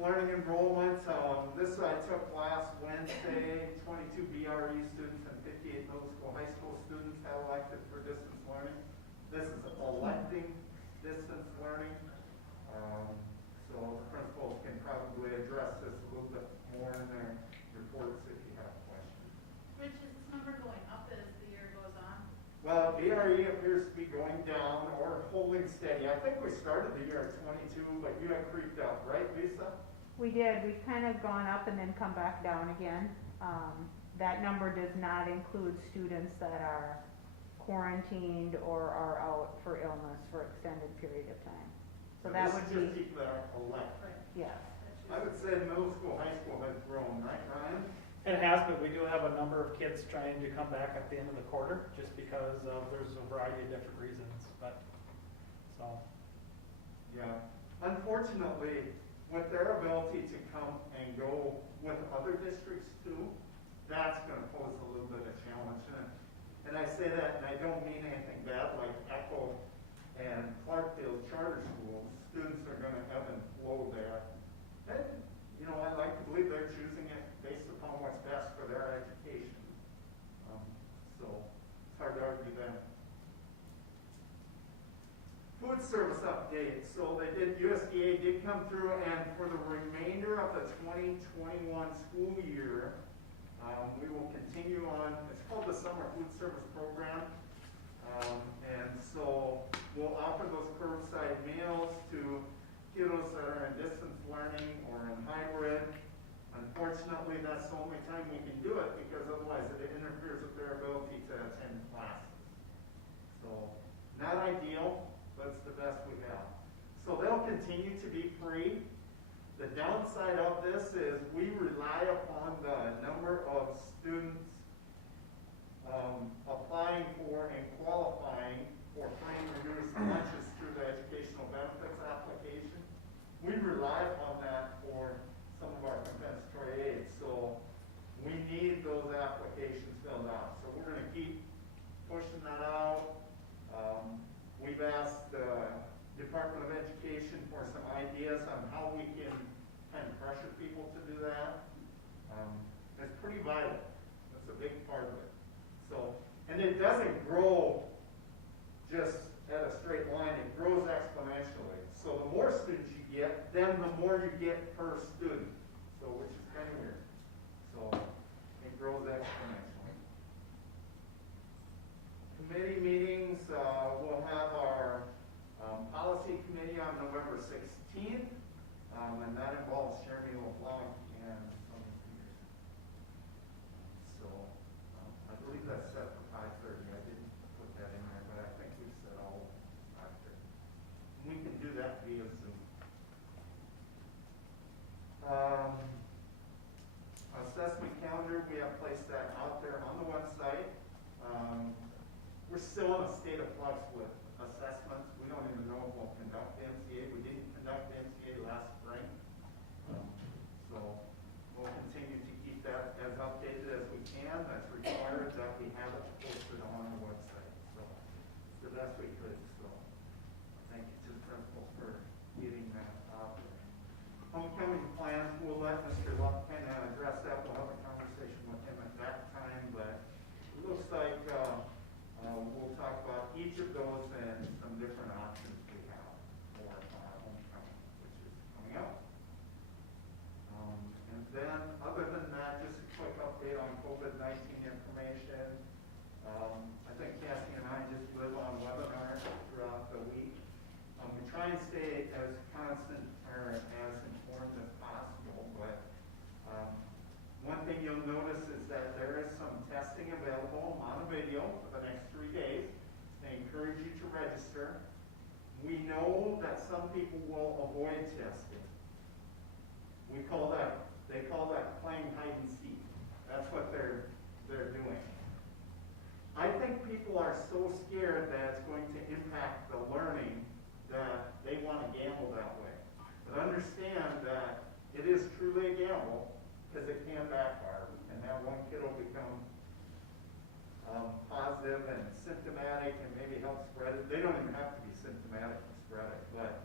learning enrollment. This I took last Wednesday. 22 BRE students and 58 middle school, high school students have elected for distance learning. This is electing distance learning. So principals can probably address this a little bit more in their reports if you have questions. Rich, is this number going up as the year goes on? Well, BRE appears to be going down or holding steady. I think we started the year at 22, but you had creeped up, right, Lisa? We did. We've kind of gone up and then come back down again. That number does not include students that are quarantined or are out for illness for extended period of time. So that would just be, people that are elect. Right. yes. I would say middle school, high school has grown, right, Ryan? It has, but we do have a number of kids trying to come back at the end of the quarter, just because there's a variety of different reasons, but, so. Yeah. Unfortunately, with their ability to come and go with other districts too, that's going to pose a little bit of challenge. And I say that, and I don't mean anything bad, like Echo and Clarkdale charter schools, students are going to ebb and flow there. And, you know, I like to believe they're choosing it based upon what's best for their education. So it's hard to argue that. Food service update. So they did, USDA did come through, and for the remainder of the 2021 school year, we will continue on, it's called the Summer Food Service Program. And so we'll offer those curbside meals to kiddos that are in distance learning or in hybrid. Unfortunately, that's the only time we can do it because otherwise it interferes with their ability to attend classes. So not ideal, but it's the best we have. So they'll continue to be free. The downside of this is we rely upon the number of students applying for and qualifying for free and reduced lunches through the educational benefits application. We rely upon that for some of our compensatory aids. So we need those applications filled out. So we're going to keep pushing that out. We've asked the Department of Education for some ideas on how we can kind of pressure people to do that. It's pretty vital. That's a big part of it. So, and it doesn't grow just at a straight line. It grows exponentially. So the more students you get, then the more you get per student. So, which is kind of weird. So it grows exponentially. Committee meetings, we'll have our policy committee on November 16th, and that involves Jeremy LeBlanc and some leaders. So I believe that's set for 5:30. I didn't put that in there, but I think we said all 5:30. We can do that via Zoom. Assessment calendar, we have placed that out there on the website. We're still in a state of flux with assessments. We don't even know if we'll conduct the MCA. We didn't conduct the MCA last spring. So we'll continue to keep that as updated as we can. That's required that we have it posted on the website. So it's the best we could. So thank you to the principals for getting that out there. Homecoming plans, we'll let Mr. Luck kind of address that. We'll have a conversation with him at that time. But it looks like we'll talk about each of those and some different options we have for homecoming, which is coming up. And then, other than that, just a quick update on COVID-19 information. I think Cassie and I just live on webinars throughout the week. We try and stay as constant or as informed as possible, but one thing you'll notice is that there is some testing available on a video for the next 3 days. They encourage you to register. We know that some people will avoid testing. They call that playing hide and seek. That's what they're doing. I think people are so scared that it's going to impact the learning that they want to gamble that way. But understand that it is truly a gamble because it can backfire. And that one kid will become positive and symptomatic and maybe help spread it. They don't even have to be symptomatic to spread it. But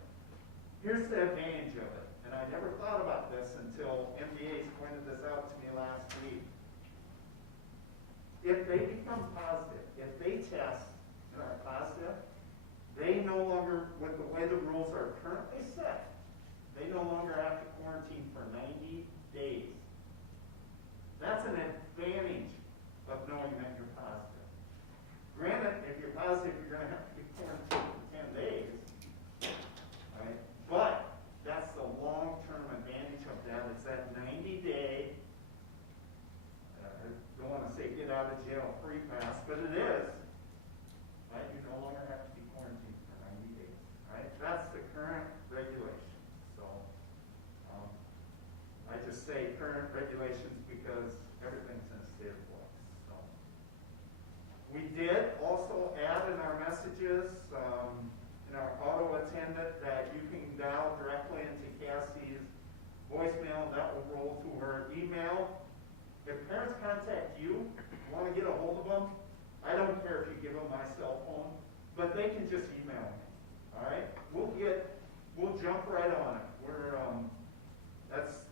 here's the advantage of it. And and I never thought about this until MDA's pointed this out to me last week. If they become positive, if they test and are positive, they no longer, with the way the rules are currently set, they no longer have to quarantine for 90 days. That's an advantage of knowing that you're positive. Granted, if you're positive, you're going to have to be quarantined for 10 days, right? But that's the long-term advantage of that. It's that 90-day, I don't want to say get out of jail free pass, but it is, right? You no longer have to be quarantined for 90 days, right? That's the current regulation. So I just say current regulations because everything's in a state of flux. So we did also add in our messages, in our auto attendant, that you can dial directly into Cassie's voicemail. That will roll to her email. If parents contact you, want to get a hold of them, I don't care if you give them my cell phone, but they can just email me. All right, we'll jump right on it.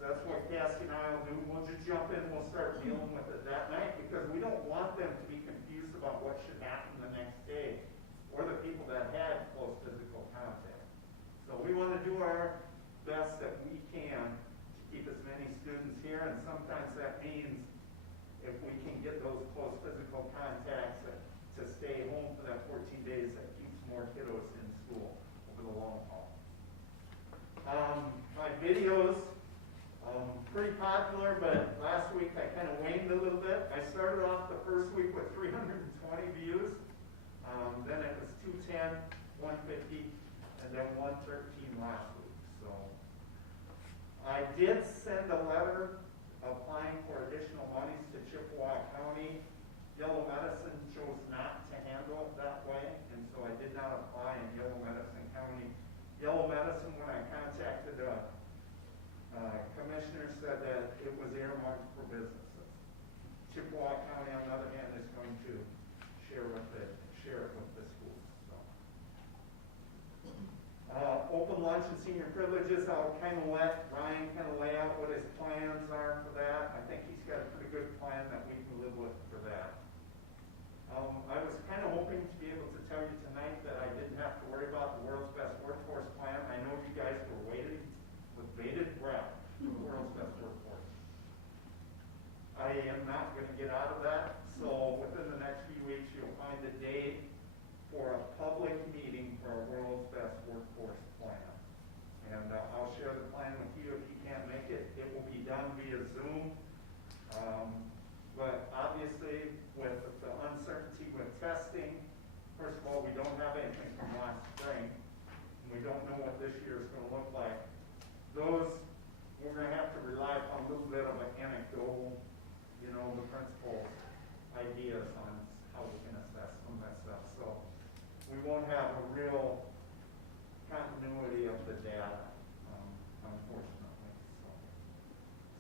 That's what Cassie and I will do. We'll just jump in. We'll start dealing with it that night because we don't want them to be confused about what should happen the next day, or the people that had close physical contact. So we want to do our best that we can to keep as many students here, and sometimes that means if we can get those close physical contacts to stay home for that 14 days, that keeps more kiddos in school over the long haul. My videos, pretty popular, but last week I kind of waned a little bit. I started off the first week with 320 views. Then it was 210, 150, and then 113 last week. So I did send a letter applying for additional monies to Chippewa County. Yellow Medicine chose not to handle it that way, and so I did not apply in Yellow Medicine County. Yellow Medicine, when I contacted commissioner, said that it was earmarked for businesses. Chippewa County, on the other hand, is going to share it with the schools. So. Open lunch and senior privileges, I'll kind of let Ryan kind of lay out what his plans are for that. I think he's got a pretty good plan that we can live with for that. I was kind of hoping to be able to tell you tonight that I didn't have to worry about the World's Best Workforce Plan. I know you guys were waiting with bated breath for the World's Best Workforce. I am not going to get out of that, so within the next few weeks you'll find a date for a public meeting for a World's Best Workforce Plan. And I'll share the plan with you if you can't make it. It will be done via Zoom. But obviously, with the uncertainty with testing, first of all, we don't have anything from last spring. And we don't know what this year is going to look like. Those, we're going to have to rely upon a little bit of an anecdotal, the principal's ideas on how we can assess some of that stuff. So we won't have a real continuity of the data, unfortunately. So,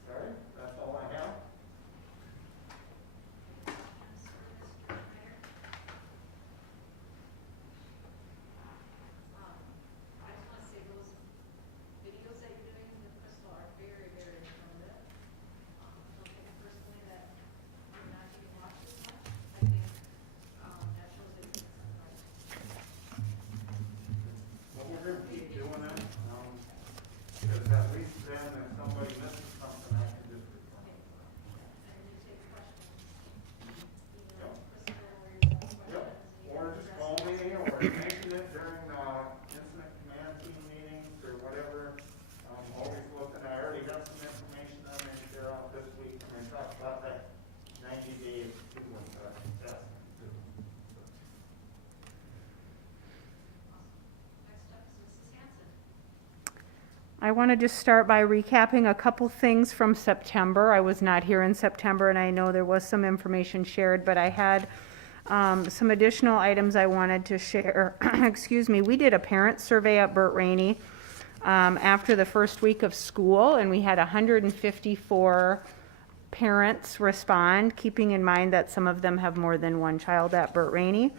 sorry, that's all I have. I want to just start by recapping a couple things from September. I was not here in September, and I know there was some information shared, but I had some additional items I wanted to share. Excuse me. We did a parent survey at Burt Rainey after the first week of school, and we had 154 parents respond, keeping in mind that some of them have more than one child at Burt Rainey.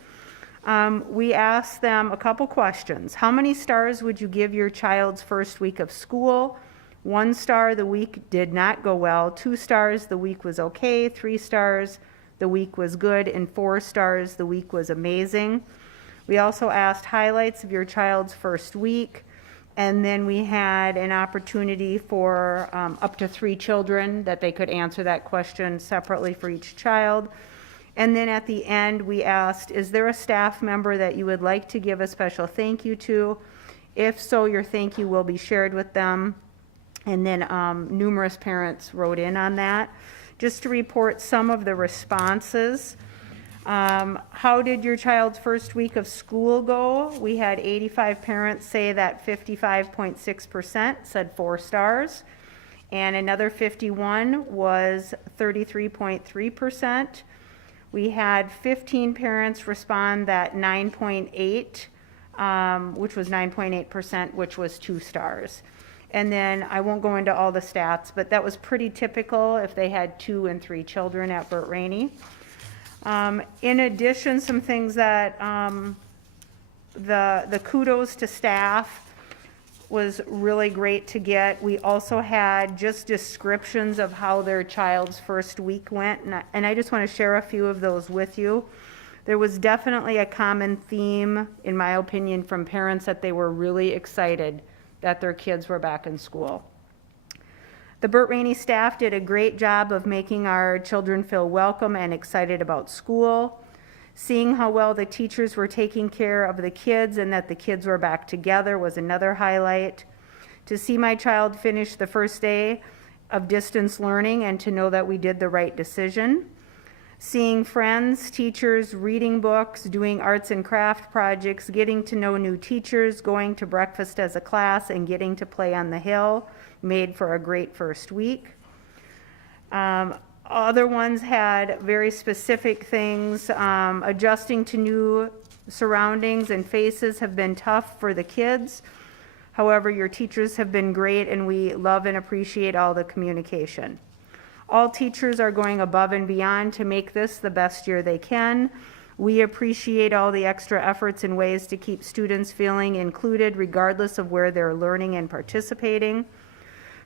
We asked them a couple questions. How many stars would you give your child's first week of school? 1 star, the week did not go well. 2 stars, the week was okay. 3 stars, the week was good. And 4 stars, the week was amazing. We also asked highlights of your child's first week. And then we had an opportunity for up to 3 children that they could answer that question separately for each child. And then at the end, we asked, is there a staff member that you would like to give a special thank you to? If so, your thank you will be shared with them. And then numerous parents wrote in on that. Just to report some of the responses. How did your child's first week of school go? We had 85 parents say that 55.6% said 4 stars. And another 51 was 33.3%. We had 15 parents respond that 9.8, which was 9.8%, which was 2 stars. And then I won't go into all the stats, but that was pretty typical if they had 2 and 3 children at Burt Rainey. In addition, some things that the kudos to staff was really great to get. We also had just descriptions of how their child's first week went, and I just want to share a few of those with you. There was definitely a common theme, in my opinion, from parents that they were really excited that their kids were back in school. The Burt Rainey staff did a great job of making our children feel welcome and excited about school. Seeing how well the teachers were taking care of the kids and that the kids were back together was another highlight. To see my child finish the first day of distance learning and to know that we did the right decision. Seeing friends, teachers, reading books, doing arts and craft projects, getting to know new teachers, going to breakfast as a class, and getting to play on the hill made for a great first week. Other ones had very specific things. Adjusting to new surroundings and faces have been tough for the kids. However, your teachers have been great, and we love and appreciate all the communication. All teachers are going above and beyond to make this the best year they can. We appreciate all the extra efforts and ways to keep students feeling included regardless of where they're learning and participating.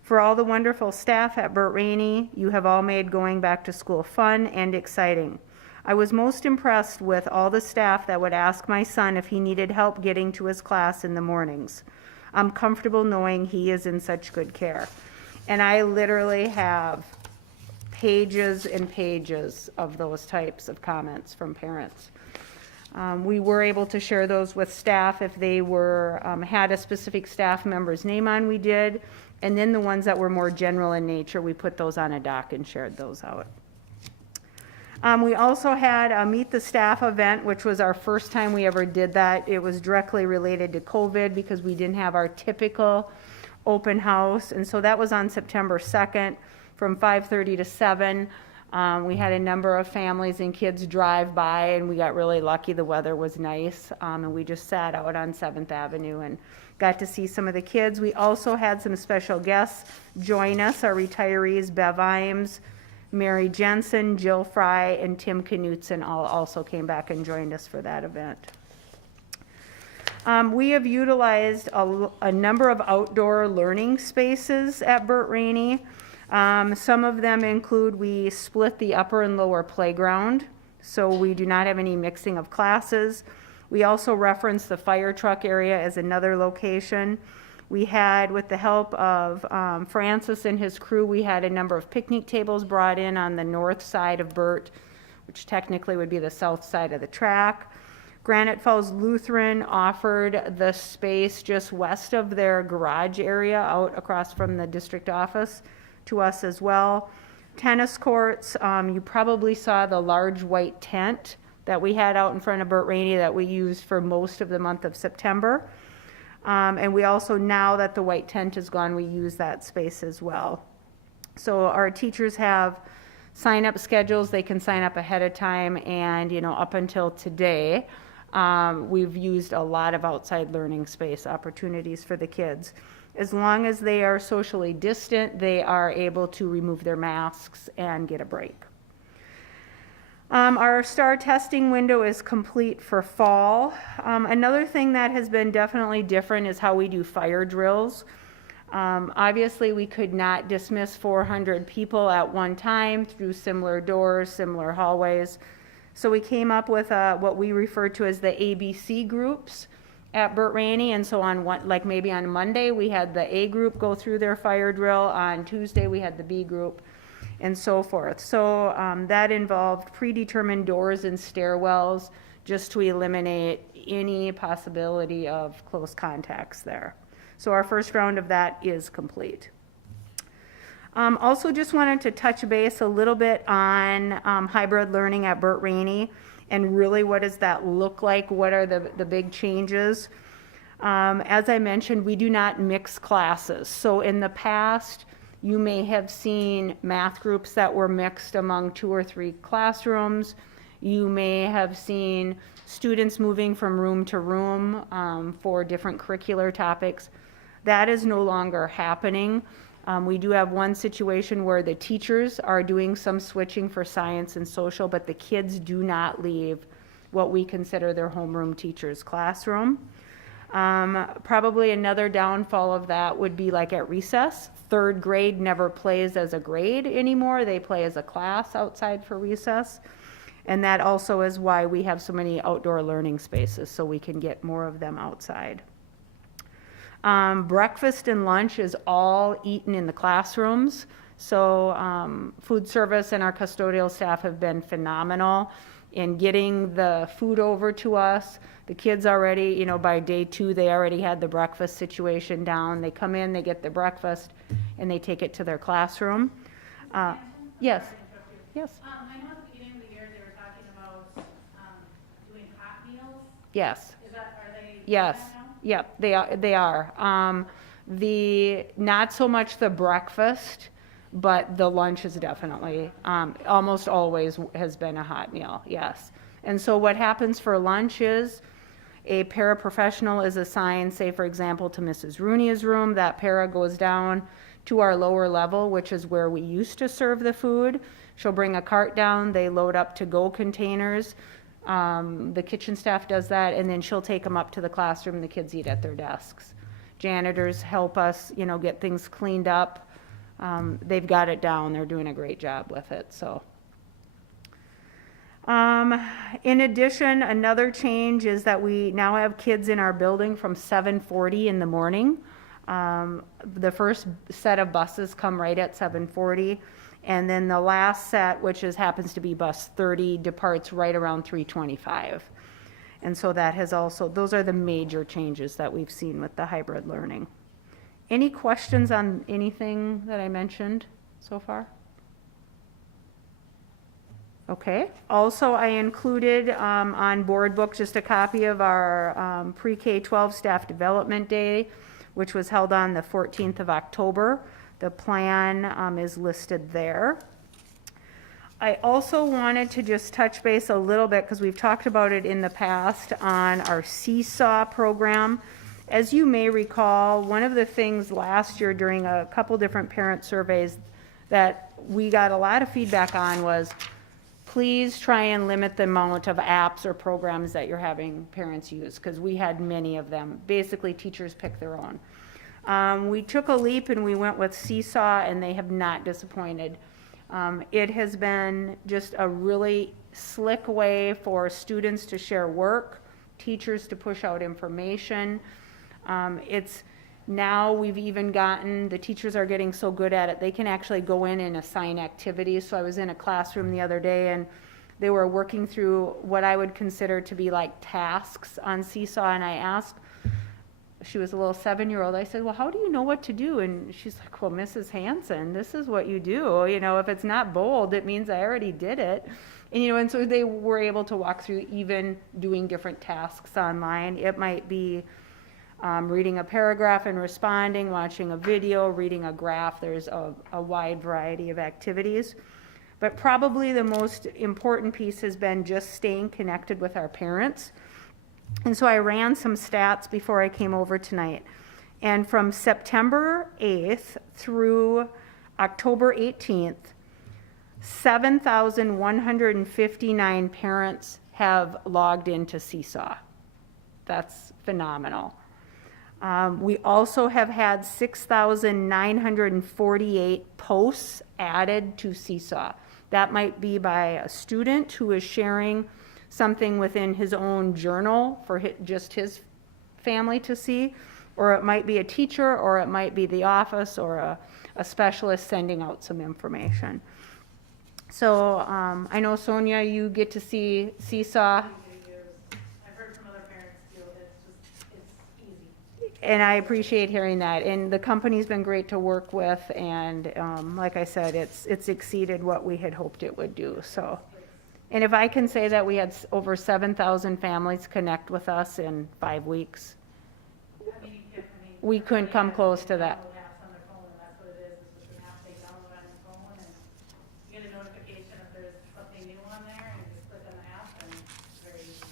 For all the wonderful staff at Burt Rainey, you have all made going back to school fun and exciting. I was most impressed with all the staff that would ask my son if he needed help getting to his class in the mornings. I'm comfortable knowing he is in such good care. And I literally have pages and pages of those types of comments from parents. We were able to share those with staff if they were had a specific staff member's name on, we did. And then the ones that were more general in nature, we put those on a doc and shared those out. We also had a Meet the Staff event, which was our first time we ever did that. It was directly related to COVID because we didn't have our typical open house. And so that was on September 2nd from 5:30 to 7. We had a number of families and kids drive by, and we got really lucky. The weather was nice, and we just sat out on 7th Avenue and got to see some of the kids. We also had some special guests join us, our retirees, Bev Imes, Mary Jensen, Jill Fry, and Tim Knutson all also came back and joined us for that event. We have utilized a number of outdoor learning spaces at Burt Rainey. Some of them include, we split the upper and lower playground, so we do not have any mixing of classes. We also reference the fire truck area as another location. We had, with the help of Francis and his crew, we had a number of picnic tables brought in on the north side of Burt, which technically would be the south side of the track. Granite Falls Lutheran offered the space just west of their garage area out across from the district office to us as well. Tennis courts, you probably saw the large white tent that we had out in front of Burt Rainey that we used for most of the month of September. And we also, now that the white tent is gone, we use that space as well. So our teachers have sign-up schedules. They can sign up ahead of time, and up until today, we've used a lot of outside learning space opportunities for the kids. As long as they are socially distant, they are able to remove their masks and get a break. Our STAR testing window is complete for fall. Another thing that has been definitely different is how we do fire drills. Obviously, we could not dismiss 400 people at one time through similar doors, similar hallways. So we came up with what we refer to as the ABC groups at Burt Rainey. And so on one, like maybe on Monday, we had the A group go through their fire drill. On Tuesday, we had the B group, and so forth. So that involved predetermined doors and stairwells just to eliminate any possibility of close contacts there. So our first round of that is complete. Also just wanted to touch base a little bit on hybrid learning at Burt Rainey and really what does that look like? What are the big changes? As I mentioned, we do not mix classes. So in the past, you may have seen math groups that were mixed among 2 or 3 classrooms. You may have seen students moving from room to room for different curricular topics. That is no longer happening. We do have one situation where the teachers are doing some switching for science and social, but the kids do not leave what we consider their homeroom teacher's classroom. Probably another downfall of that would be like at recess. 3rd grade never plays as a grade anymore. They play as a class outside for recess. And that also is why we have so many outdoor learning spaces, so we can get more of them outside. Breakfast and lunch is all eaten in the classrooms. So food service and our custodial staff have been phenomenal in getting the food over to us. The kids already, you know, by day 2, they already had the breakfast situation down. They come in, they get the breakfast, and they take it to their classroom. Yes. Yes. I know at the beginning of the year, they were talking about, doing hot meals. Yes. Are they? Yes. doing that now? Yep, they are. Not so much the breakfast, but the lunch is definitely, almost always has been a hot meal, yes. And so what happens for lunch is a paraprofessional is assigned, say for example, to Mrs. Rooney's room. That para goes down to our lower level, which is where we used to serve the food. She'll bring a cart down, they load up to-go containers. The kitchen staff does that, and then she'll take them up to the classroom. The kids eat at their desks. Janitors help us, you know, get things cleaned up. They've got it down. They're doing a great job with it. So, in addition, another change is that we now have kids in our building from 7:40 in the morning. The first set of buses come right at 7:40. And then the last set, which happens to be bus 30, departs right around 3:25. And so that has also, those are the major changes that we've seen with the hybrid learning. Any questions on anything that I mentioned so far? Okay. Also, I included on board book just a copy of our pre-K-12 Staff Development Day, which was held on the 14th of October. The plan is listed there. I also wanted to just touch base a little bit, because we've talked about it in the past, on our Seesaw program. As you may recall, one of the things last year during a couple different parent surveys that we got a lot of feedback on was, please try and limit the amount of apps or programs that you're having parents use, because we had many of them. Basically, teachers pick their own. We took a leap and we went with Seesaw, and they have not disappointed. It has been just a really slick way for students to share work, teachers to push out information. It's now we've even gotten, the teachers are getting so good at it, they can actually go in and assign activities. So I was in a classroom the other day, and they were working through what I would consider to be like tasks on Seesaw, and I asked, she was a little 7-year-old. I said, well, how do you know what to do? And she's like, well, Mrs. Hanson, this is what you do. You know, if it's not bold, it means I already did it. And, you know, and so they were able to walk through even doing different tasks online. It might be reading a paragraph and responding, watching a video, reading a graph. There's a wide variety of activities. But probably the most important piece has been just staying connected with our parents. And so I ran some stats before I came over tonight. And from September 8th through October 18th, 7,159 parents have logged into Seesaw. That's phenomenal. We also have had 6,948 posts added to Seesaw. That might be by a student who is sharing something within his own journal for just his family to see, or it might be a teacher, or it might be the office, or a specialist sending out some information. So I know, Sonia, you get to see Seesaw, I've heard from other parents too, it's easy. and I appreciate hearing that. And the company's been great to work with, and like I said, it's exceeded what we had hoped it would do, so. And if I can say that we had over 7,000 families connect with us in 5 weeks, we couldn't come close to that. Download apps on their phone, and that's what it is, it's just an app they download on their phone, and you get a notification if there's something new on there, and just click on the app, and it's very easy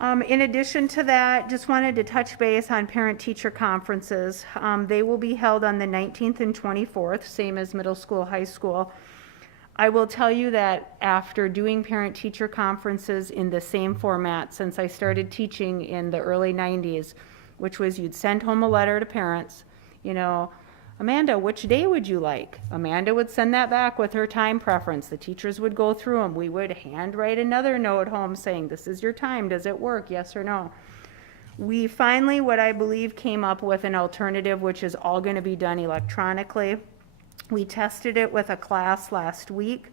to use. In addition to that, just wanted to touch base on parent-teacher conferences. They will be held on the 19th and 24th, same as middle school, high school. I will tell you that after doing parent-teacher conferences in the same format since I started teaching in the early 90s, which was you'd send home a letter to parents, you know, Amanda, which day would you like? Amanda would send that back with her time preference. The teachers would go through them. We would handwrite another note home saying, this is your time. Does it work? Yes or no? We finally, what I believe, came up with an alternative, which is all going to be done electronically. We tested it with a class last week.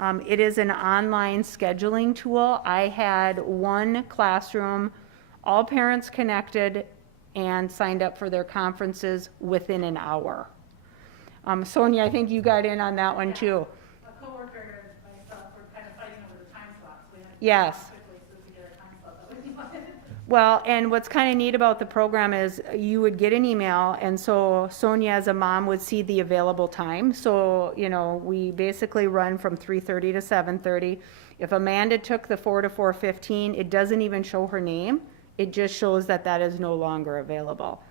It is an online scheduling tool. I had one classroom, all parents connected and signed up for their conferences within an hour. Sonia, I think you got in on that one too. A coworker and myself were kind of fighting over the time slots. We had to Yes. quickly so we could get our time slot that we wanted. Well, and what's kind of neat about the program is you would get an email, and so Sonia as a mom would see the available time. So, you know, we basically run from 3:30 to 7:30. If Amanda took the 4 to 4:15, it doesn't even show her name. It just shows that that is no longer available.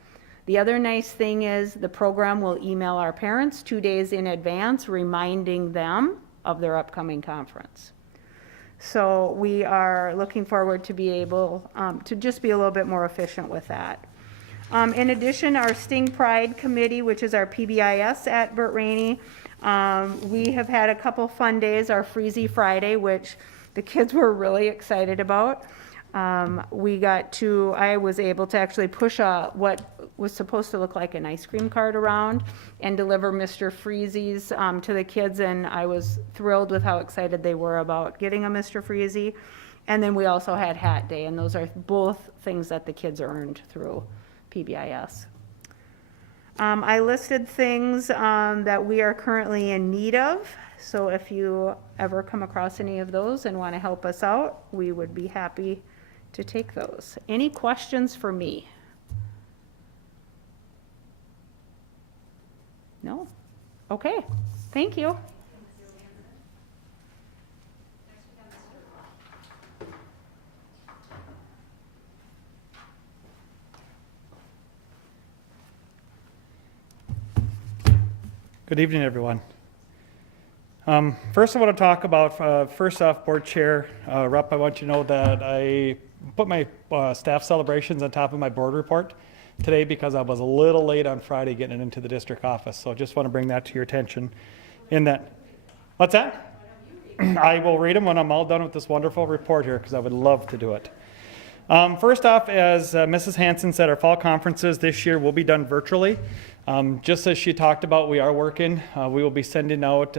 The other nice thing is the program will email our parents 2 days in advance, reminding them of their upcoming conference. So we are looking forward to be able to just be a little bit more efficient with that. In addition, our Sting Pride Committee, which is our PBIS at Burt Rainey, we have had a couple fun days, our Freezy Friday, which the kids were really excited about. I was able to actually push what was supposed to look like an ice cream cart around and deliver Mr. Freezies to the kids, and I was thrilled with how excited they were about getting a Mr. Freezy. And then we also had Hat Day, and those are both things that the kids earned through PBIS. I listed things that we are currently in need of, so if you ever come across any of those and want to help us out, we would be happy to take those. Any questions for me? No? Okay, thank you. Good evening, everyone. First I want to talk about, first off, Board Chair Rupp, I want you to know that I put my staff celebrations on top of my board report today because I was a little late on Friday getting it into the district office. So I just want to bring that to your attention in that. What's that? I will read them when I'm all done with this wonderful report here because I would love to do it. First off, as Mrs. Hanson said, our fall conferences this year will be done virtually. Just as she talked about, we are working. We will be sending out,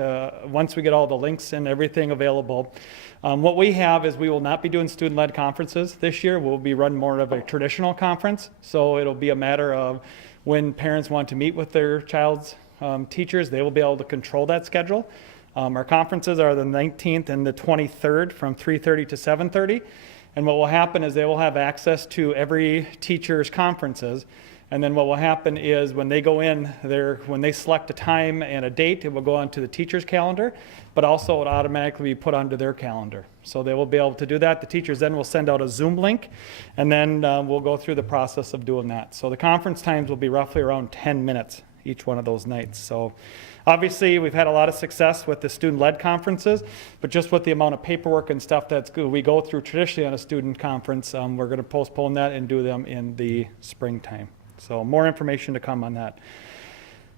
once we get all the links and everything available. What we have is we will not be doing student-led conferences this year. We'll be running more of a traditional conference. So it'll be a matter of when parents want to meet with their child's teachers, they will be able to control that schedule. Our conferences are the 19th and the 23rd from 3:30 to 7:30. And what will happen is they will have access to every teacher's conferences. And then what will happen is when they go in there, when they select a time and a date, it will go onto the teacher's calendar, but also it will automatically be put onto their calendar. So they will be able to do that. The teachers then will send out a Zoom link, and then we'll go through the process of doing that. So the conference times will be roughly around 10 minutes each one of those nights. So obviously, we've had a lot of success with the student-led conferences, but just with the amount of paperwork and stuff we go through traditionally on a student conference, we're going to postpone that and do them in the springtime. So more information to come on that.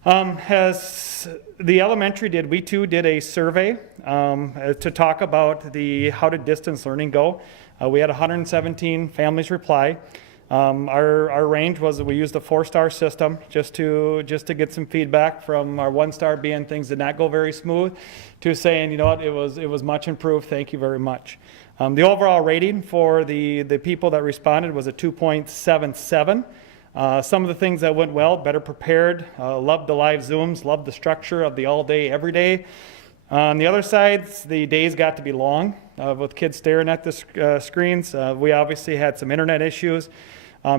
As the elementary did, we too did a survey to talk about how did distance learning go. We had 117 families reply. Our range was that we used a 4-star system just to get some feedback, from our 1-star being things did not go very smooth to saying, you know what, it was much improved, thank you very much. The overall rating for the people that responded was a 2.77. Some of the things that went well: better prepared, loved the live Zooms, loved the structure of the all day, every day. On the other side, the days got to be long with kids staring at the screens. We obviously had some internet issues.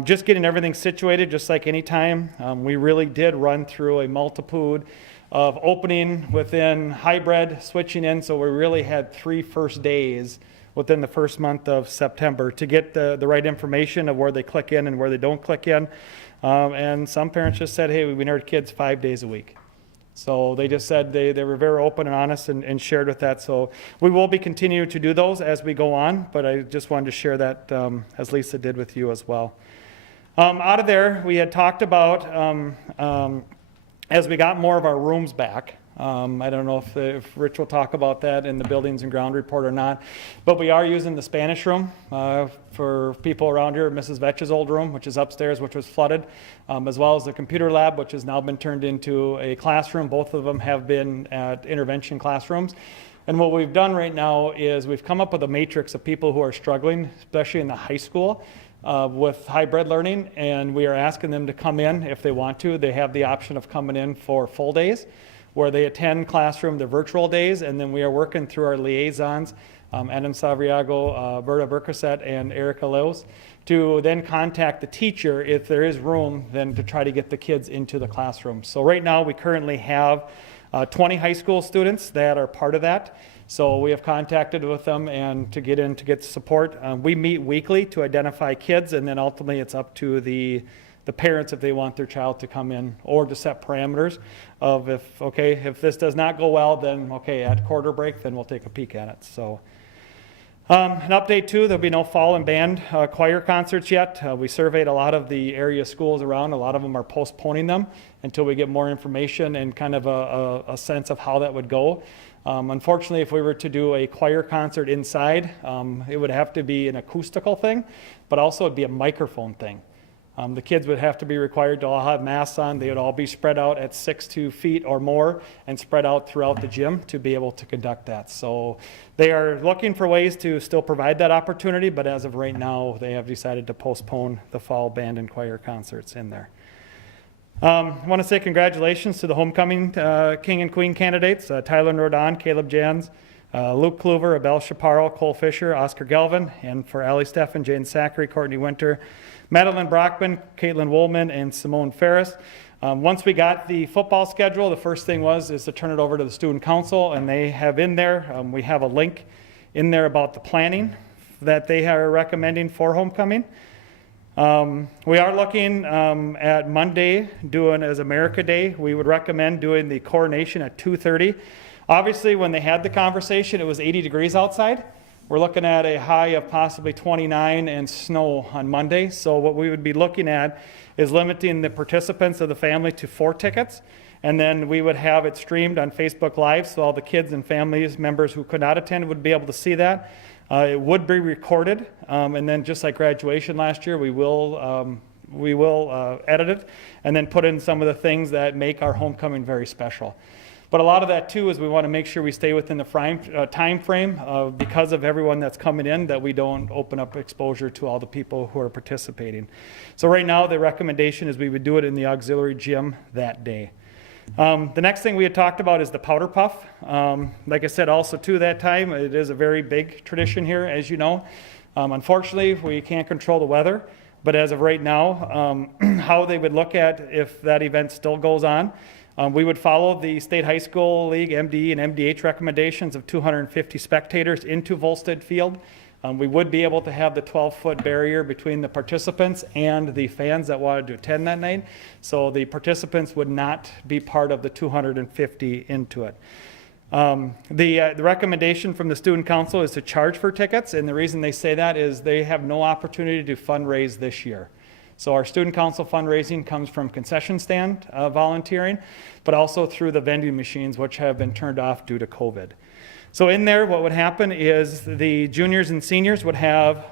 Just getting everything situated, just like any time. We really did run through a multitude of opening within hybrid, switching in, so we really had 3 first days within the first month of September to get the right information of where they click in and where they don't click in. And some parents just said, hey, we need our kids 5 days a week. So they just said they were very open and honest and shared with that. So we will be continuing to do those as we go on, but I just wanted to share that as Lisa did with you as well. Out of there, we had talked about, as we got more of our rooms back, I don't know if Rich will talk about that in the buildings and ground report or not, but we are using the Spanish room for people around here, Mrs. Vetch's old room, which is upstairs, which was flooded, as well as the computer lab, which has now been turned into a classroom. Both of them have been at intervention classrooms. And what we've done right now is we've come up with a matrix of people who are struggling, especially in the high school, with hybrid learning, and we are asking them to come in if they want to. They have the option of coming in for full days, where they attend classroom the virtual days, and then we are working through our liaisons, Adam Savriago, Berta Bercoset, and Erica Leos, to then contact the teacher if there is room, then to try to get the kids into the classroom. So right now we currently have 20 high school students that are part of that. So we have contacted with them and to get support. We meet weekly to identify kids, and then ultimately it's up to the parents if they want their child to come in, or to set parameters of if this does not go well, then at quarter break, then we'll take a peek at it. So an update too, there'll be no fall and band choir concerts yet. We surveyed a lot of the area schools around. A lot of them are postponing them until we get more information and kind of a sense of how that would go. Unfortunately, if we were to do a choir concert inside, it would have to be an acoustical thing, but also it'd be a microphone thing. The kids would have to be required to all have masks on. They would all be spread out at 6 feet or more and spread out throughout the gym to be able to conduct that. So they are looking for ways to still provide that opportunity, but as of right now, they have decided to postpone the fall band and choir concerts in there. I want to say congratulations to the homecoming king and queen candidates, Tyler Nordon, Caleb Jans, Luke Kluver, Abel Chaparro, Cole Fisher, Oscar Galvin, and for Allie Steffen, Jane Zachary, Courtney Winter, Madeline Brockman, Caitlin Woolman, and Simone Ferris. Once we got the football schedule, the first thing is to turn it over to the student council, and they have in there, we have a link in there about the planning that they are recommending for homecoming. We are looking at Monday doing as America Day. We would recommend doing the coronation at 2:30. Obviously, when they had the conversation, it was 80 degrees outside. We're looking at a high of possibly 29 and snow on Monday. So what we would be looking at is limiting the participants of the family to 4 tickets. And then we would have it streamed on Facebook Live, so all the kids and families members who could not attend would be able to see that. It would be recorded, and then just like graduation last year, we will edit it and then put in some of the things that make our homecoming very special. But a lot of that too is we want to make sure we stay within the time frame because of everyone that's coming in, that we don't open up exposure to all the people who are participating. So right now the recommendation is we would do it in the auxiliary gym that day. The next thing we had talked about is the powder puff. Like I said, also too, that time, it is a very big tradition here, as you know. Unfortunately, we can't control the weather, but as of right now, how they would look at if that event still goes on, we would follow the State High School League MDE and MDH recommendations of 250 spectators into Volstead Field We would be able to have the 12-foot barrier between the participants and the fans that wanted to attend that night. So the participants would not be part of the 250 into it. The recommendation from the student council is to charge for tickets, and the reason they say that is they have no opportunity to fundraise this year. So our student council fundraising comes from concession stand volunteering, but also through the vending machines, which have been turned off due to COVID. So in there, what would happen is the juniors and seniors would have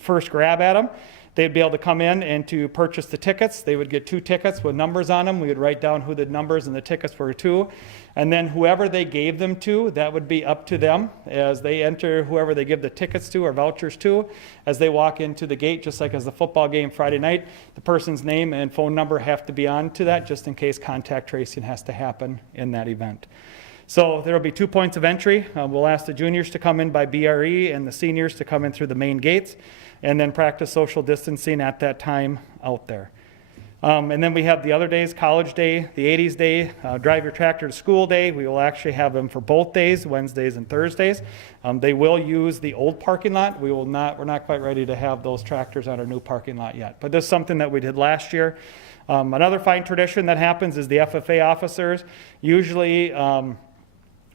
first grab at them. They'd be able to come in and to purchase the tickets. They would get 2 tickets with numbers on them. We would write down who the numbers and the tickets were to. And then whoever they gave them to, that would be up to them as they enter whoever they give the tickets to or vouchers to. As they walk into the gate, just like as the football game Friday night, the person's name and phone number have to be on to that just in case contact tracing has to happen in that event. So there will be 2 points of entry. We'll ask the juniors to come in by BRE and the seniors to come in through the main gates and then practice social distancing at that time out there. And then we have the other days, College Day, the 80s Day, Drive Your Tractor to School Day. We will actually have them for both days, Wednesdays and Thursdays. They will use the old parking lot. We're not quite ready to have those tractors on our new parking lot yet. But this is something that we did last year. Another fine tradition that happens is the FFA officers. Usually,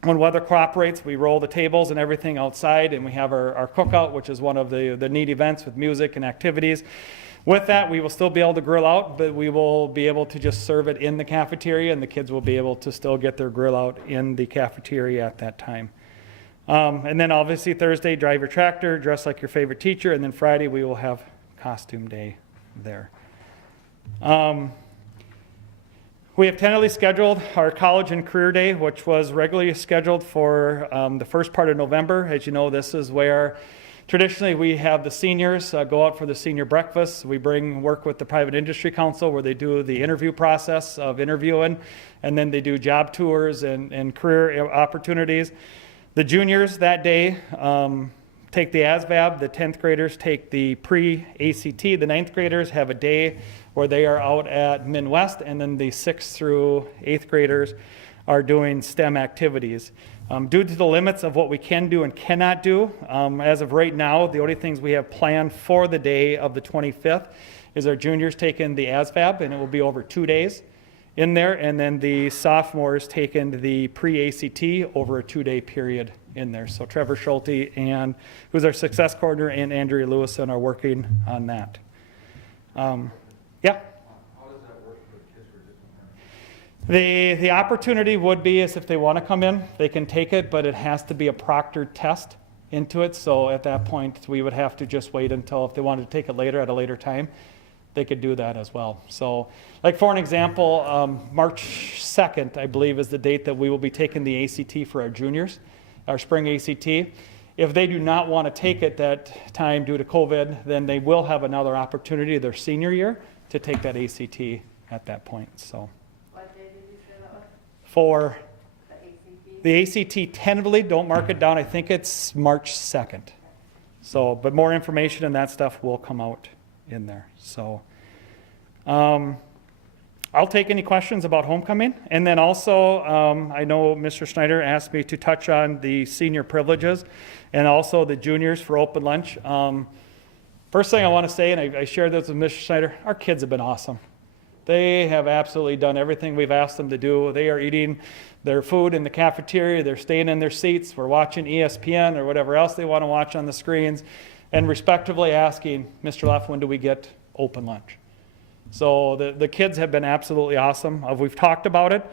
when weather cooperates, we roll the tables and everything outside, and we have our cookout, which is one of the neat events with music and activities. With that, we will still be able to grill out, but we will be able to just serve it in the cafeteria, and the kids will be able to still get their grill out in the cafeteria at that time. And then obviously Thursday, drive your tractor, dress like your favorite teacher, and then Friday we will have costume day there. We have tentatively scheduled our college and career day, which was regularly scheduled for the first part of November. As you know, this is where traditionally we have the seniors go out for the senior breakfast. We work with the Private Industry Council where they do the interview process of interviewing, and then they do job tours and career opportunities. The juniors that day take the ASVAB, the 10th graders take the pre-ACT, the 9th graders have a day where they are out at Midwest, and then the 6th through 8th graders are doing STEM activities. Due to the limits of what we can do and cannot do, as of right now, the only things we have planned for the day of the 25th is our juniors taking the ASVAB, and it will be over 2 days in there, and then the sophomores taking the pre-ACT over a 2-day period in there. So Trevor Schulte, who's our success coordinator, and Andrea Lewison are working on that. Yeah? How does that work for the kids who are just The opportunity would be is if they want to come in, they can take it, but it has to be a proctored test into it. So at that point, we would have to just wait until if they wanted to take it later at a later time, they could do that as well. So like for an example, March 2nd, I believe, is the date that we will be taking the ACT for our juniors, our spring ACT. If they do not want to take it that time due to COVID, then they will have another opportunity their senior year to take that ACT at that point. So What day did you say that was? for The ACT? the ACT, tentatively, don't mark it down, I think it's March 2nd. So, but more information and that stuff will come out in there. So, I'll take any questions about homecoming. And then also, I know Mr. Schneider asked me to touch on the senior privileges and also the juniors for open lunch. First thing I want to say, and I shared this with Mr. Schneider, our kids have been awesome. They have absolutely done everything we've asked them to do. They are eating their food in the cafeteria. They're staying in their seats. We're watching ESPN or whatever else they want to watch on the screens, and respectively asking, Mr. Leff, when do we get open lunch? So the kids have been absolutely awesome. We've talked about it.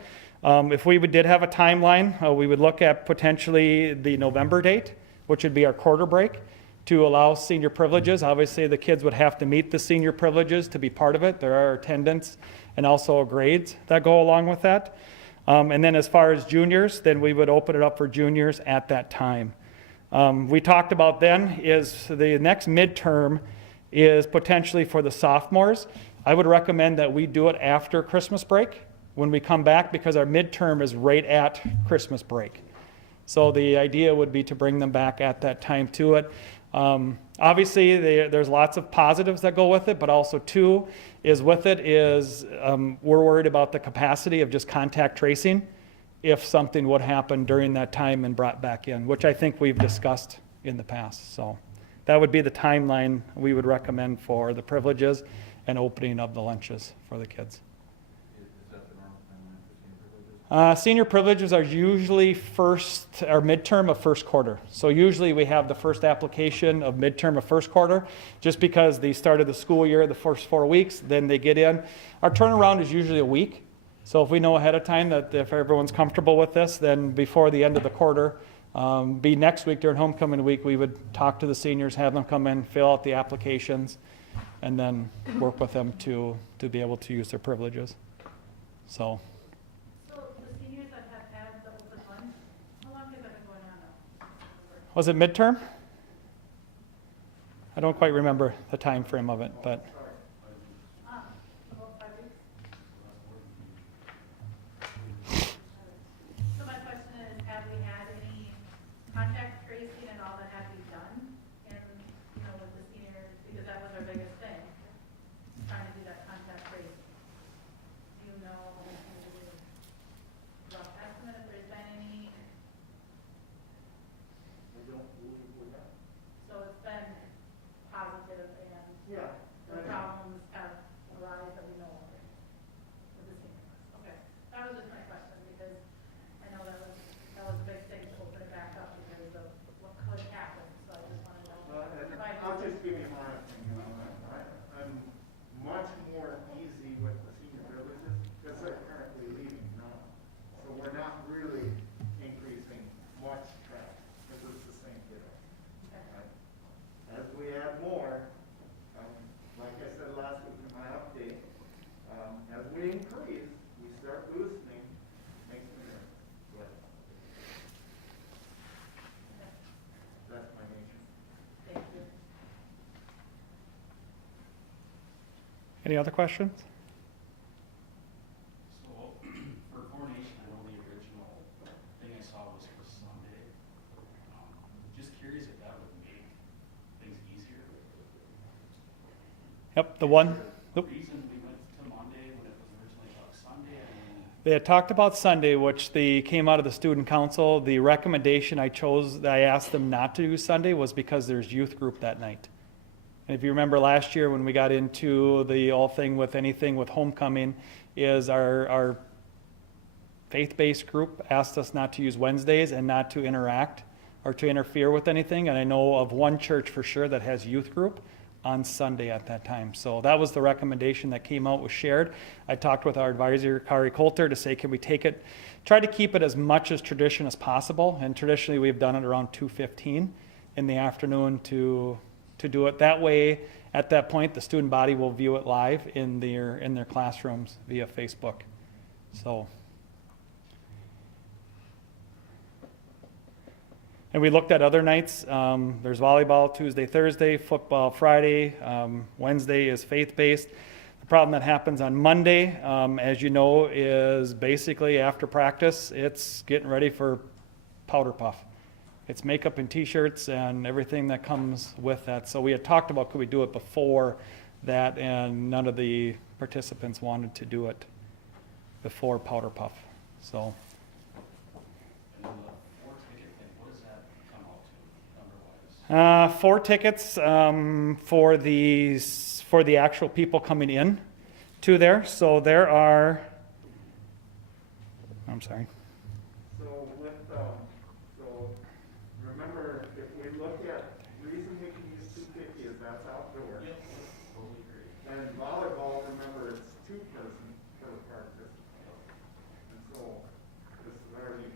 If we did have a timeline, we would look at potentially the November date, which would be our quarter break, to allow senior privileges. Obviously, the kids would have to meet the senior privileges to be part of it. There are attendance and also grades that go along with that. And then as far as juniors, then we would open it up for juniors at that time. We talked about then is the next midterm is potentially for the sophomores. I would recommend that we do it after Christmas break when we come back because our midterm is right at Christmas break. So the idea would be to bring them back at that time to it. Obviously, there's lots of positives that go with it, but also too is with it is we're worried about the capacity of just contact tracing if something would happen during that time and brought back in, which I think we've discussed in the past. So that would be the timeline we would recommend for the privileges and opening of the lunches for the kids. Is that the normal timeline for senior privileges? Senior privileges are usually first or midterm of first quarter. So usually we have the first application of midterm of first quarter, just because they started the school year the first 4 weeks, then they get in. Our turnaround is usually a week. So if we know ahead of time that if everyone's comfortable with this, then before the end of the quarter, be next week during homecoming week, we would talk to the seniors, have them come in, fill out the applications, and then work with them to be able to use their privileges. So. So the seniors that have had the open lunch, how long has that been going on now? Was it midterm? I don't quite remember the time frame of it, but About 5 weeks? So my question is, have we had any contact tracing and all that have we done in, with the seniors? Because that was our biggest thing, trying to do that contact tracing. Do you know, rough estimate if there's been any? We don't believe we have. So it's been positive and Yeah. the problems have arisen that we know of with the seniors. Okay, that was just my question, because I know that was a big thing to open it back up because of what could happen, so I just wanted to know. And I'll just give you my opinion on that. I'm much more easy with the senior privileges because they're currently leaving now. So we're not really increasing much traffic because it's the same kiddo. Right? As we add more, like I said last week in my update, as we increase, we start loosening, makes me nervous. But that's my nature. Thank you. any other questions? So, for coronation, I know the original thing I saw was for Sunday. Just curious if that would make things easier. Yep, the one. The reason we went to Monday when it was originally about Sunday, I mean, They had talked about Sunday, which came out of the student council. The recommendation I asked them not to do Sunday was because there's youth group that night. And if you remember last year when we got into the all thing with anything with homecoming, is our faith-based group asked us not to use Wednesdays and not to interact or to interfere with anything. And I know of one church for sure that has youth group on Sunday at that time. So that was the recommendation that came out, was shared. I talked with our advisor, Kari Coulter, to say, can we try to keep it as much as tradition as possible. And traditionally we've done it around 2:15 in the afternoon to do it. That way, at that point, the student body will view it live in their classrooms via Facebook. So. And we looked at other nights. There's volleyball Tuesday, Thursday, football Friday. Wednesday is faith-based. The problem that happens on Monday, as you know, is basically after practice, it's getting ready for powder puff. It's makeup and t-shirts and everything that comes with that. So we had talked about could we do it before that, and none of the participants wanted to do it before powder puff. So. and then the 4-ticket thing, what does that come out to, number-wise? 4 tickets for the actual people coming in to there. So there are, I'm sorry. So with, so remember, if we look at, the reason we can use 250 is that's outdoor. Yep, totally agree. And volleyball, remember, it's 2-person per participant. And so this is already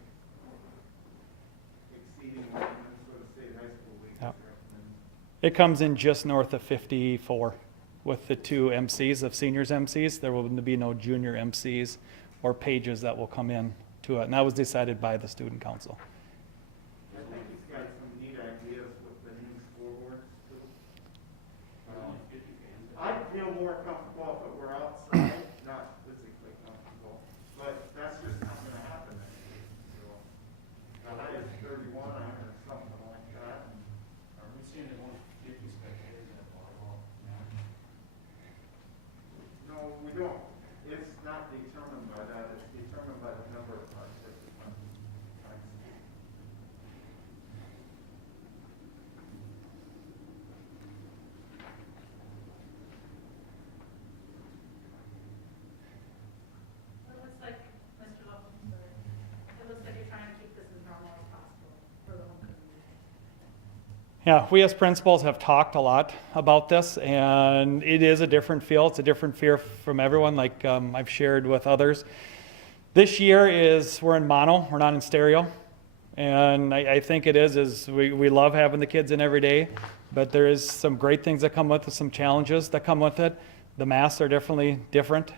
exceeding what Minnesota State High School League Yep. recommends. It comes in just north of 54 with the 2 MCs of seniors MCs. There will be no junior MCs or pages that will come in to it. And that was decided by the student council. I think he's got some neat ideas with the new scoreboards too. There's only 50 fans. I'd feel more comfortable if it were outside, not physically comfortable, but that's just not gonna happen next year. So, the high is 31 or something like that. Are we seeing there's only 50 spectators at volleyball now? No, we don't. It's not determined by that, it's determined by the number of participants. Yeah, we as principals have talked a lot about this, and it is a different feel. It's a different fear from everyone, like I've shared with others. This year we're in mono, we're not in stereo. And I think it is we love having the kids in every day, but there is some great things that come with it, some challenges that come with it. The masks are definitely different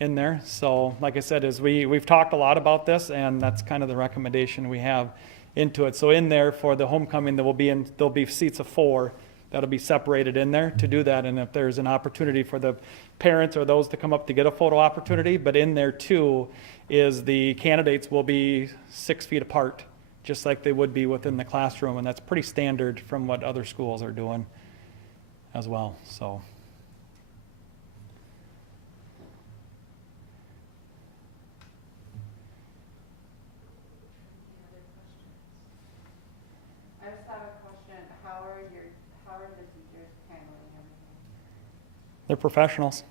in there. So like I said, we've talked a lot about this, and that's kind of the recommendation we have into it. So in there for the homecoming, there'll be seats of 4 that'll be separated in there to do that. And if there's an opportunity for the parents or those to come up to get a photo opportunity, but in there too is the candidates will be 6 feet apart, just like they would be within the classroom, and that's pretty standard from what other schools are doing as well. So. I just have a question. How are the teachers handling everything? They're professionals.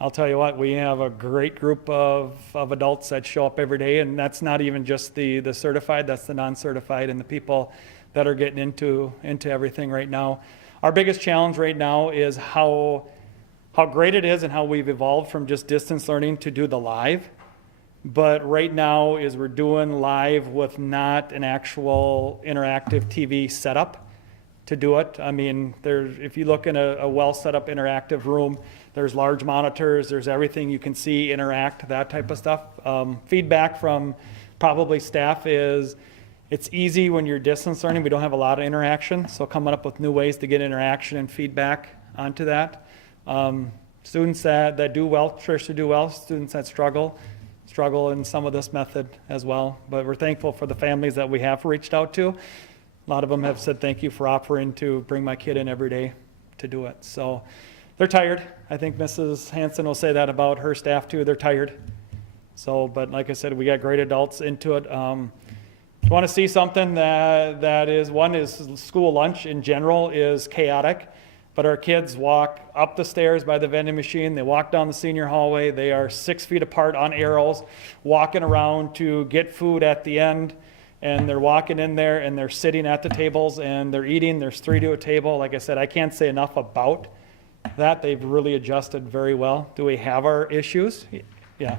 I'll tell you what, we have a great group of adults that show up every day, and that's not even just the certified, that's the non-certified and the people that are getting into everything right now. Our biggest challenge right now is how great it is and how we've evolved from just distance learning to do the live. But right now is we're doing live with not an actual interactive TV setup to do it. I mean, if you look in a well set up interactive room, there's large monitors, there's everything you can see, interact, that type of stuff. Feedback from probably staff is it's easy when you're distance learning. We don't have a lot of interaction, so coming up with new ways to get interaction and feedback onto that. Students that do well, Trish, do well, students that struggle in some of this method as well. But we're thankful for the families that we have reached out to. A lot of them have said thank you for offering to bring my kid in every day to do it. So they're tired. I think Mrs. Hanson will say that about her staff too. They're tired. So, but like I said, we got great adults into it. If you want to see something that is, one is school lunch in general is chaotic, but our kids walk up the stairs by the vending machine, they walk down the senior hallway, they are 6 feet apart on arrows, walking around to get food at the end, and they're walking in there and they're sitting at the tables and they're eating. There's 3 to a table. Like I said, I can't say enough about that. They've really adjusted very well. Do we have our issues? Yeah.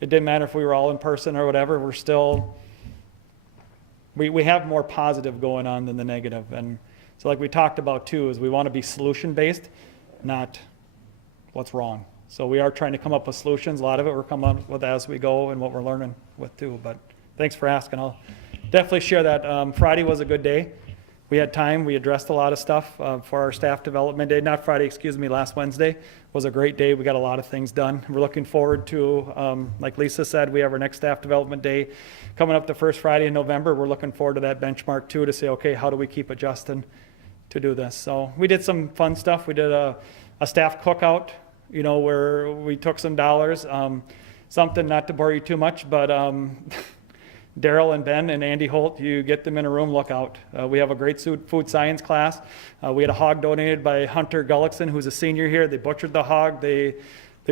It didn't matter if we were all in person or whatever, we're still, we have more positive going on than the negative. And so like we talked about too, is we want to be solution-based, not what's wrong. So we are trying to come up with solutions. A lot of it we're coming up with as we go and what we're learning with too. But thanks for asking. I'll definitely share that. Friday was a good day. We had time. We addressed a lot of stuff for our staff development day. Not Friday, excuse me, last Wednesday was a great day. We got a lot of things done. We're looking forward to, like Lisa said, we have our next staff development day coming up the first Friday in November. We're looking forward to that benchmark too, to say, okay, how do we keep adjusting to do this? So we did some fun stuff. We did a staff cookout, you know, where we took some dollars. Something, not to bore you too much, but Daryl and Ben and Andy Holt, you get them in a room, look out. We have a great food science class. We had a hog donated by Hunter Gullickson, who's a senior here. They butchered the hog. They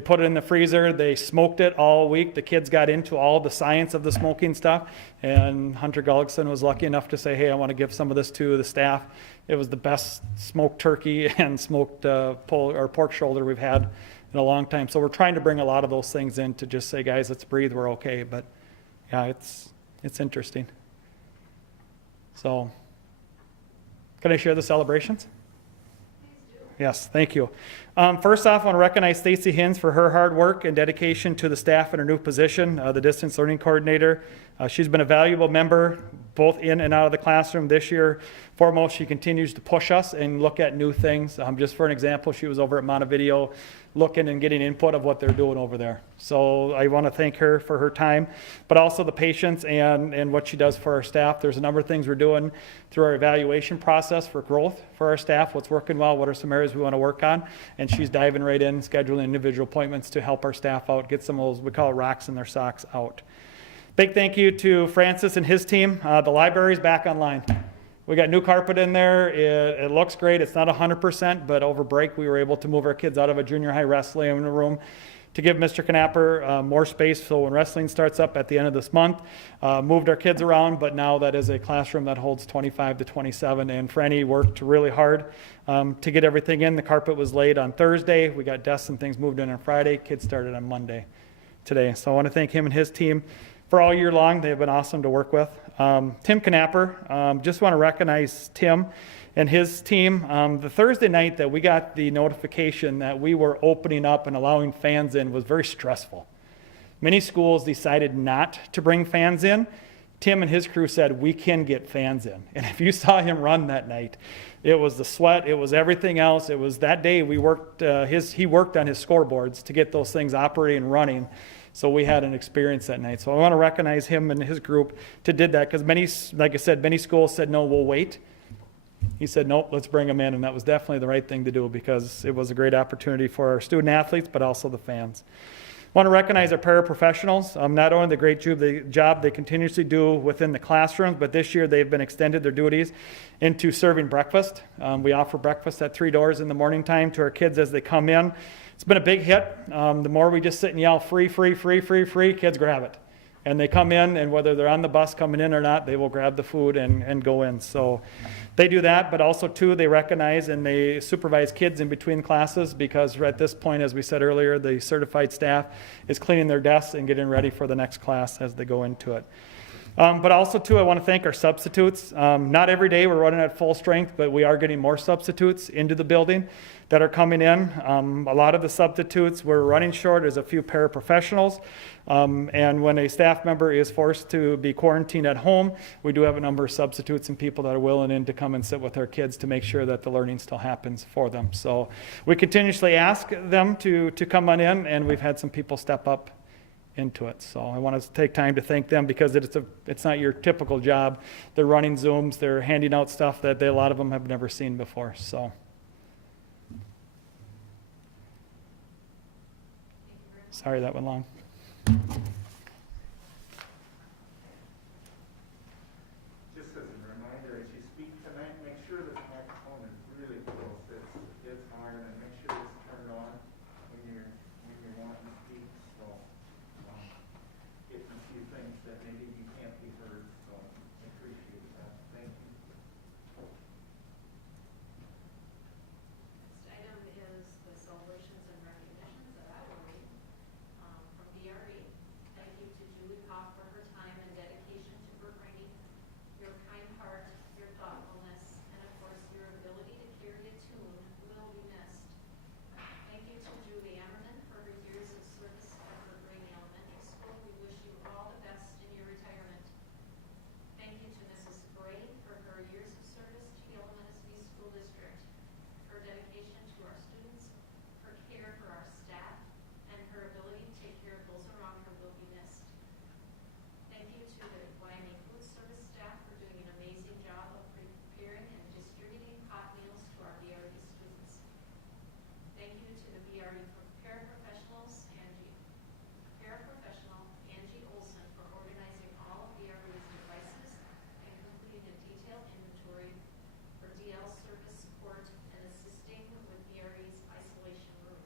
put it in the freezer. They smoked it all week. The kids got into all the science of the smoking stuff. And Hunter Gullickson was lucky enough to say, hey, I want to give some of this to the staff. It was the best smoked turkey and smoked pork shoulder we've had in a long time. So we're trying to bring a lot of those things in to just say, guys, let's breathe, we're okay. But yeah, it's interesting. So, can I share the celebrations? Yes, thank you. First off, I want to recognize Stacy Hins for her hard work and dedication to the staff in her new position, the distance learning coordinator. She's been a valuable member both in and out of the classroom this year. Foremost, she continues to push us and look at new things. Just for an example, she was over at Montevideo looking and getting input of what they're doing over there. So I want to thank her for her time, but also the patience and what she does for our staff. There's a number of things we're doing through our evaluation process for growth for our staff, what's working well, what are some areas we want to work on, and she's diving right in, scheduling individual appointments to help our staff out, get some of those, we call it rocks in their socks, out. Big thank you to Francis and his team. The library's back online. We got new carpet in there. It looks great. It's not 100%, but over break we were able to move our kids out of a junior high wrestling room to give Mr. Knapper more space so when wrestling starts up at the end of this month. Moved our kids around, but now that is a classroom that holds 25 to 27. And Franny worked really hard to get everything in. The carpet was laid on Thursday. We got desks and things moved in on Friday. Kids started on Monday today. So I want to thank him and his team for all year long. They've been awesome to work with. Tim Knapper, just want to recognize Tim and his team. The Thursday night that we got the notification that we were opening up and allowing fans in was very stressful. Many schools decided not to bring fans in. Tim and his crew said, we can get fans in. And if you saw him run that night, it was the sweat, it was everything else. It was that day we worked, he worked on his scoreboards to get those things operating and running. So we had an experience that night. So I want to recognize him and his group to did that because many, like I said, many schools said, no, we'll wait. He said, nope, let's bring them in. And that was definitely the right thing to do because it was a great opportunity for our student athletes, but also the fans. I want to recognize our paraprofessionals, not only the great job they continuously do within the classrooms, but this year they've been extended their duties into serving breakfast. We offer breakfast at 3 doors in the morning time to our kids as they come in. It's been a big hit. The more we just sit and yell, free, free, free, free, free, kids grab it. And they come in, and whether they're on the bus coming in or not, they will grab the food and go in. So they do that, but also, too, they recognize and they supervise kids in between classes because at this point, as we said earlier, the certified staff is cleaning their desks and getting ready for the next class as they go into it. But also, too, I want to thank our substitutes. Not every day we're running at full strength, but we are getting more substitutes into the building that are coming in. A lot of the substitutes we're running short. There's a few paraprofessionals. And when a staff member is forced to be quarantined at home, we do have a number of substitutes and people that are willing in to come and sit with our kids to make sure that the learning still happens for them. So we continuously ask them to come on in, and we've had some people step up into it. So I want to take time to thank them because it's not your typical job. They're running Zooms, they're handing out stuff that a lot of them have never seen before. So. Sorry that went long. Just as a reminder, as you speak tonight, make sure the microphone is really close. It's hard, and make sure it's turned on when you're wanting to speak. So, getting a few things that maybe you can't be heard. So, I appreciate that. Thank you. Next item is the celebrations and recognitions that I will read from BRE. Thank you to Julie Koch for her time and dedication to Burt Rainey, your kind heart, your thoughtfulness, and of course your ability to carry a tune will be missed. Thank you to Julie Ammerman for her years of service at Burt Rainey Elementary School. We wish you all the best in your retirement. Thank you to Mrs. Gray for her years of service to Gillum Manistee School District, her dedication to our students, her care for our staff, and her ability to take care of those around her will be missed. Thank you to the Wyoming Food Service staff for doing an amazing job of preparing and distributing hot meals to our BRE students. Thank you to the BRE paraprofessional Angie Olson for organizing all of BRE's devices and completing a detailed inventory for DL service support and assisting with BRE's isolation room.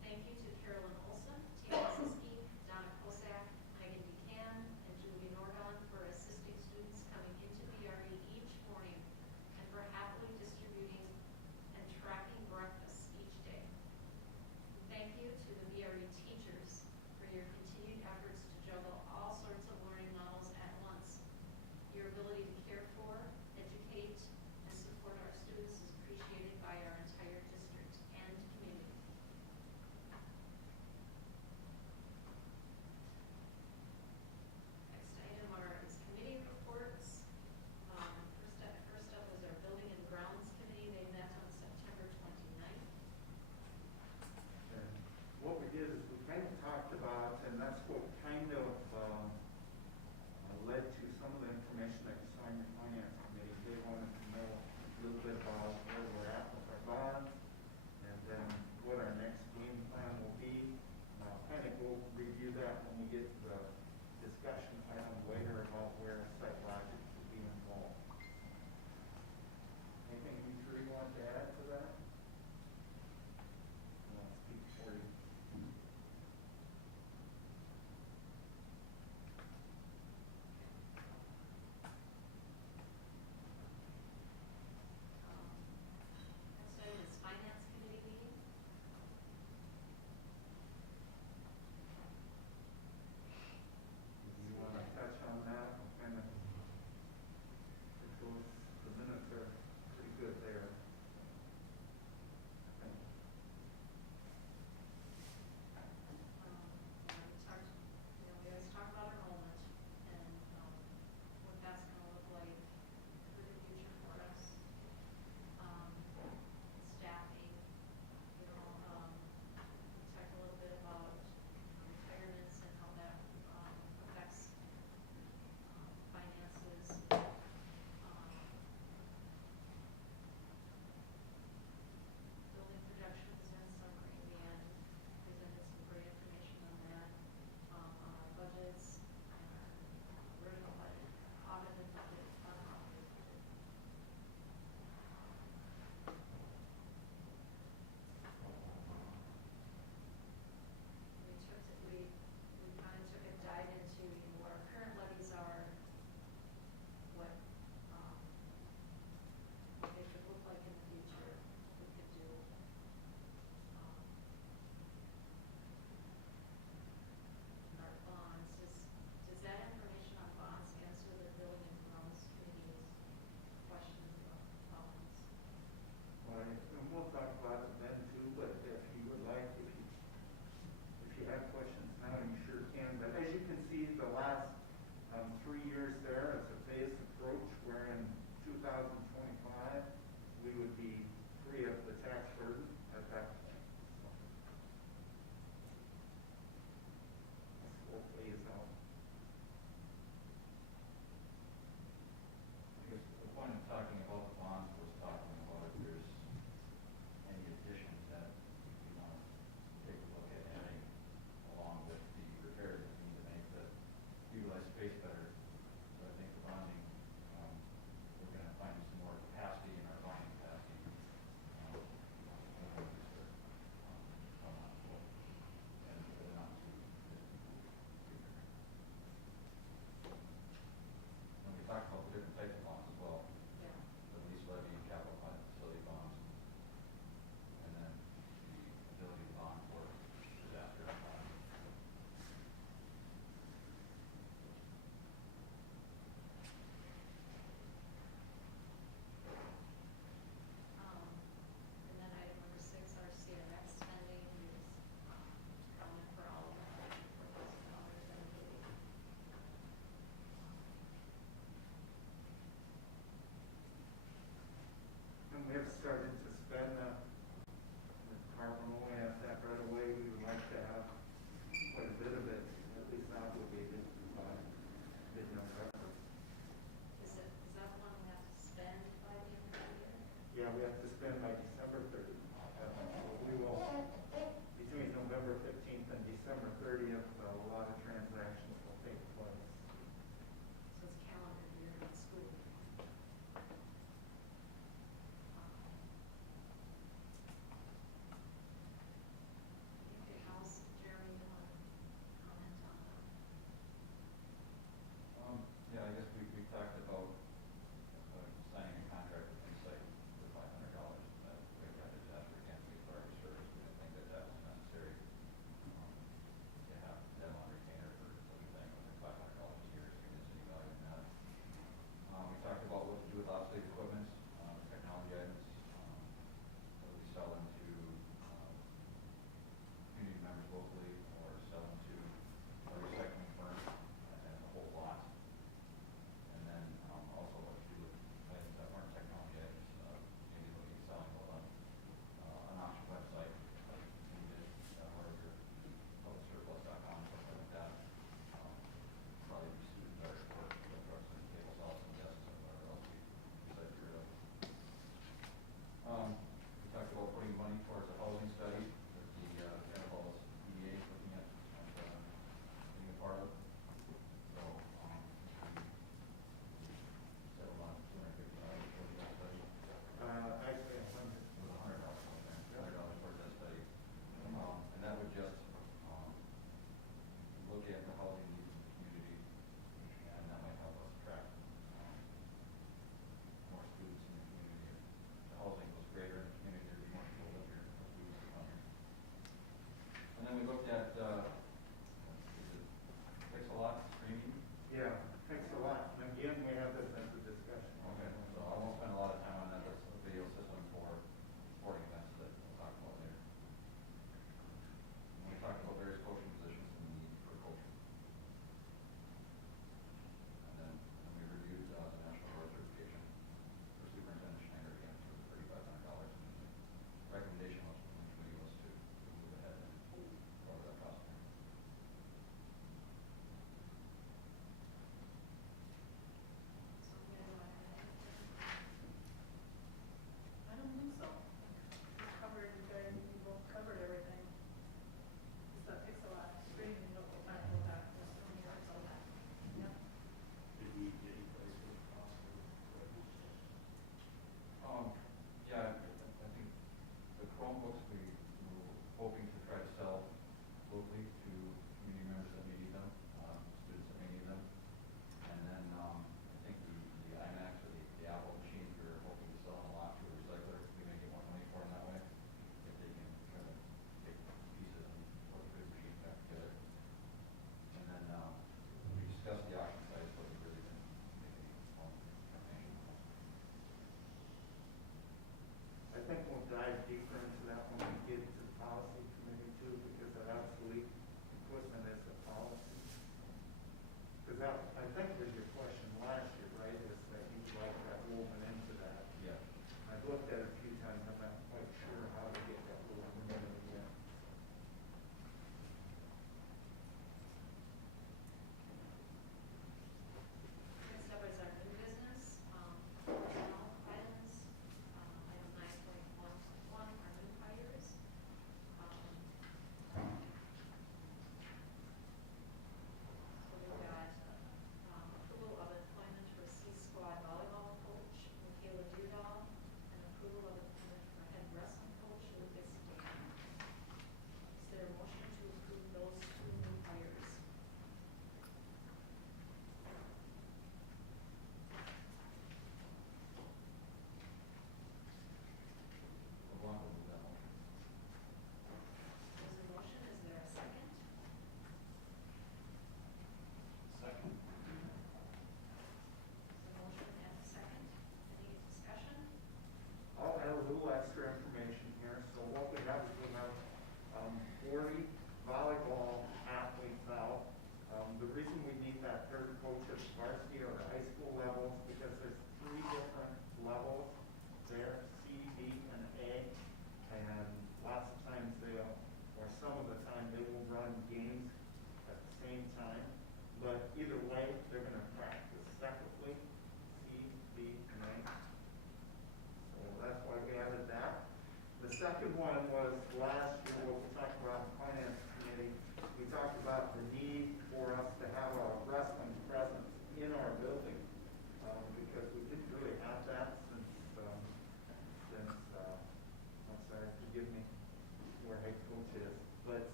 Thank you to Carolyn Olson, Tina Siski, Donna Kosak, Megan Buchanan, and Julie Nordon for assisting students coming into BRE each morning and for happily distributing and tracking breakfast each day. Thank you to the BRE teachers for your continued efforts to juggle all sorts of learning models at once. Your ability to care for, educate, and support our students is appreciated by our entire district and community. Next item is committee reports. First up was our Building and Grounds Committee. They met on September 29th. And what we did is we kind of talked about, and that's what kind of led to some of the information that you saw in your finance committee. They wanted to know a little bit about where we're at with our bonds, and then what our next game plan will be. Kind of go review that when we get to the discussion item later about where site logic will be involved. Anything you three want to add to that? Speak for you.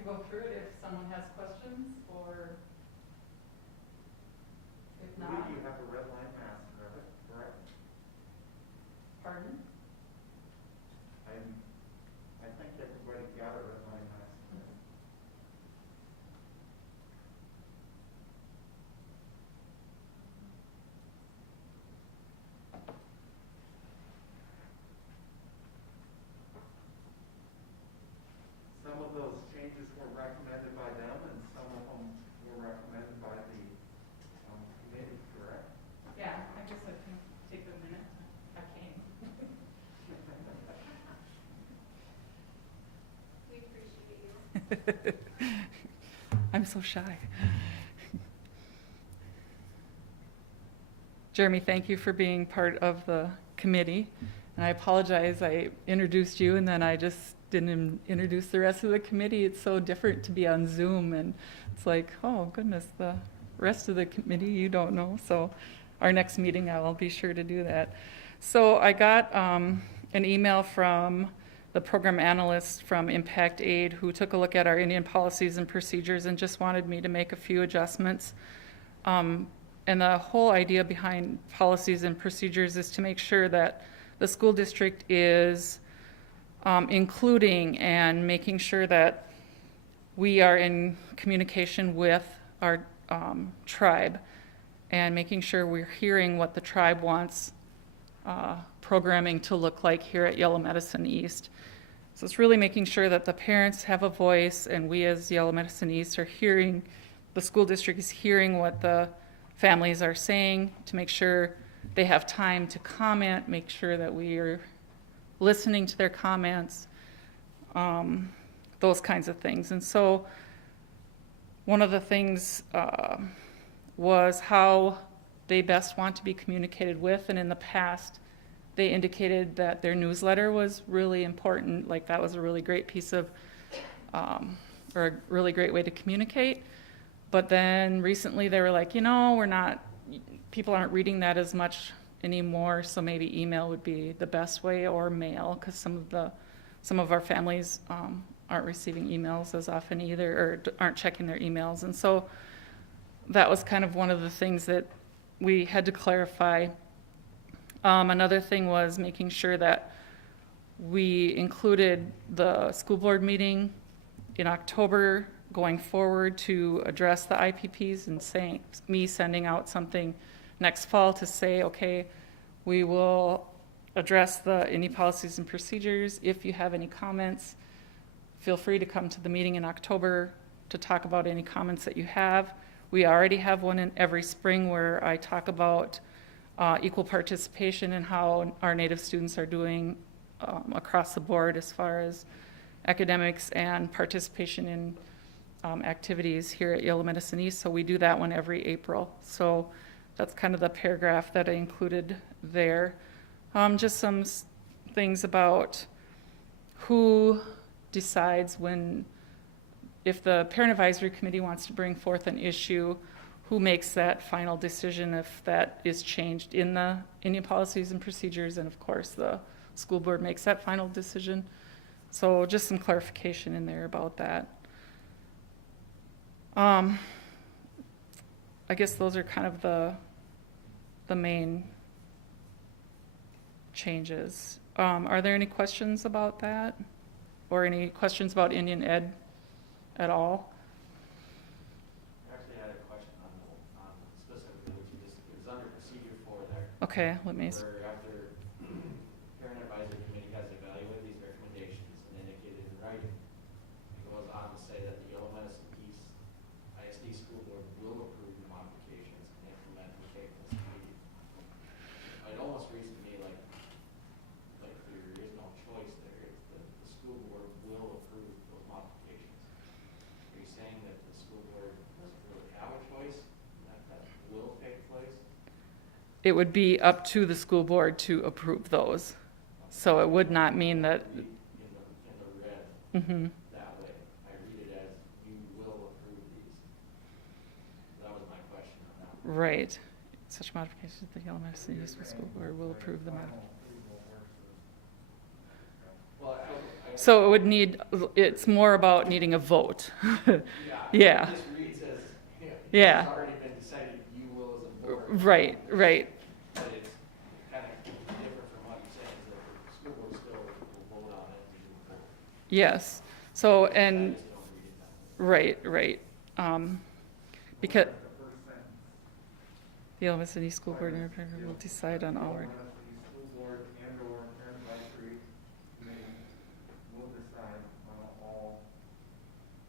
to go through it if someone has questions, or if I not, believe you have a red line mask, correct? pardon? I think everybody got a red line mask. Some of those changes were recommended by them, and some of them were recommended by the committee, correct? Yeah, I guess I can take a minute. I came. We appreciate you. I'm so shy. Jeremy, thank you for being part of the committee. And I apologize, I introduced you and then I just didn't introduce the rest of the committee. It's so different to be on Zoom and it's like, oh goodness, the rest of the committee you don't know. So our next meeting, I will be sure to do that. So I got an email from the program analyst from Impact Aid who took a look at our Indian policies and procedures and just wanted me to make a few adjustments. And the whole idea behind policies and procedures is to make sure that the school district is including and making sure that we are in communication with our tribe and making sure we're hearing what the tribe wants programming to look like here at Yellow Medicine East. So it's really making sure that the parents have a voice and we as Yellow Medicine East are hearing, the school district is hearing what the families are saying, to make sure they have time to comment, make sure that we are listening to their comments, those kinds of things. And so one of the things was how they best want to be communicated with, and in the past they indicated that their newsletter was really important, like that was a really great piece of, or a really great way to communicate. But then recently they were like, people aren't reading that as much anymore, so maybe email would be the best way, or mail, because some of our families aren't receiving emails as often either, or aren't checking their emails. And so that was kind of one of the things that we had to clarify. Another thing was making sure that we included the school board meeting in October going forward to address the IPPs, and sending out something next fall to say, okay, we will address the Indian policies and procedures. If you have any comments, feel free to come to the meeting in October to talk about any comments that you have. We already have one in every spring where I talk about equal participation and how our Native students are doing across the board as far as academics and participation in activities here at Yellow Medicine East. So we do that one every April. So that's kind of the paragraph that I included there. Just some things about who decides if the parent advisory committee wants to bring forth an issue, who makes that final decision if that is changed in the Indian policies and procedures, and of course the school board makes that final decision. So just some clarification in there about that. I guess those are kind of the main changes. Are there any questions about that? Or any questions about Indian Ed at all? I actually had a question on specifically what you just, it was under procedure 4 there. Okay, let me, Where after parent advisory committee has evaluated these recommendations and indicated in writing, it goes on to say that the Yellow Medicine East ISD school board will approve the modifications and implement and take this meeting. It almost reads to me like there is no choice there. It's the school board will approve those modifications. Are you saying that the school board doesn't really have a choice, that will take place? it would be up to the school board to approve those. So it would not mean that, In the red, mhm. that way, I read it as you will approve these. That was my question on that. Right. Such modifications that the Yellow Medicine East School Board will approve the mod. Well, So it would need, it's more about needing a vote. Yeah. It just reads as, Yeah. it's already been decided you will as a board. Right, right. But it's kind of different from what you're saying, is that the school board still will vote on it and do the vote. Yes. So, I and, just don't read it that way. right. Because The first sentence. the Yellow City School Board will decide on all. The school board and/or parent advisory committee will decide on all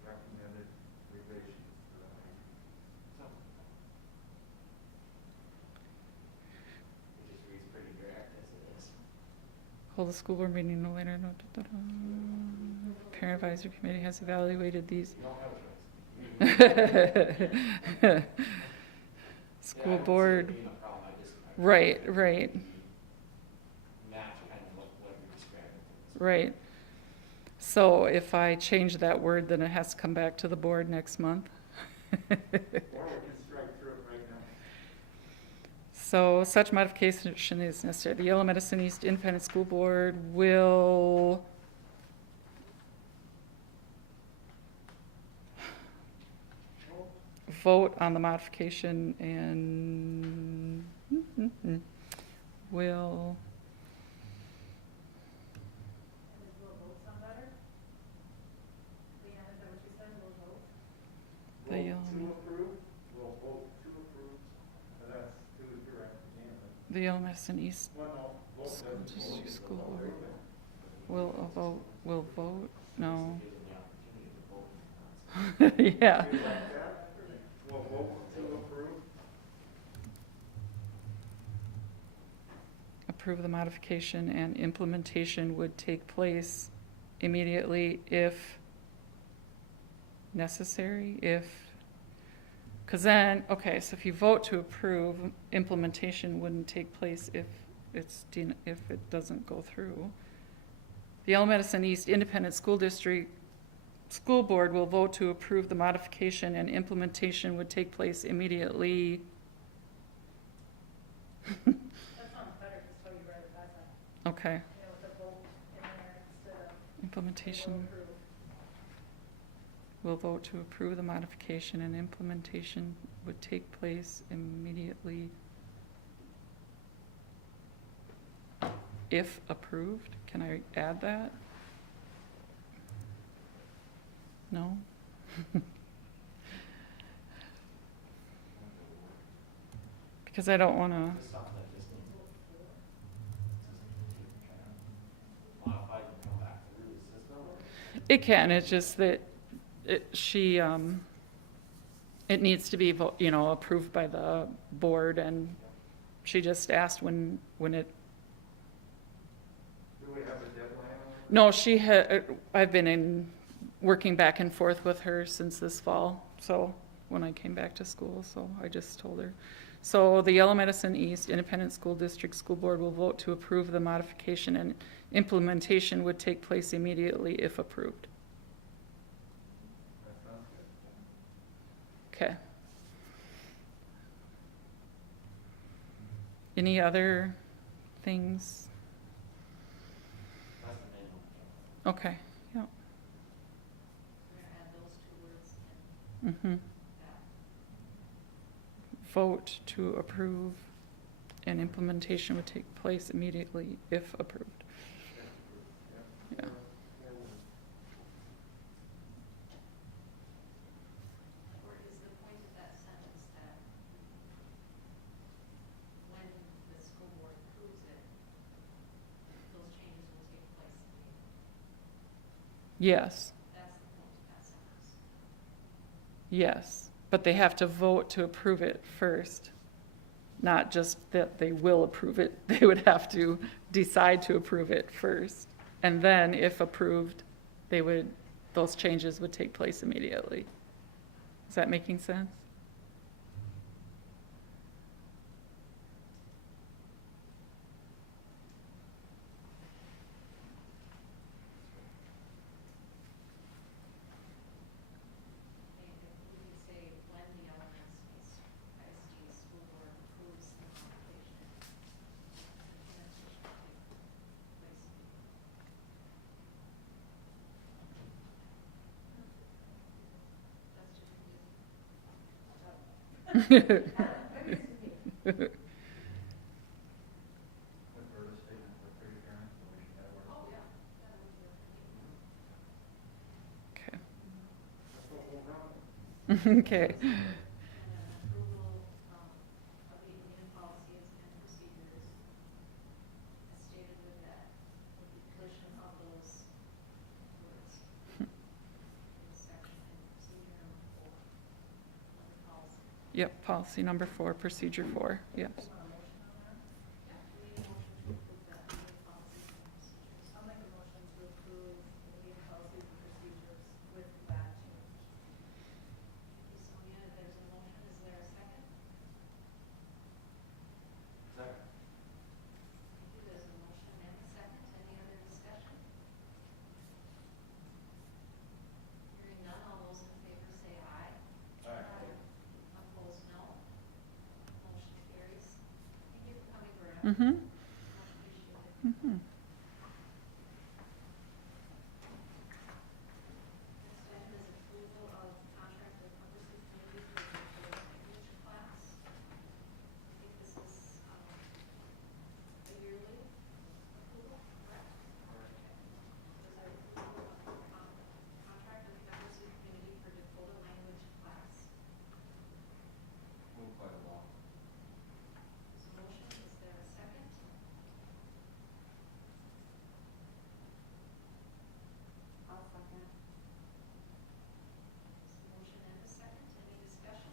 recommended revisions to the high school. It just reads pretty direct as it is. Hold a school board meeting no later. Parent advisory committee has evaluated these. You don't have a choice. School board, Being a problem, I just. right. Match kind of what you're describing. Right. So if I change that word, then it has to come back to the board next month. Or we can strike through it right now. So such modification is necessary. The Yellow Medicine East Independent School Board will vote on the modification and will, And will vote sound better? Leanne, is that what you said, will vote? The Vote yellow- to approve, we'll vote to approve, and that's to direct the the Yellow Medicine East Well, no, vote School doesn't District vote, School it's Board all will vote, no. Gives them the opportunity to vote. Yeah, Do you like that? We'll vote to approve. approve the modification and implementation would take place immediately if necessary, because then, okay, so if you vote to approve, implementation wouldn't take place if if it doesn't go through. The Yellow Medicine East Independent School District School Board will vote to approve the modification and implementation would take place immediately. That sounds better, just how you read it last time, Okay, you know, with the vote in there instead of. implementation. Will approve. Will vote to approve the modification and implementation would take place immediately if approved. Can I add that? No? Because I don't want to, Just something that just needs to modify and come back through the system, or? it can, it's just that it needs to be, approved by the board, and she just asked when it, Do we have a deadline on it? no, I've been working back and forth with her since this fall, so, when I came back to school, so I just told her. So the Yellow Medicine East Independent School District School Board will vote to approve the modification, and implementation would take place immediately if approved. That sounds good. Okay. Any other things? That's the main one. Okay, yeah. We're gonna add those two words Mm-hmm. and that. Vote to approve and implementation would take place immediately if approved. Yeah. Or is the point of that sentence that when the school board approves it, those changes will take place immediately? Yes, That's the point of that sentence. yes, but they have to vote to approve it first, not just that they will approve it. They would have to decide to approve it first. And then if approved, those changes would take place immediately. Is that making sense? If we could say when the elements ISD school board approves the modification. Implementation will take place. Oh, yeah, that was your Okay. That's what we'll run. Okay. And approval, of the Indian policies and procedures as stated with that, with the addition of those words. In section and procedure number 4 of the policy. Yep, policy number 4, procedure 4, yes. Want a motion on that? Yeah, we need a motion to approve that Indian policies and procedures. I'll make a motion to approve the meeting policies and procedures with that change. Thank you, Sonia. There's a motion. Is there a second? Second. Thank you. There's a motion and a second. Any other discussion? Hearing none, all those in favor say aye. Opposed, no. Motion carries. Thank you for coming, Brad. Mm-hmm. Much appreciated. Mm-hmm. Next item is approval of contract with Upper Sioux Community for the English language class. I think this is, a yearly approval, correct? Is there approval of contract with Upper Sioux Community for Dakota language class? Move by law. There's a motion. Is there a second? I'll second. There's a motion and a second. Any discussion?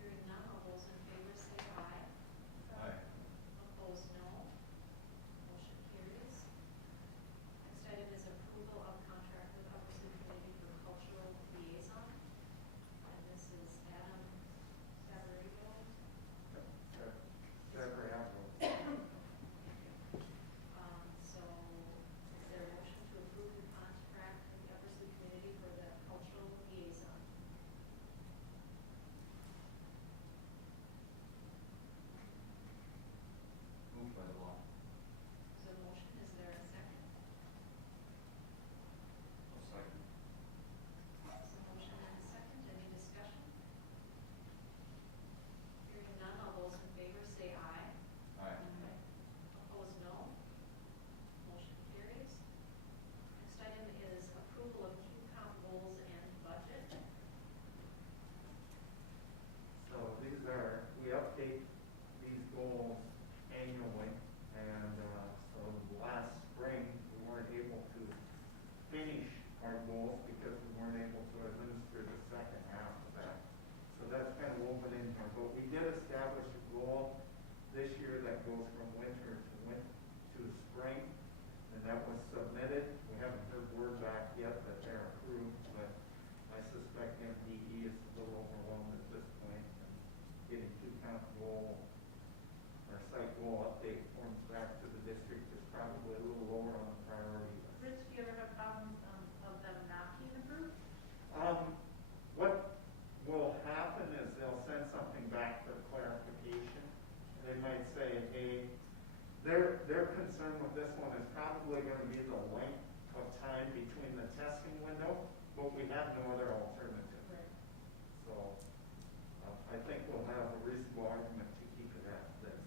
Hearing none, all those in favor say aye. Aye. Opposed, no. Motion carries. Next item is approval of contract with Upper Sioux Community for cultural liaison. And this is Adam Savarino. Zachary Apple. So is there a motion to approve the contract with the Upper Sioux Community for the cultural liaison? Move by law. There's a motion. Is there a second? Second. There's a motion and a second. Any discussion? Hearing none, all those in favor say aye. Aye. Opposed, no. Motion carries. Next item is approval of QComp goals and budget. So these are, we update these goals annually, and, so last spring, we weren't able to finish our goals because we weren't able to administer the second half of that. So that's kind of woven in here, but we did establish a goal this year that goes from winter to spring, and that was submitted. We haven't heard word back yet that they're approved, but I suspect MDE is a little overwhelmed at this point. And getting two-count goal, or site goal update forms back to the district is probably a little lower on the priority list. Rich, do you ever have problems, of them not being approved? What will happen is they'll send something back for clarification. They might say, hey, their concern with this one is probably gonna be the length of time between the testing window, but we have no other alternative. Right. So, I think we'll have a reasonable argument to keep it at this.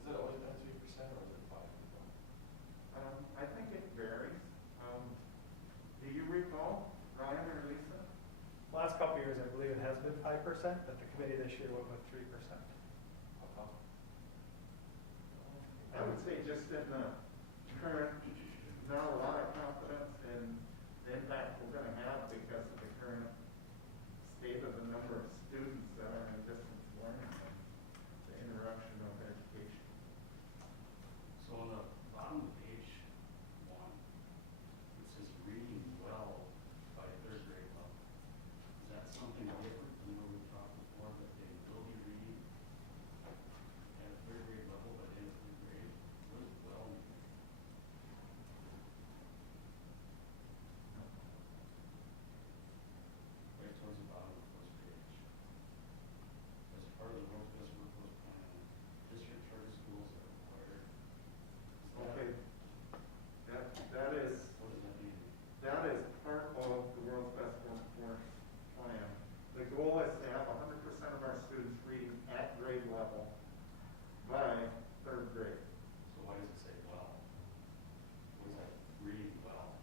Has it always been 3% or is it 5%? I think it varies. Do you recall, Ryan or Lisa? Last couple of years, I believe it has been 5%, but the committee this year went with 3%. How come? I would say just in the current, not a lot of confidence in the impact we're gonna have because of the current state of the number of students that are in distance learning and the interruption of education. So on the bottom of page 1, it says reading well by 3rd grade level. Is that something different than what we talked before, that the ability to grade level by third grade. So why does it say well? What is that, read well?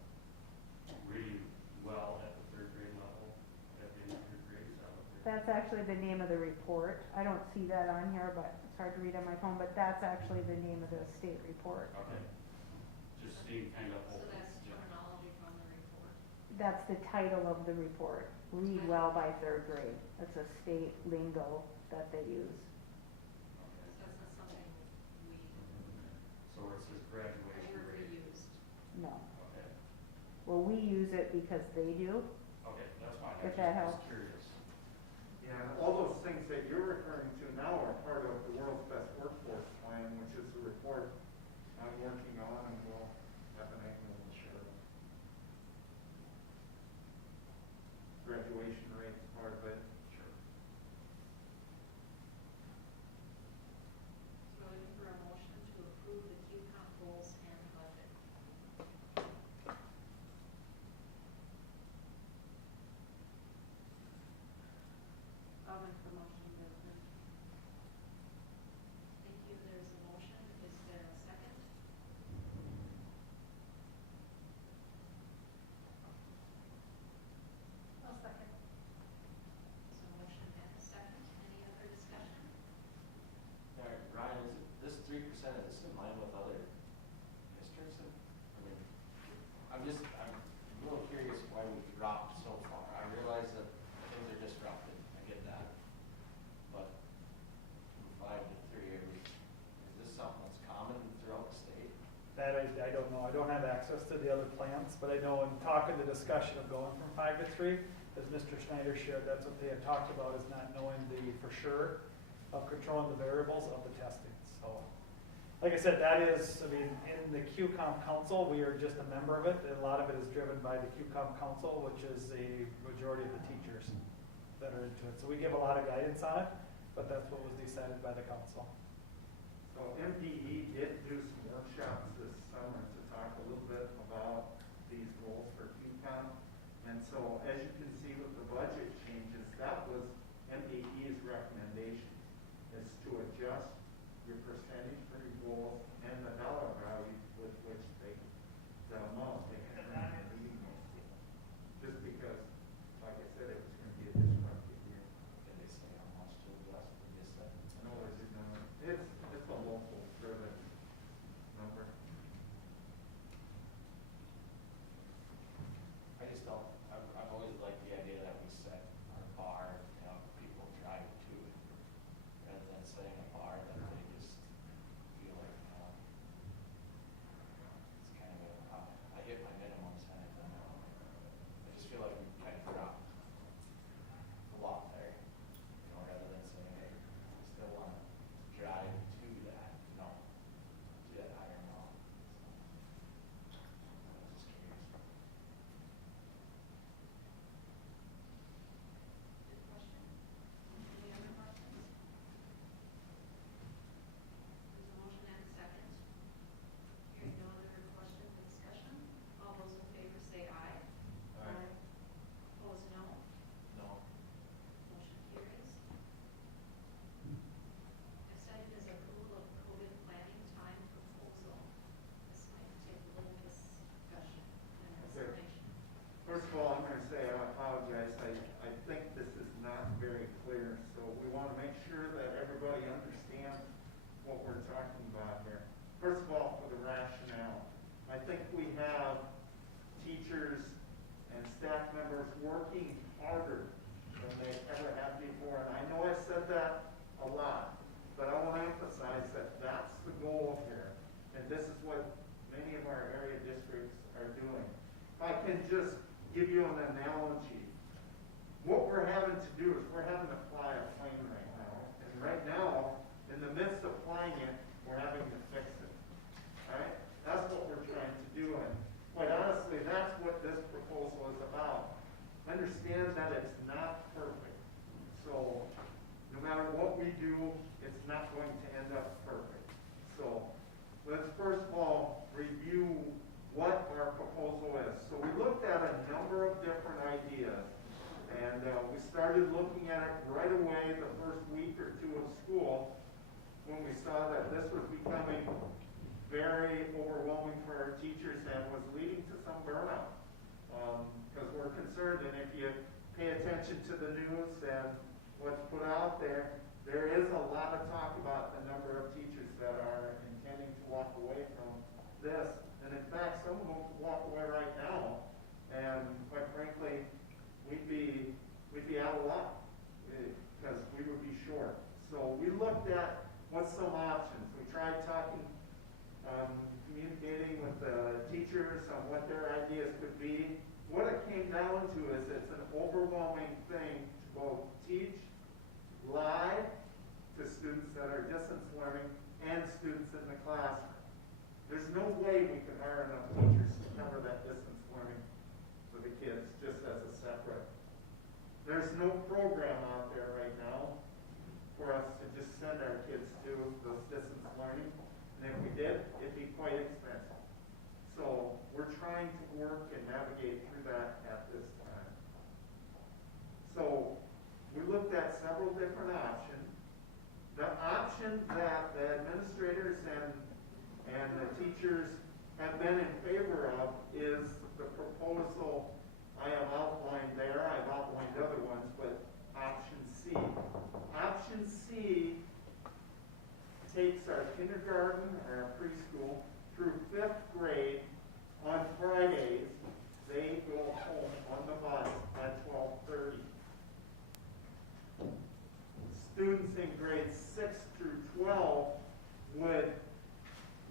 Read well at the third grade level, at the end of third grade, is that what they're? That's actually the name of the report. I don't see that on here, but it's hard to read on my phone, but that's actually the name of the state report. Okay. Just staying kind of So open. that's terminology from the report. That's the title of the report, Read Well by Third Grade. That's a state lingo that they use. Okay. So that's not something we So where it says graduation ever rate. reused. No. Okay, Well, we use it because they do. okay, that's fine. If I that just helps. was curious. Yeah, and all those things that you're referring to now are part of the World's Best Workforce Plan, which is the report I'm working on and will have an annual share of. Graduation rate's part of it. Sure. So we're looking for a motion to approve the QCOM goals and budget. I'll make the motion, Desmond. Thank you, there's a motion, is there a second? I'll second. So motion and a second, any other discussion? Now, Ryan, is it, this 3%, is this in line with other districts? I mean, I'm a little curious why we dropped so far. I realize that things are disrupted, I get that. But from 5 to 3, is this something that's common throughout the state? That I don't know. I don't have access to the other plans, but I know in talking, the discussion of going from 5 to 3, as Mr. Schneider shared, that's what they had talked about, is not knowing the for sure of controlling the variables of the testing. So, like I said, that is, I mean, in the QCOM Council, we are just a member of it, and a lot of it is driven by the QCOM Council, which is a majority of the teachers that are into it. So we give a lot of guidance on it, but that's what was decided by the council. So MDE did do some workshops this summer to talk a little bit about these goals for QCOM. And so as you can see with the budget changes, that was MDE's recommendation, is to adjust your percentage for your goals and the dollar value with which the amount they can earn in meeting those goals. Just because, like I said, it was going to be a disruptive year. Did they say how much to adjust? Did they say? No, it did not. It's a local driven number. I just don't, I've always liked the idea that we set our bar, you know, people drive to it, rather than setting a bar that they just feel like, you know, it's kind of a, I hit my minimums and I just feel like we kind of dropped a lot there, you know, rather than saying, hey, we still want to drive to that, no, to that higher amount. So, I was just curious. Good question. Any other questions? There's a motion and a second. Hearing no other questions or discussion, all those in favor say aye. Aye. Opposed, no. No. Motion carries. Next item is approval of COVID planning time proposal. This might take a little discussion and Okay. explanation. First of all, I'm going to say I apologize. I think this is not very clear, so we want to make sure that everybody understands what we're talking about here. First of all, for the rationale, I think we have teachers and staff members working harder than they ever have before, and I know I said that a lot, but I want to emphasize that that's the goal here, and this is what many of our area districts are doing. If I can just give you an analogy, what we're having to do is we're having to fly a plane right now, and right now, in the midst of flying it, we're having to fix it. All right? That's what we're trying to do, and quite honestly, that's what this proposal is about. Understand that it's not perfect. So, no matter what we do, it's not going to end up perfect. So, let's first of all review what our proposal is. So we looked at a number of different ideas, And we started looking at it right away the first week or two of school when we saw that this was becoming very overwhelming for our teachers and was leading to some burnout. Because we're concerned, and if you pay attention to the news and what's put out there, there is a lot of talk about the number of teachers that are intending to walk away from this. And in fact, some of them walk away right now, and quite frankly, we'd be out of luck because we would be short. So we looked at what's some options. We tried talking, communicating with the teachers on what their ideas could be. What it came down to is it's an overwhelming thing to both teach live to students that are distance learning and students in the classroom. There's no way we can hire enough teachers to cover that distance learning for the kids just as a separate. There's no program out there right now for us to just send our kids to those distance learning. And if we did, it'd be quite expensive. So we're trying to work and navigate through that at this time. So we looked at several different options. The option that the administrators and the teachers have been in favor of is the proposal I have outlined there. I've outlined other ones, but option C. Option C takes our kindergarten or our preschool through 5th grade. On Fridays, they go home on the bus at 12:30. Students in grades 6 through 12 would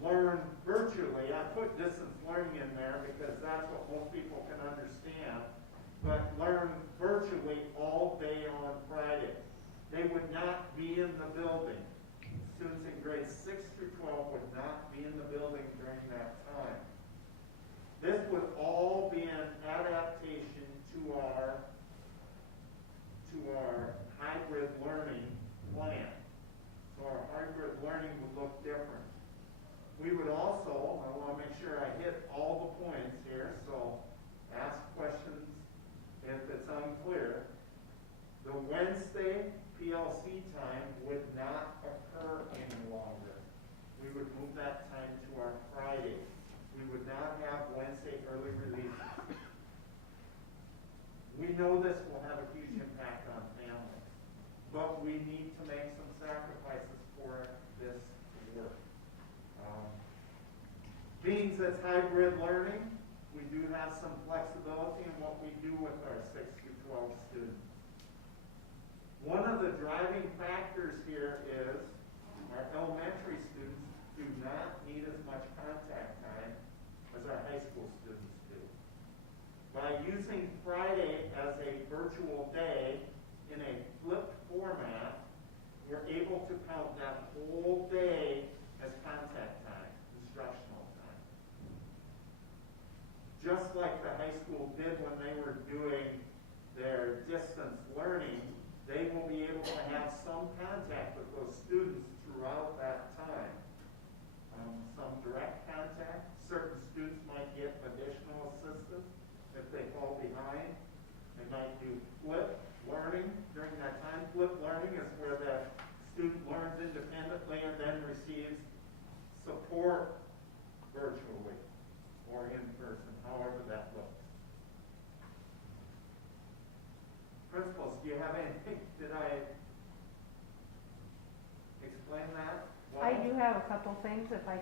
learn virtually. I put distance learning in there because that's what most people can understand, but learn virtually all day on Friday. They would not be in the building. Students in grades 6 through 12 would not be in the building during that time. This would all be an adaptation to our hybrid learning plan. So our hybrid learning would look different. We would also, I want to make sure I hit all the points here, so ask questions if it's unclear. The Wednesday PLC time would not occur any longer. We would move that time to our Fridays. We would not have Wednesday early releases. We know this will have a huge impact on families, but we need to make some sacrifices for this to work. Being that it's hybrid learning, we do have some flexibility in what we do with our 6 through 12 students. One of the driving factors here is our elementary students do not need as much contact time as our high school students do. By using Friday as a virtual day in a flipped format, we're able to count that whole day as contact time, instructional time. Just like the high school did when they were doing their distance learning, they will be able to have some contact with those students throughout that time. Some direct contact. Certain students might get additional assistance if they fall behind. They might do flip learning during that time. Flip learning is where the student learns independently and then receives support virtually or in person, however that looks. Principals, do you have anything? Did I explain that? I do have a couple things if I,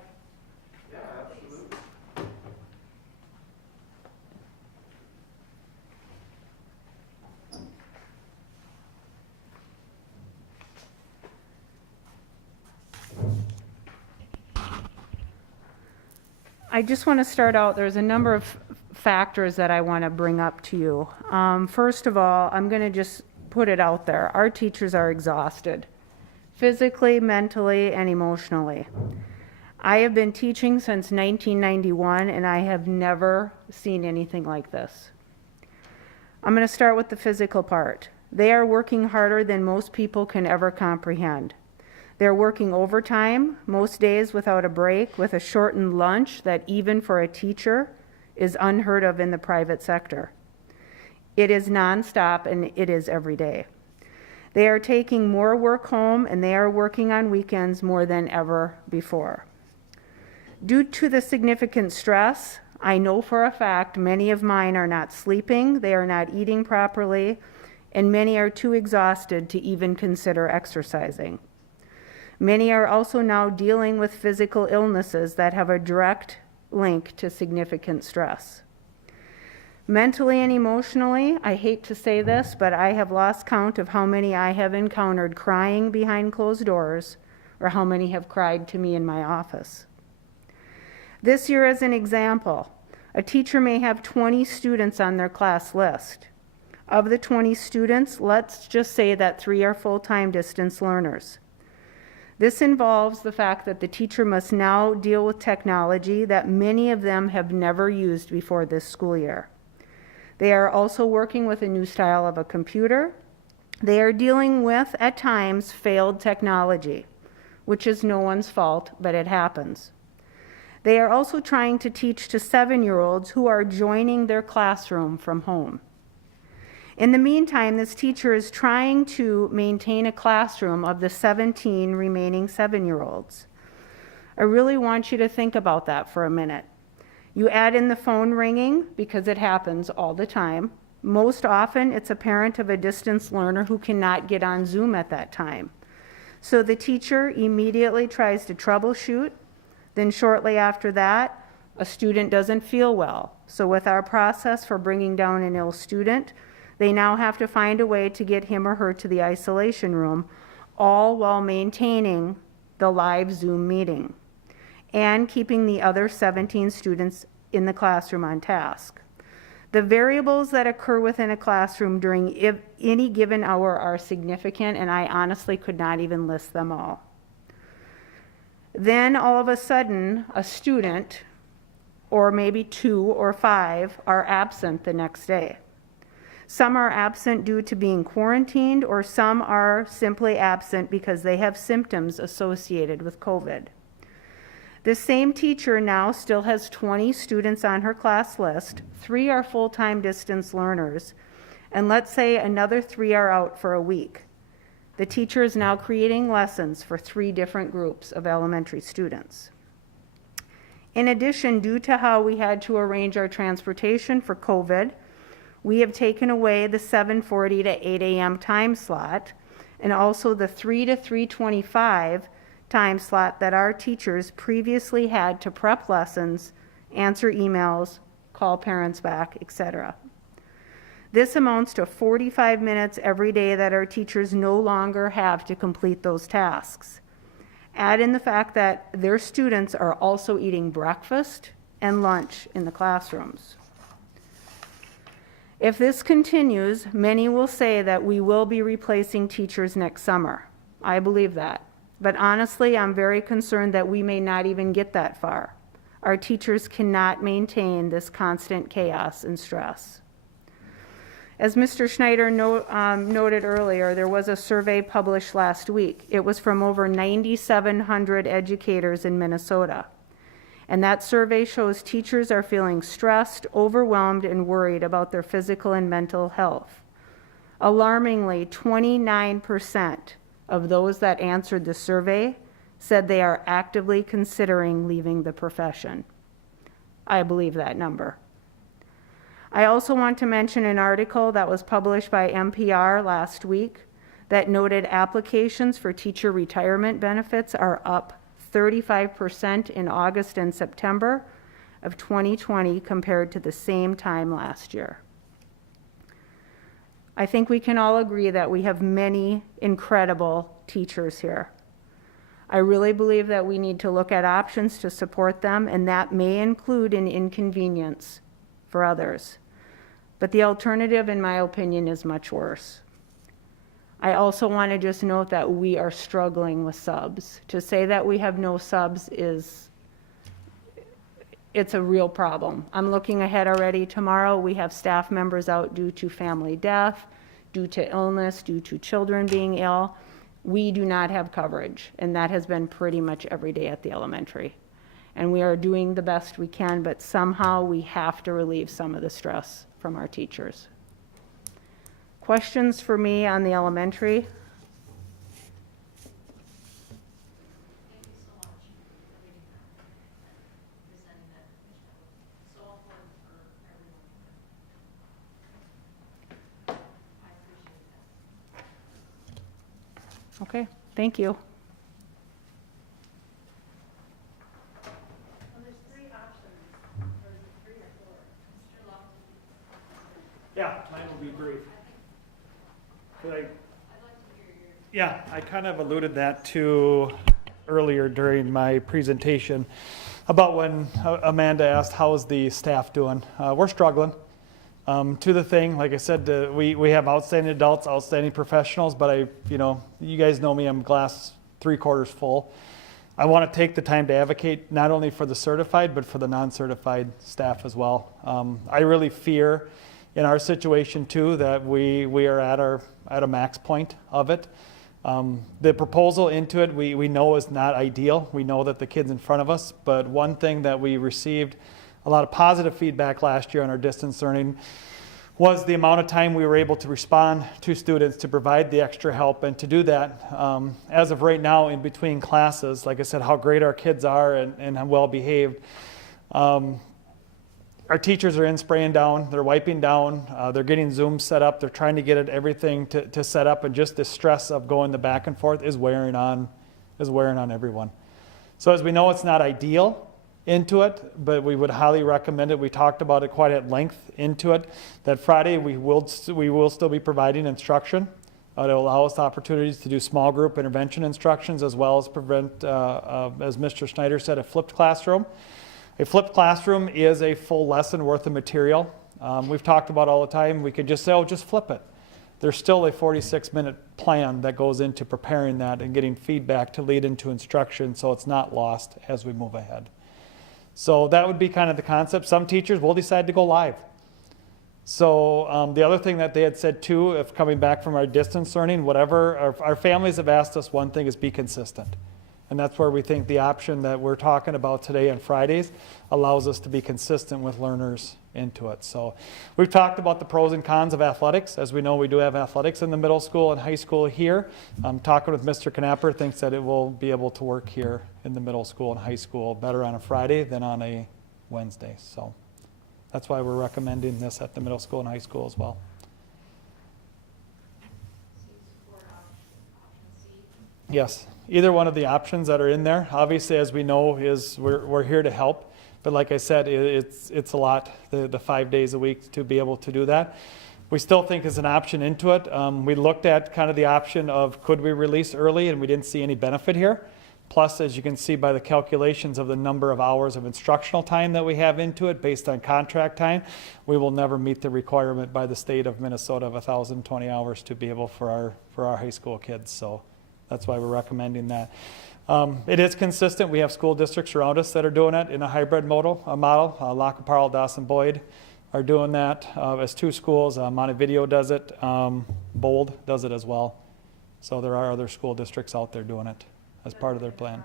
Yeah, absolutely. I just want to start out, there's a number of factors that I want to bring up to you. First of all, I'm going to just put it out there. Our teachers are exhausted, physically, mentally, and emotionally. I have been teaching since 1991, and I have never seen anything like this. I'm going to start with the physical part. They are working harder than most people can ever comprehend. They're working overtime, most days without a break, with a shortened lunch that even for a teacher is unheard of in the private sector. It is nonstop and it is every day. They are taking more work home and they are working on weekends more than ever before. Due to the significant stress, I know for a fact many of mine are not sleeping, they are not eating properly, and many are too exhausted to even consider exercising. Many are also now dealing with physical illnesses that have a direct link to significant stress. Mentally and emotionally, I hate to say this, but I have lost count of how many I have encountered crying behind closed doors, or how many have cried to me in my office. This year, as an example, a teacher may have 20 students on their class list. Of the 20 students, let's just say that 3 are full-time distance learners. This involves the fact that the teacher must now deal with technology that many of them have never used before this school year. They are also working with a new style of a computer. They are dealing with, at times, failed technology, which is no one's fault, but it happens. They are also trying to teach to 7-year-olds who are joining their classroom from home. In the meantime, this teacher is trying to maintain a classroom of the 17 remaining 7-year-olds. I really want you to think about that for a minute. You add in the phone ringing, because it happens all the time. Most often, it's a parent of a distance learner who cannot get on Zoom at that time. So the teacher immediately tries to troubleshoot. Then shortly after that, a student doesn't feel well. So with our process for bringing down an ill student, they now have to find a way to get him or her to the isolation room, all while maintaining the live Zoom meeting and keeping the other 17 students in the classroom on task. The variables that occur within a classroom during any given hour are significant, and I honestly could not even list them all. Then all of a sudden, a student, or maybe 2 or 5, are absent the next day. Some are absent due to being quarantined, or some are simply absent because they have symptoms associated with COVID. This same teacher now still has 20 students on her class list. 3 are full-time distance learners, and let's say another 3 are out for a week. The teacher is now creating lessons for 3 different groups of elementary students. In addition, due to how we had to arrange our transportation for COVID, we have taken away the 7:40 to 8 a.m. time slot, and also the 3 to 3:25 time slot that our teachers previously had to prep lessons, answer emails, call parents back, etc. This amounts to 45 minutes every day that our teachers no longer have to complete those tasks. Add in the fact that their students are also eating breakfast and lunch in the classrooms. If this continues, many will say that we will be replacing teachers next summer. I believe that. But honestly, I'm very concerned that we may not even get that far. Our teachers cannot maintain this constant chaos and stress. As Mr. Schneider noted earlier, there was a survey published last week. It was from over 9,700 educators in Minnesota. And that survey shows teachers are feeling stressed, overwhelmed, and worried about their physical and mental health. Alarmingly, 29% of those that answered the survey said they are actively considering leaving the profession. I believe that number. I also want to mention an article that was published by NPR last week that noted applications for teacher retirement benefits are up 35% in August and September of 2020 compared to the same time last year. I think we can all agree that we have many incredible teachers here. I really believe that we need to look at options to support them, and that may include an inconvenience for others. But the alternative, in my opinion, is much worse. I also want to just note that we are struggling with subs. To say that we have no subs it's a real problem. I'm looking ahead already. Tomorrow we have staff members out due to family death, due to illness, due to children being ill. We do not have coverage, and that has been pretty much every day at the elementary. And we are doing the best we can, but somehow we have to relieve some of the stress from our teachers. Questions for me on the elementary? Thank you so much for reading that and presenting that information. That was so important for everyone. I appreciate that. Okay, thank you. Well, there's three options, or is it three or four? Mr. Lofton, Yeah, mine will be brief. Could I? I'd like to hear your Yeah, I kind of alluded that to earlier during my presentation about when Amanda asked, how's the staff doing? We're struggling. To the thing, like I said, we have outstanding adults, outstanding professionals, but you guys know me, I'm glass 3/4 full. I want to take the time to advocate not only for the certified, but for the non-certified staff as well. I really fear in our situation too that we are at a max point of it. The proposal into it we know is not ideal. We know that the kids in front of us, but one thing that we received a lot of positive feedback last year on our distance learning was the amount of time we were able to respond to students to provide the extra help. And to do that, as of right now in between classes, like I said, how great our kids are and how well behaved. Our teachers are in spraying down, they're wiping down, they're getting Zoom set up, they're trying to get everything to set up, and just the stress of going the back and forth is wearing on everyone. So as we know, it's not ideal into it, but we would highly recommend it. We talked about it quite at length into it, that Friday we will still be providing instruction. It'll allow us opportunities to do small group intervention instructions, as well as prevent, as Mr. Schneider said, a flipped classroom. A flipped classroom is a full lesson worth of material. We've talked about all the time, we could just say, oh, just flip it. There's still a 46-minute plan that goes into preparing that and getting feedback to lead into instruction, so it's not lost as we move ahead. So that would be kind of the concept. Some teachers will decide to go live. So the other thing that they had said too, if coming back from our distance learning, whatever, our families have asked us one thing is be consistent. And that's where we think the option that we're talking about today on Fridays allows us to be consistent with learners into it. So we've talked about the pros and cons of athletics. As we know, we do have athletics in the middle school and high school here. Talking with Mr. Knapper, thinks that it will be able to work here in the middle school and high school better on a Friday than on a Wednesday. So that's why we're recommending this at the middle school and high school as well. support option C. Yes, either one of the options that are in there, obviously, as we know, is we're here to help. But like I said, it's a lot, the 5 days a week to be able to do that. We still think is an option into it. We looked at kind of the option of could we release early, and we didn't see any benefit here. Plus, as you can see by the calculations of the number of hours of instructional time that we have into it based on contract time, we will never meet the requirement by the state of Minnesota of 1,020 hours to be able for our high school kids. So that's why we're recommending that. It is consistent. We have school districts around us that are doing it in a hybrid model. Lackaparle, Dawson Boyd are doing that as two schools. Montevideo does it. Bold does it as well. So there are other school districts out there doing it as part of their plan.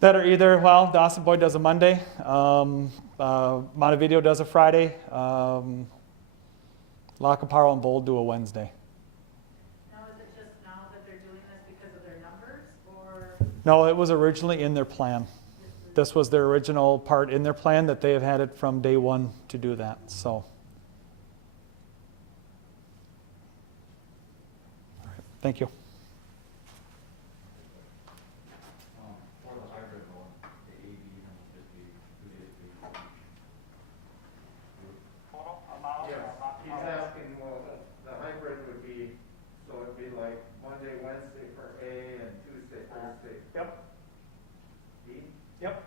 That are either, well, Dawson Boyd does a Monday, Montevideo does a Friday, Lackaparle and Bold do a Wednesday. Now, is it just now that they're doing this because of their numbers, or? No, it was originally in their plan. This was their original part in their plan that they have had it from day one to do that, so. All right, thank you. For the hybrid one, the AB and the 2 days a week. Yes, he's asking, well, the hybrid would be, so it'd be like Monday, Wednesday for A and Tuesday, Thursday. Yep. B, Yep.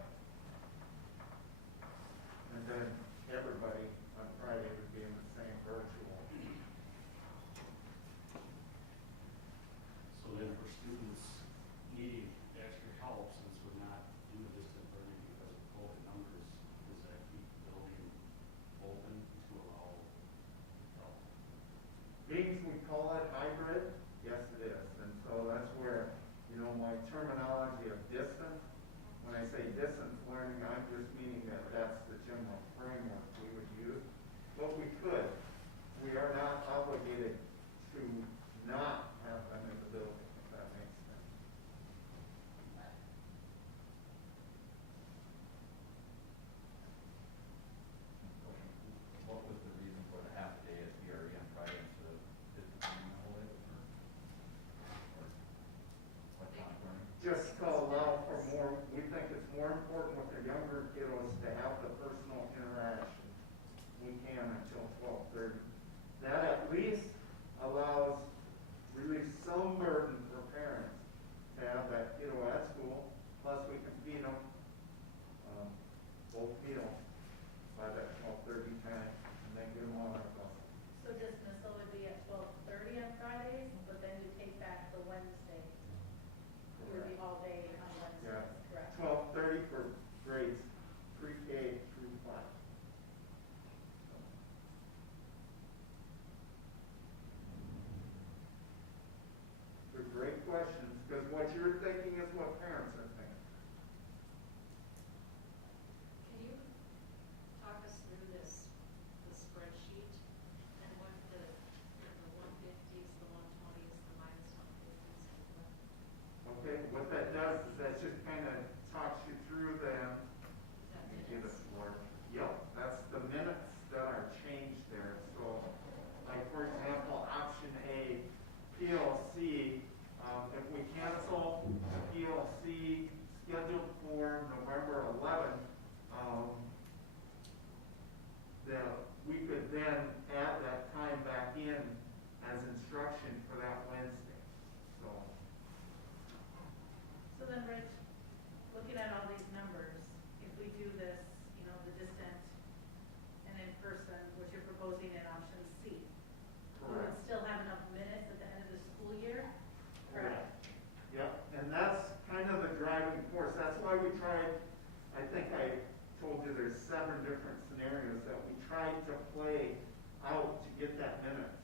and then everybody on Friday would be in the same virtual. more important with the younger kiddos to have the personal interaction we can until 12:30. That at least allows, relieves some burden for parents to have that kiddo at school, plus we can feed them both meals by that 12:30 time, and then get them on our bus. So dismissal would be at 12:30 on Fridays, but then you take back the Wednesday. It would be all day on Wednesdays, correct? 12:30 for grades pre-K through 5. They're great questions, because what you're thinking is what parents are thinking. Can you talk us through this, the spreadsheet, and what the 150s, the 120s, the minus 150s, and what? Okay, what that does is that just kind of talks you through them. Is that Let me give it minutes? more. Yep, that's the minutes that are changed there. So, like for example, option A, PLC, if we cancel PLC scheduled for November 11th, that we could then add that time back in as instruction for that Wednesday. So, So then, Rich, looking at all these numbers, if we do this, you know, the distant and in person, which you're proposing in option C, we would correct. still have enough minutes at the end of the school year? Correct. Yep, and that's kind of the driving force. That's why we tried, I think I told you there's 7 different scenarios that we tried to play out to get that minutes.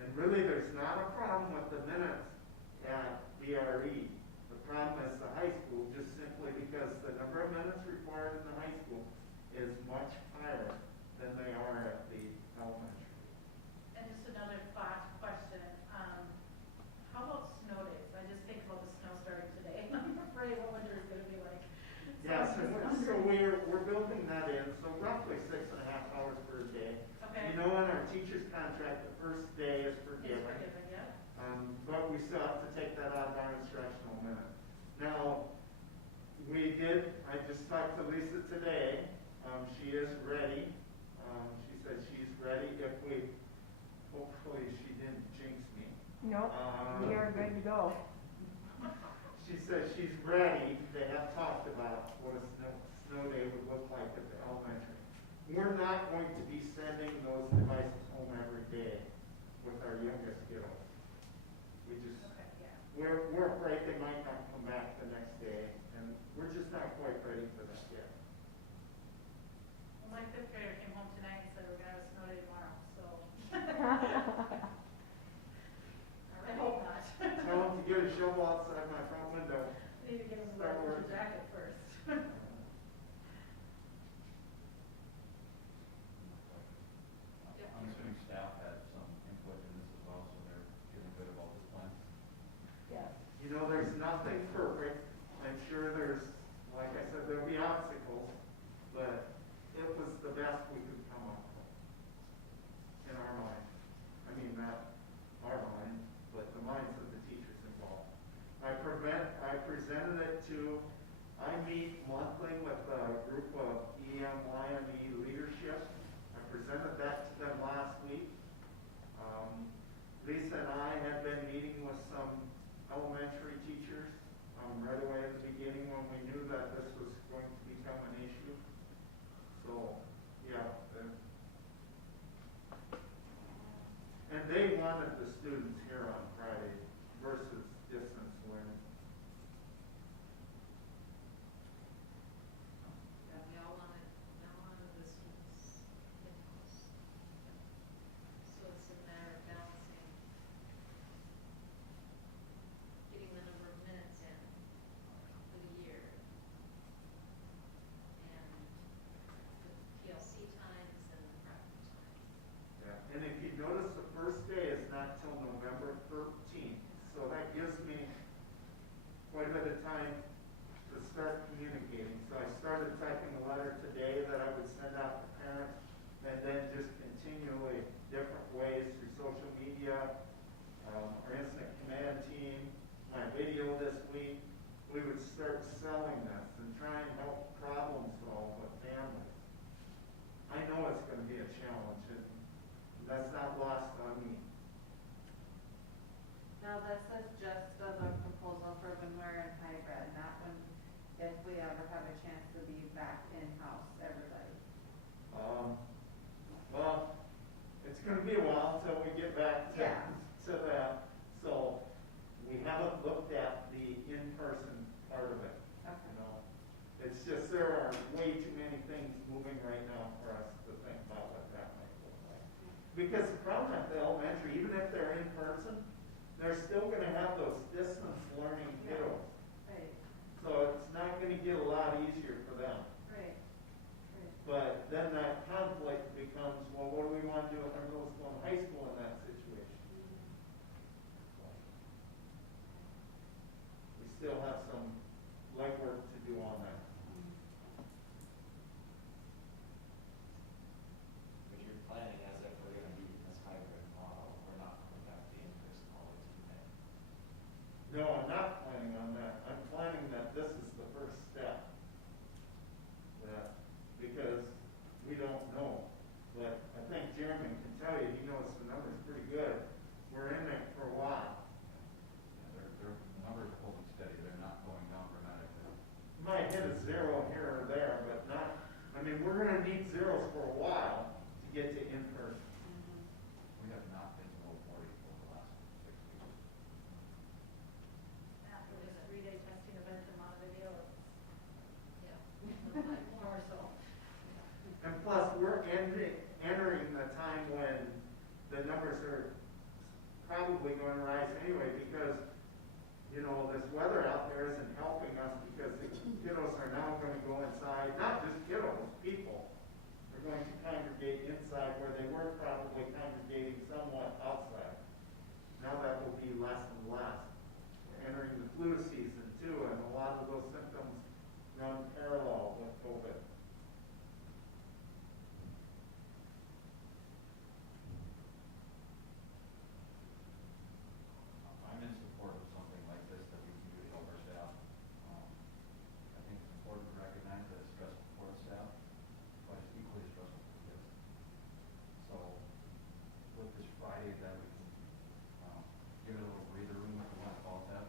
And really, there's not a problem with the minutes at BRE. The problem is the high school, just simply because the number of minutes required in the high school is much higher than they are at the elementary. And just another thought question, how about snow days? I just think about the snow starting today, I'm afraid what winter is gonna be like. So Yes, I'm and just so wondering- we're building that in, so roughly 6.5 hours per day. Okay. You know, in our teacher's contract, the first day is It's forgiven, forgiven, yeah? but we still have to take that out of our instructional minute. Now, I just talked to Lisa today, she is ready, she said she's ready if we, hopefully she didn't jinx me. Nope, we are good to go. She says she's ready, they have talked about what a snow day would look like at the elementary. We're not going to be sending those devices home every day with our youngest kiddos. We just, Okay, yeah. we're afraid they might not come back the next day, and we're just not quite ready for that yet. Well, my 5th grader came home tonight and said we're gonna have a snow day tomorrow, so. I hope not. Tell them to get a shovel outside my front window. Need to get him a Start winter working. jacket first. Yep. I'm assuming staff had some input in this as well, so they're feeling good about this plan. Yes. You know, there's nothing perfect. I'm sure there's, like I said, there'll be obstacles, but it was the best we could come up with in our mind. I mean, not our mind, but the minds of the teachers involved. I presented it to, I meet monthly with a group of EMYME leadership. I presented that to them last week. Lisa and I had been meeting with some elementary teachers right away at the beginning when we knew that this was going to become an issue. So, yeah. And they wanted the students here on Friday versus distance learning. Yeah, we all wanted the students in-house. So it's a matter of balancing, getting the number of minutes in for the year help problem solve with families. I know it's gonna be a challenge, and that's not lost on me. Now, this is just the proposal for when we're in hybrid, not when, if we ever have a chance to be back in-house, everybody. Well, it's gonna be a while until we get back to, Yeah. to that, so we haven't looked at the in-person part of it, Okay. you know? It's just there are way too many things moving right now for us to think about what that might look like. Because the problem at the elementary, even if they're in person, they're still gonna have those distance learning kiddos. Right, So it's not gonna get a lot easier for them. right, right. But then that conflict becomes, well, what do we want to do with our middle school and high school in that situation? We still have some legwork to do on that. But you're planning as if we're gonna be in this hybrid model, we're not going to have to be in person all the time. No, I'm not planning on that. I'm planning that this is the first step. That, because we don't know. But I think Jeremy can tell you, he knows the numbers pretty good. We're in it for a while. Yeah, the numbers are holding steady, they're not going down dramatically. Might hit a zero here or there, but not, I mean, we're gonna need zeros for a while to get to in-person. We have not been below 40 for the last 6 weeks. After this 3-day testing event in Montevideo, Yeah. more so. And plus, we're entering the time when the numbers are probably gonna rise anyway, because, you know, this weather out there isn't helping us, because the kiddos are now gonna go inside, not just kiddos, people are going to congregate inside where they were probably congregating somewhat outside. Now that will be less and less. We're entering the flu season too, and a lot of those symptoms run parallel with COVID. I'm in support of something like this that we can do to help our staff. I think it's important to recognize that it's stressful for the staff, but it's equally stressful for the kids. So with this Friday that we can give it a little breather room if we want to call it that,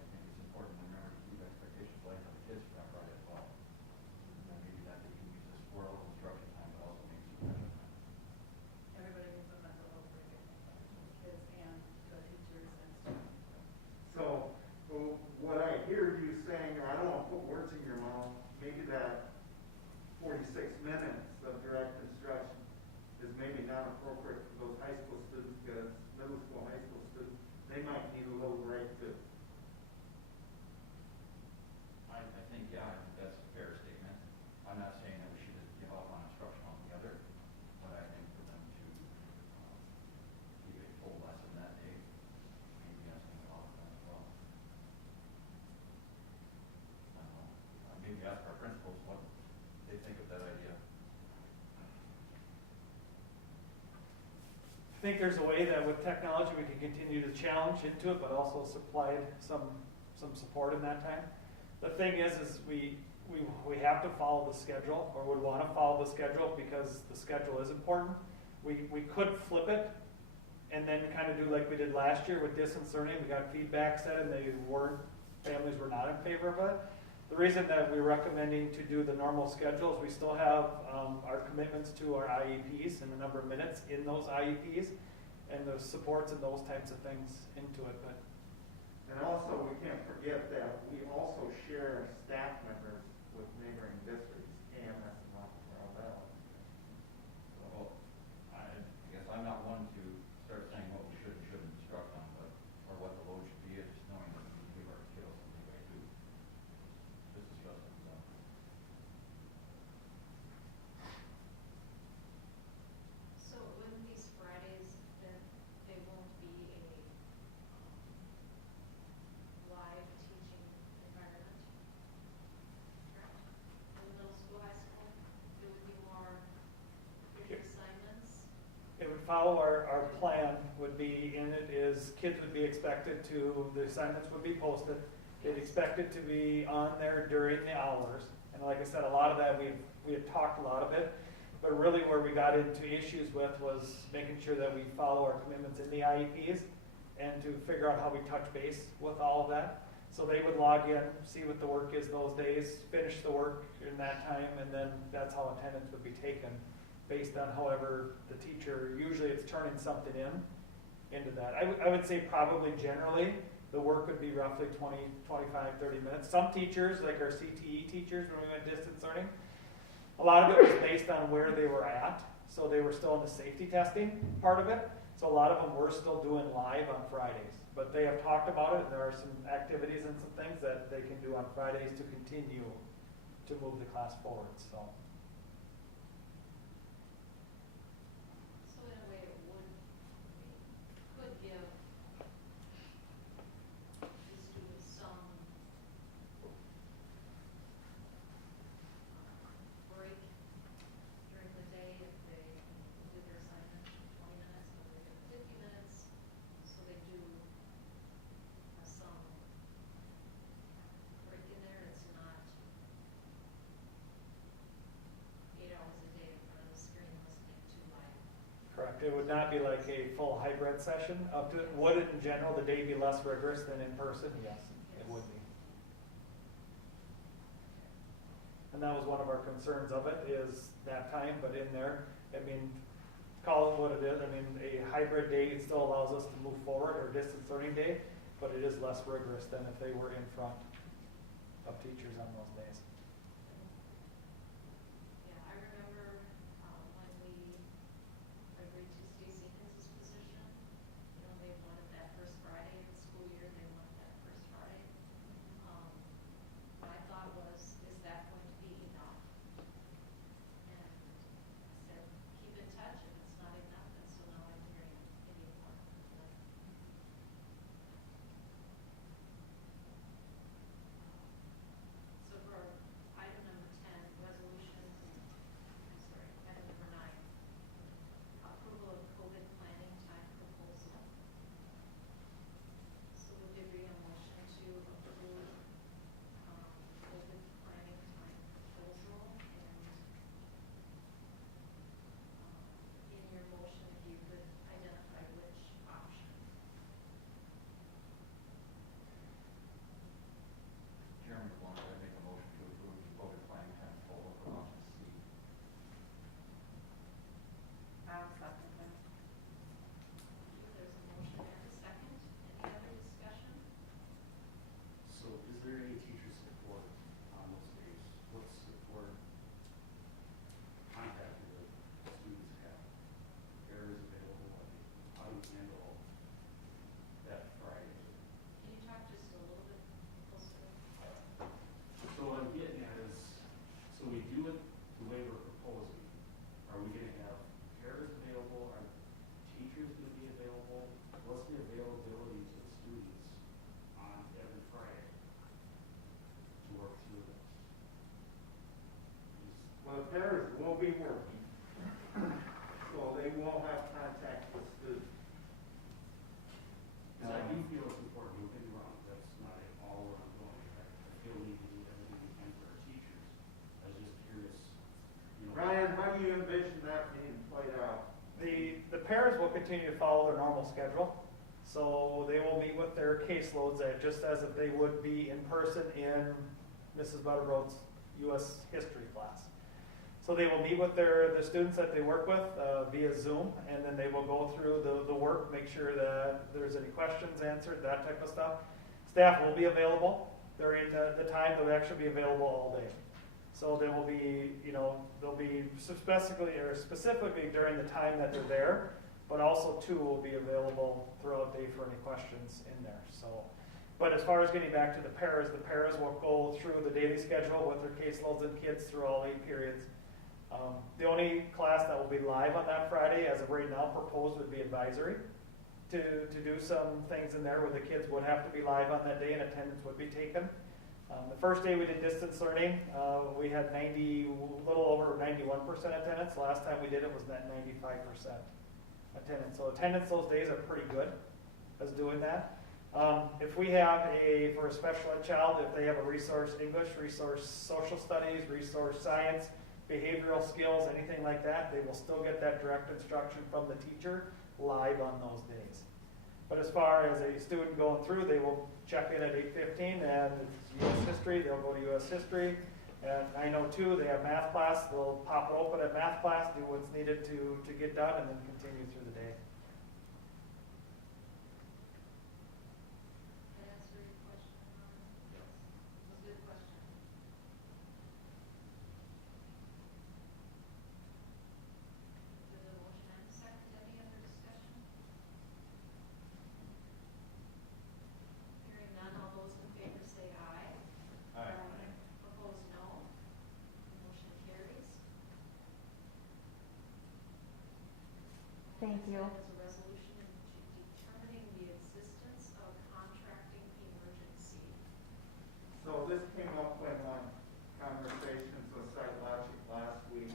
I think it's important to remember to keep expectations light for the kids for that Friday as well. And maybe that they can use this for a little instruction time, but also maybe supervision time. Everybody needs a mental health break, kids and the teachers and students. So, what I hear you saying, or I don't want to put words in your mouth, maybe that 46 minutes of direct instruction is maybe not appropriate for those high school students, because middle school, high school students, they might need a little break too. I think, yeah, I think that's a fair statement. I'm not saying that we should just give up on instruction altogether, but I think for them to keep a full lesson that day, maybe asking about that as well. I don't know. Maybe ask our principals what they think of that idea. I think there's a way that with technology, we can continue to challenge into it, but also supply some support in that time. The thing is we have to follow the schedule, or would want to follow the schedule, because the schedule is important. We could flip it and then kind of do like we did last year with distance learning. We got feedback said, and families were not in favor of it. The reason that we're recommending to do the normal schedule is we still have our commitments to our IEPs and the number of minutes in those IEPs and the supports and those types of things into it. But And also, we can't forget that we also share staff members with neighboring districts, AMS and Rockefeller Valley. So I guess I'm not one to start saying what we should and shouldn't instruct on, but, or what the load should be, it's just knowing that we can give our skills some leeway too. Just as stressful as that. So with these Fridays, then they won't be a live teaching environment, correct? In the middle school, high school, it would be more Yep. assignments. it would follow our plan would be in it is kids would be expected to, the assignments would be posted. They'd expect it to be on there during the hours. And I said, a lot of that, we had talked a lot of it, but really where we got into issues with was making sure that we follow our commitments in the IEPs and to figure out how we touch base with all of that. So they would log in, see what the work is those days, finish the work in that time, and then that's how attendance would be taken based on however the teacher, usually it's turning something into that. I would say probably generally, the work would be roughly 20, 25, 30 minutes. Some teachers, like our CTE teachers, when we went distance learning, a lot of it was based on where they were at. So they were still in the safety testing part of it. So a lot of them were still doing live on Fridays. But they have talked about it, and there are some activities and some things that they can do on Fridays to continue to move the class forward. So. So in a way, it would, could give the students some break during the day if they did their assignment 20 minutes, but they get 50 minutes, so they do have some break in there. It's not 8 hours a day in front of the screen listening to live. Correct. It would not be like a full hybrid session. Would it in general, the day be less rigorous than in person? Yes, it would be. And that was one of our concerns of it, is that time, but in there, I mean, call it what it is. I mean, a hybrid day still allows us to move forward, or distance learning day, but it is less rigorous than if they were in front of teachers on those days. Yeah, I remember when we agreed to Stacy Hins's position, you know, they wanted that first Friday of the school year, they wanted that first Friday. My thought was, is that going to be enough? And I said, keep in touch, if it's not enough, and so now I'm hearing maybe more. So for item number 10, resolution, I'm sorry, item number 9, approval of COVID planning time proposal. So would there be a motion to approve COVID planning time proposal? And in your motion, if you could identify which option. Chairman LeBlanc, I make a motion to approve the COVID planning time proposal for option C. I'll second that. There's a motion and a second. Any other discussion? So is there any teacher support on those days? What support contact do the students have? Where is available? How do you handle that Friday? Can you talk just a little bit closer? So what I'm getting at is, so we do it the way we're proposing. Are we gonna have pairs available? Are teachers gonna be available? What's the availability to the students on every Friday to work through this? Well, the parents will be working, so they won't have contact with students. Because I do feel it's important, don't get me wrong, that's not at all where I'm going. I feel we need to do everything we can for our teachers. I was just curious, you know. Ryan, how do you envision that being played out? The pairs will continue to follow their normal schedule. So they will meet with their caseloads just as if they would be in person in Mrs. Butterbroad's U.S. history class. So they will meet with the students that they work with via Zoom, and then they will go through the work, make sure that there's any questions answered, that type of stuff. Staff will be available during the time. They'll actually be available all day. So they will be, they'll be specifically during the time that they're there, but also too will be available throughout the day for any questions in there. So, but as far as getting back to the pairs will go through the daily schedule with their caseloads and kids through all 8 periods. The only class that will be live on that Friday, as of right now, proposed would be advisory, to do some things in there where the kids would have to be live on that day and attendance would be taken. The first day we did distance learning, we had a little over 91% attendance. Last time we did it was that 95% attendance. So attendance those days are pretty good as doing that. If we have for a special ed child, if they have a resource English, resource social studies, resource science, behavioral skills, anything like that, they will still get that direct instruction from the teacher live on those days. But as far as a student going through, they will check in at 8:15 and it's US history, they'll go to US history. And I know too, they have math class, they'll pop it open at math class, do what's needed to get done and then continue through the day. That answer your question, yes, it was a good question. There's a motion and a second, any other discussion? Hearing none, all those in favor say aye. Opposed, no. Motion carries. Thank you. Next item is a resolution determining the existence of contracting emergency. So this came up when conversations with SiteLogic last week.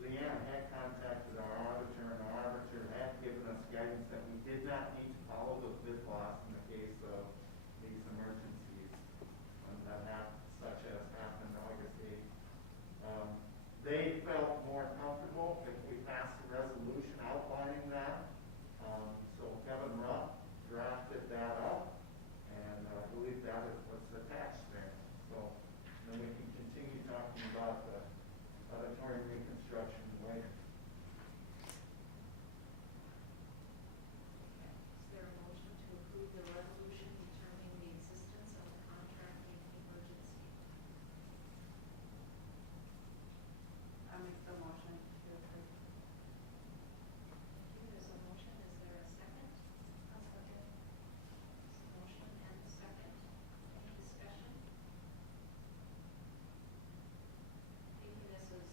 Leanne had contacted our auditor, and our auditor had given us guidance that we did not need to follow the bid loss in the case of these emergencies, such as happened August 8th. They felt more comfortable if we passed a resolution outlining that. So Kevin Rupp drafted that up, and I believe that is what's attached there. So then we can continue talking about the auditorium reconstruction later. Is there a motion to approve the resolution determining the existence of a contracting emergency? I make the motion to approve. Thank you. There's a motion. Is there a second? I'll second. There's a motion and a second. Any discussion? Thinking this is,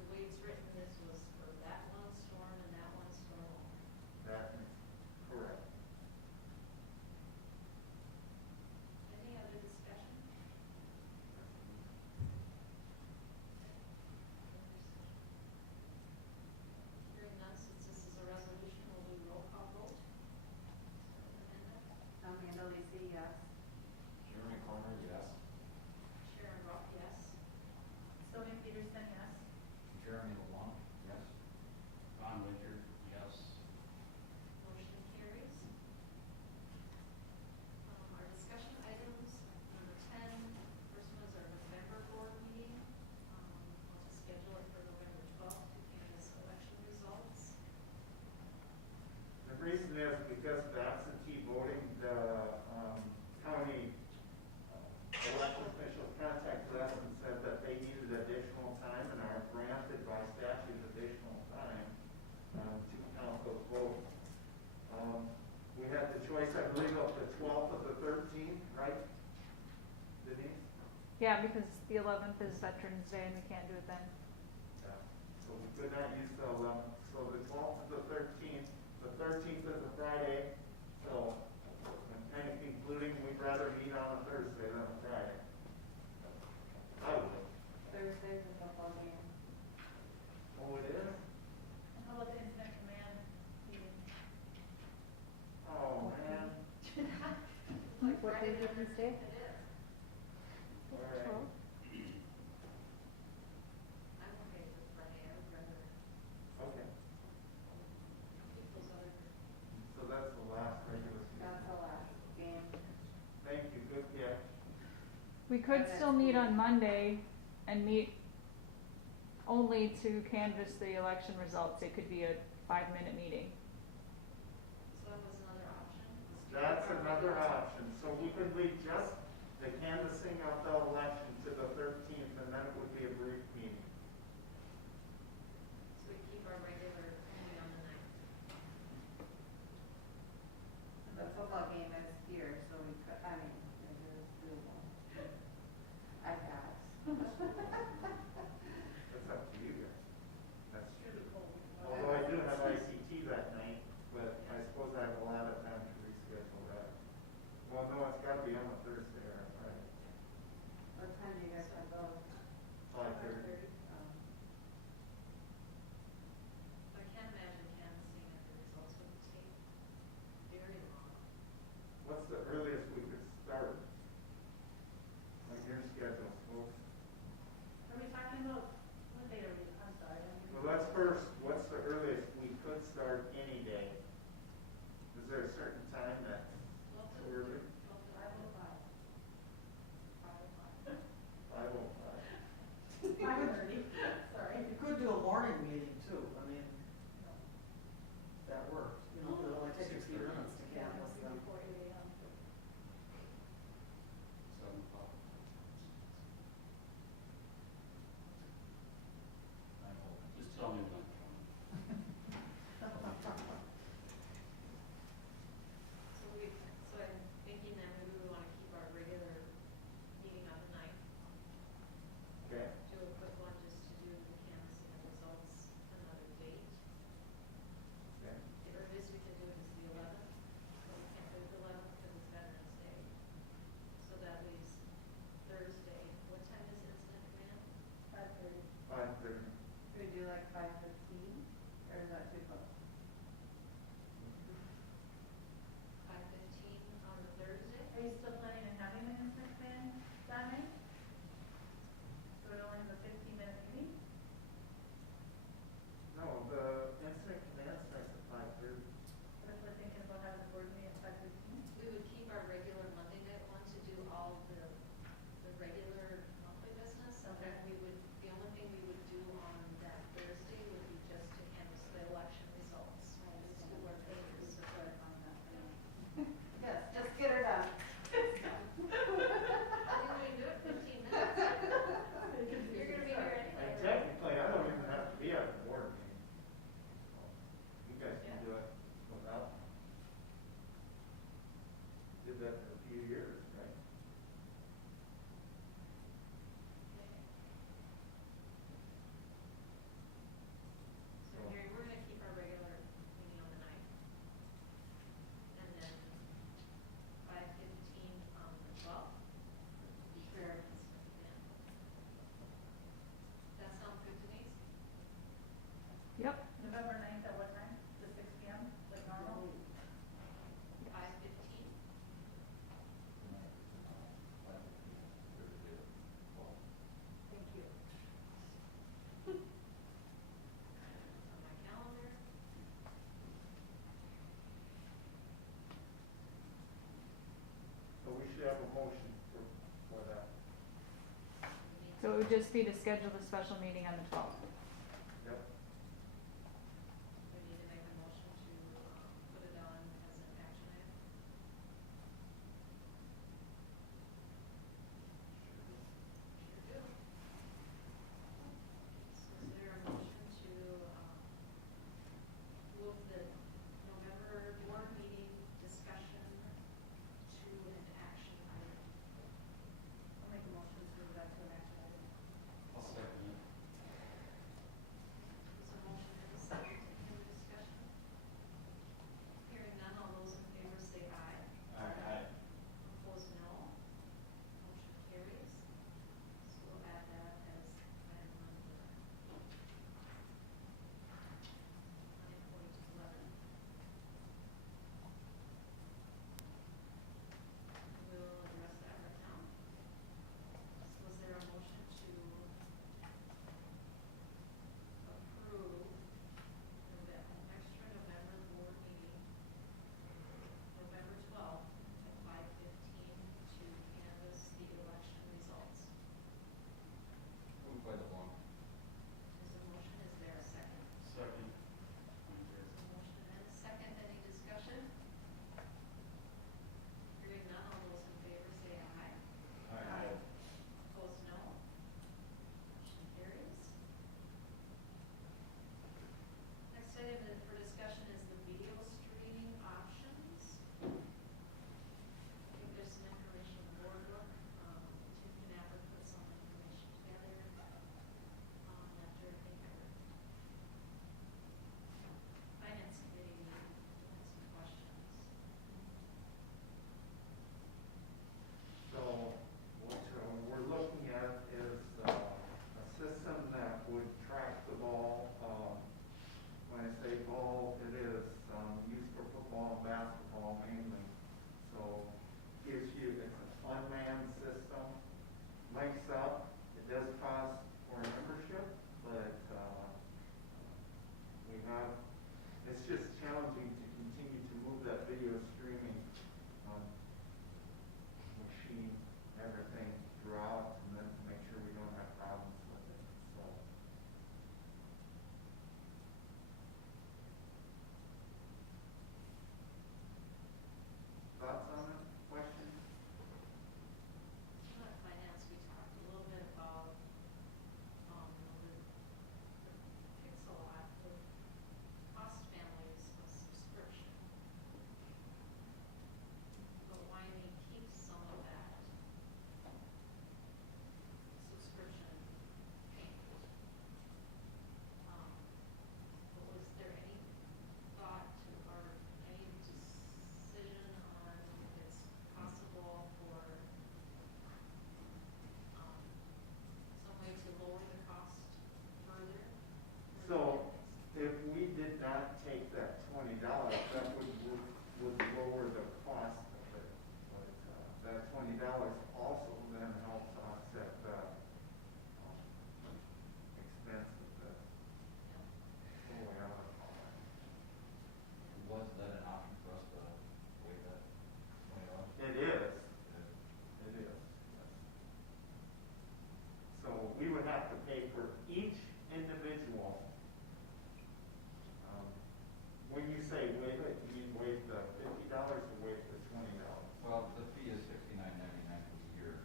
the way it's written, this was for that one storm and that one storm only. That is correct. Any other discussion? Hearing none, since this is a resolution, we'll do roll call vote. Amanda? Amanda Lisi, yes. Jeremy Corner, yes. Sharon Rupp, yes. Sylvia Peterson, yes. Jeremy LeBlanc, yes. Ron Winter, yes. Motion carries. Our discussion items, number 10, first one is our November board meeting. Want to schedule it for November 12th to canvass election results. The reason is because of absentee voting, the county elected officials contacted us and said that they needed additional time and are granted by statute additional time to count those votes. We had the choice, I believe, of the 12th of the 13th, right, Denise? Yeah, because the 11th is Veterans Day and we can't do it then. Yeah. So we could not use the 11th. So the 12th to the 13th. The 13th is a Friday, so I'm kind of concluding we'd rather meet on a Thursday than a Friday. I would. Thursday's a football game. Oh, it is? And how about the incident command meeting? Oh, man. What day did you say? It is. All right. I'm okay with Friday. I would rather Okay. keep those other. So that's the last regular season. That's the last game. Thank you. Good catch. We could still meet on Monday and meet only to canvass the election results. It could be a 5-minute meeting. So that was another option. was to That's keep our another regular- option. So we could leave just the canvassing of the election to the 13th, and then it would be a brief meeting. So we keep our regular only on the 9th. The football game is here, so we could, I mean, it is doable. I guess. That's up to you guys. That's It's really cold. Although I do have ICT that night, but I suppose I have a lot of time to reschedule that. Well, no, it's gotta be on a Thursday or a Friday. What time would just be to schedule the special meeting on the 12th. Yep. We need to make a motion to, put it on as an action item. Sure do. So is there a motion to, move the November board meeting discussion to an action item? I'll make a motion to move that to an action item. I'll second it. There's a motion and a second. Any discussion? Hearing none, all those in favor say aye. Aye. Opposed, no. Motion carries. So we'll add that as item number 9.11. We'll address that right now. So is there a motion to approve the extra November board meeting, November 12th at 5:15 to canvass the election results? Move by the law. There's a motion, is there a second? Second. There's a motion and a second, any discussion? Hearing none, all those in favor say aye. Opposed, no. Motion carries. Next item for discussion is the video streaming options. I think there's some information in the board book. Tim Knapper put some information together after, I think, our finance committee meeting, had some questions. So what we're looking at is a system that would track the ball. When I say ball, it is used for football and basketball mainly. So gives you, it's an unmanned system, links up. It does cost for a membership, but we have, it's just challenging to continue to move that video streaming machine, everything throughout, and then to make sure we don't have problems with it, so. Thoughts on it, questions? At finance, we talked a little bit about, the Pixel app would cost families a subscription. But Wyoming keeps some of that subscription payment. But was there any thought to, or any decision on if it's possible for, some way to lower the cost further? So if we did not take that $20, that would lower the cost of it. But that $20 also then helps offset the expense of the pulling out of all that. Was that an option for us to waive that $20? It is. It is, yes. So we would have to pay for each individual. When you say waive it, you mean waive the $50 or waive the $20? Well, the fee is $69.99 for the year,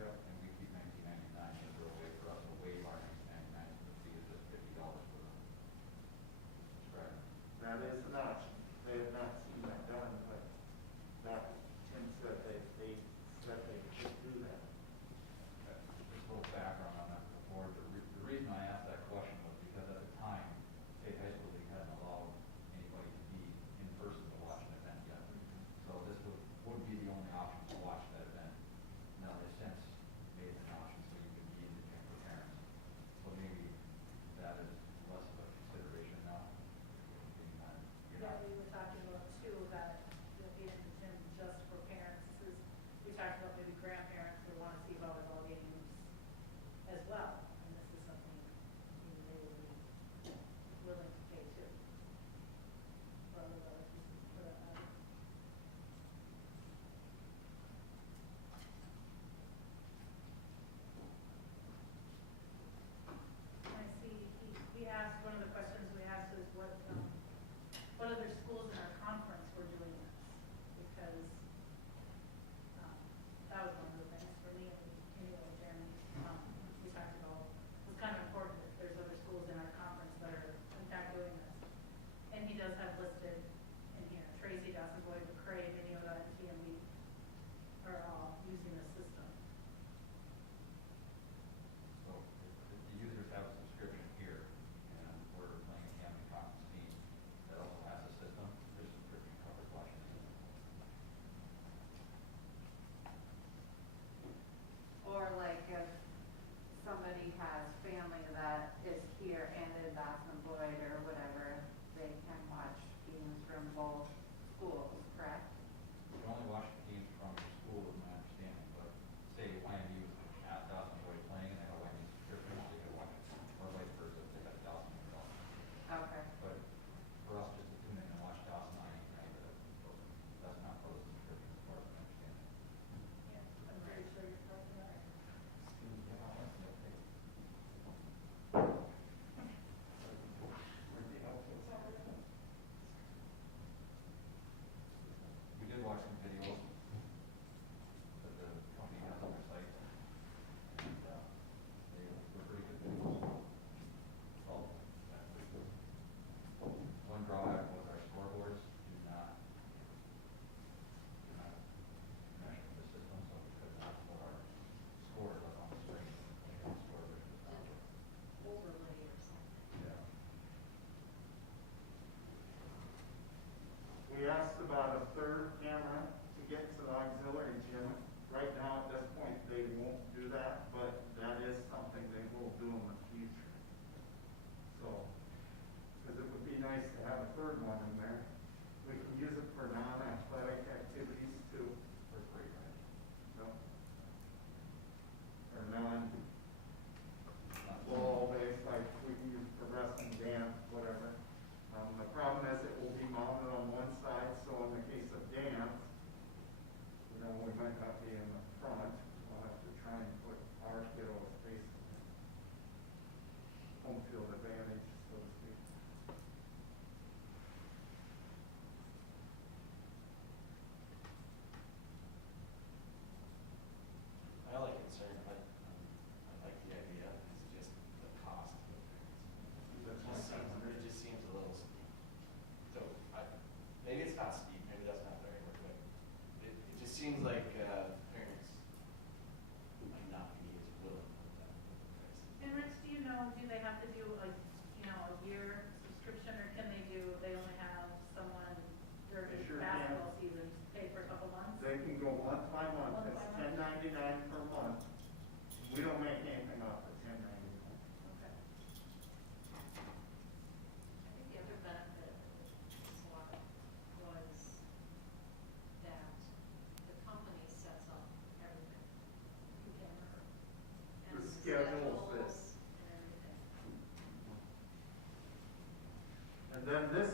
Yep. and we keep $19.99. Is there a way for us to waive our $19.99? The fee is just $50 for the subscriber. That is an option. They have not seen that done, but that, Tim said they said they could do that. Just a little background on that before. The reason I somebody has family that is here and in Dawson Boyd or whatever, they can watch games from both schools, correct? You can only watch the games from your school, is my understanding, but say YMU was at Dawson Boyd playing and they have a YMU subscription, they could watch it, or vice versa, if they had Dawson or Dawson. Okay. But for us just to tune in and watch Dawson on any night, that's not part of the subscription, as far as I understand. Yeah, I'm pretty sure you're probably right. We did watch some videos that the company has on their site, and, they were pretty good videos. Well, one drawback was our scoreboards do not mesh with the system, so we could not put our scores up on the screen. When the scoreboard was not working. Overlay or something. Yeah. We asked about a third camera to get to the auxiliary gym. Right now, at this point, they won't do that, but that is something they will do in the future. So, because it would be nice to have a third one in there. We can use it for non-athletic activities too. For free, right? No? Or non-ball based, like we can use for wrestling, dance, whatever. The problem is it will be mounted on one side, so in the case of dance, you know, we might not be in the front. We'll have to try and put our kiddos facing it. Home field advantage, so to speak. My only concern, I like the idea, is just the cost. It just seems a little steep. So, maybe it's not steep, maybe that's not the right word, but it just seems like, parents might not be as willing with that price. And Rich, do you know, do they have to do a, a year subscription, or can they only have someone during They sure basketball season, just pay for a couple months? They can go month by month, Month it's by month. $10.99 per month. We don't make anything off of $10.99. Okay. I think the other benefit of this one was that the company sets up everything. Camera and The schedules that- schedules and everything. And then this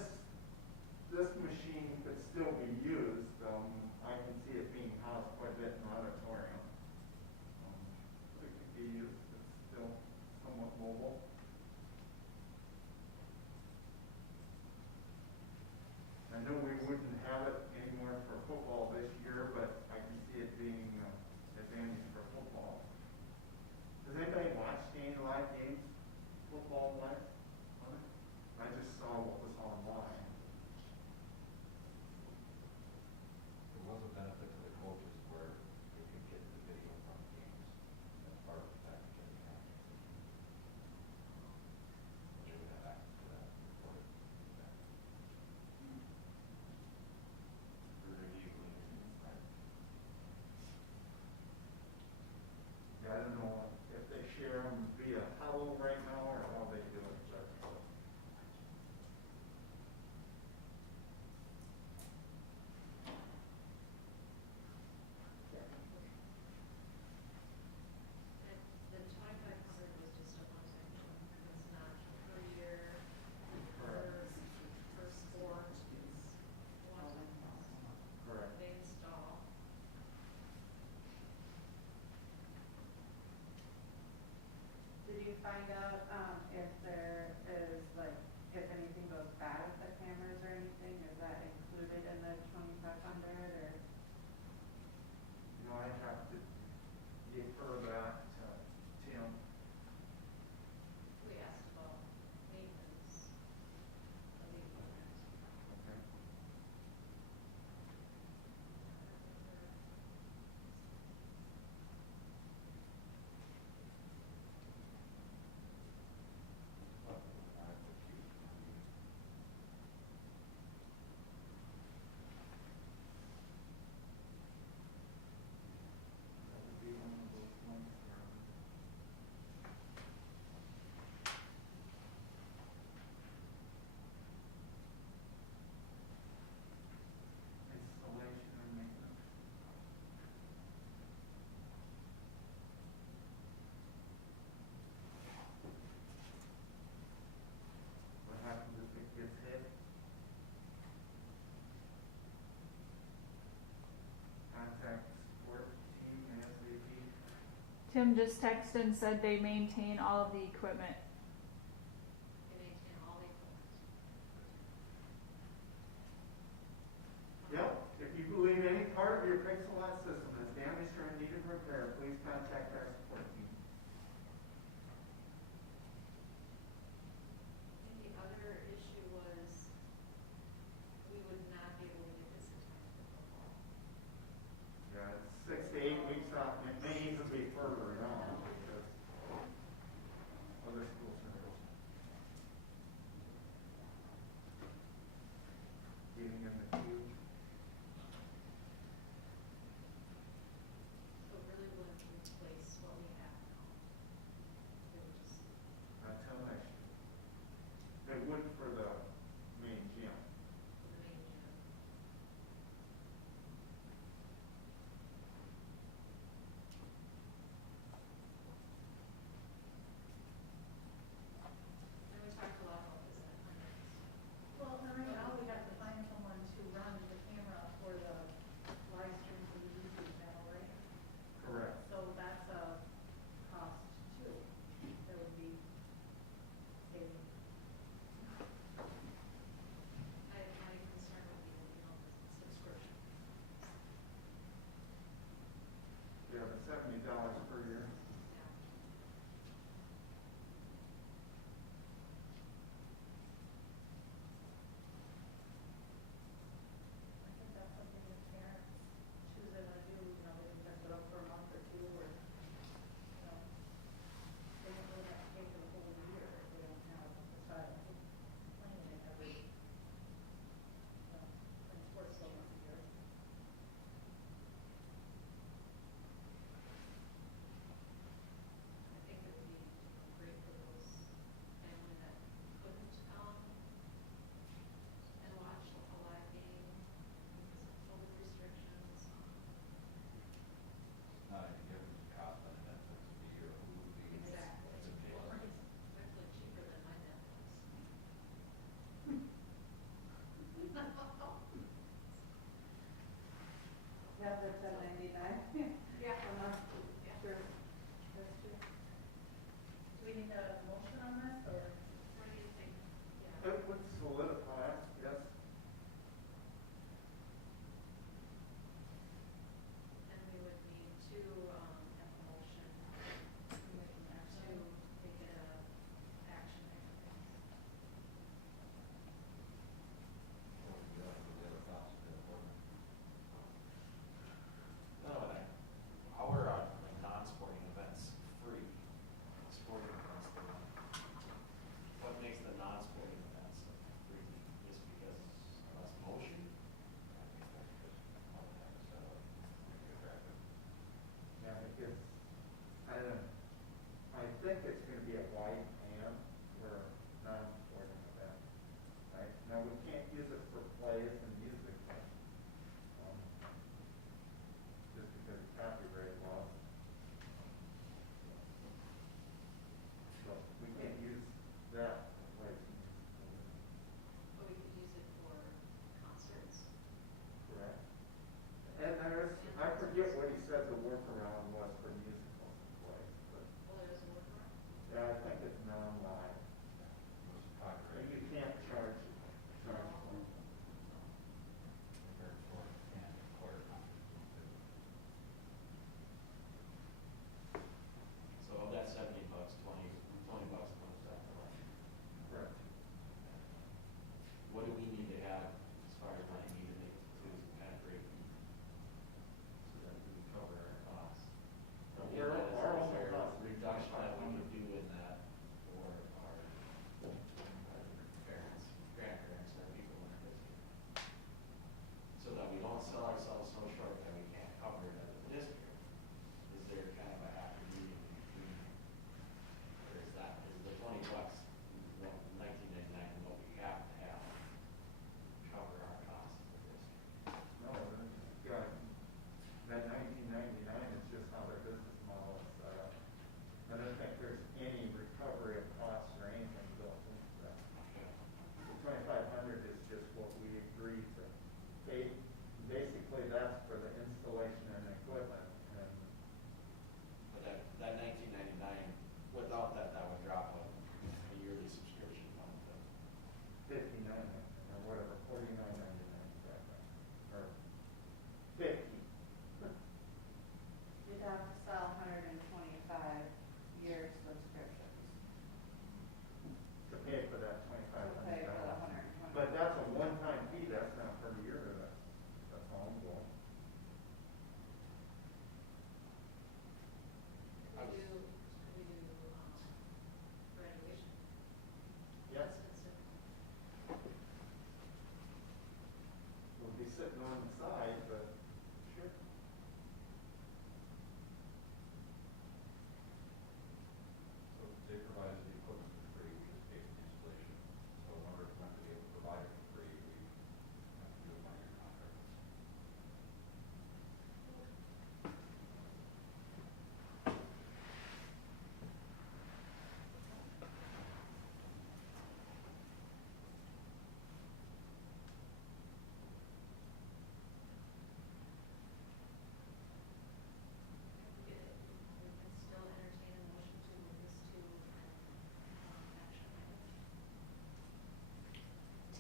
machine could still be used, I can see it being housed quite a bit in auditorium. It could be used, it's still somewhat mobile. I know we wouldn't have it anymore for football this year, but I can see it being advantage for football. Does anybody watch any live games, football wise? I just saw what was online. There was a benefit to the coaches where they could get the video from the games as part of the package that we have. They would have access to that recorded. For review later. Right. Yeah, I don't know if they share them via Hello right now or how they do it, but. And the 2,500 was just a one-time thing. It's not per year, per sport, it's one-time cost. Correct. They install. Did you find out, if there is, like, if anything goes bad with the cameras or anything, is that included in the 2,500 or? You know, I have to defer that to Tim. We asked about maintenance of the equipment. Okay. Pixelton just texted and said they maintain all of the equipment. They maintain all the equipment. Yep, if you believe any part of your Pixelot system is damaged or in need of repair, please contact our support team. And the other issue was, we would not be able to get this in time for football. Yeah, it's 6 to 8 weeks out, and it may even be further now, because other schools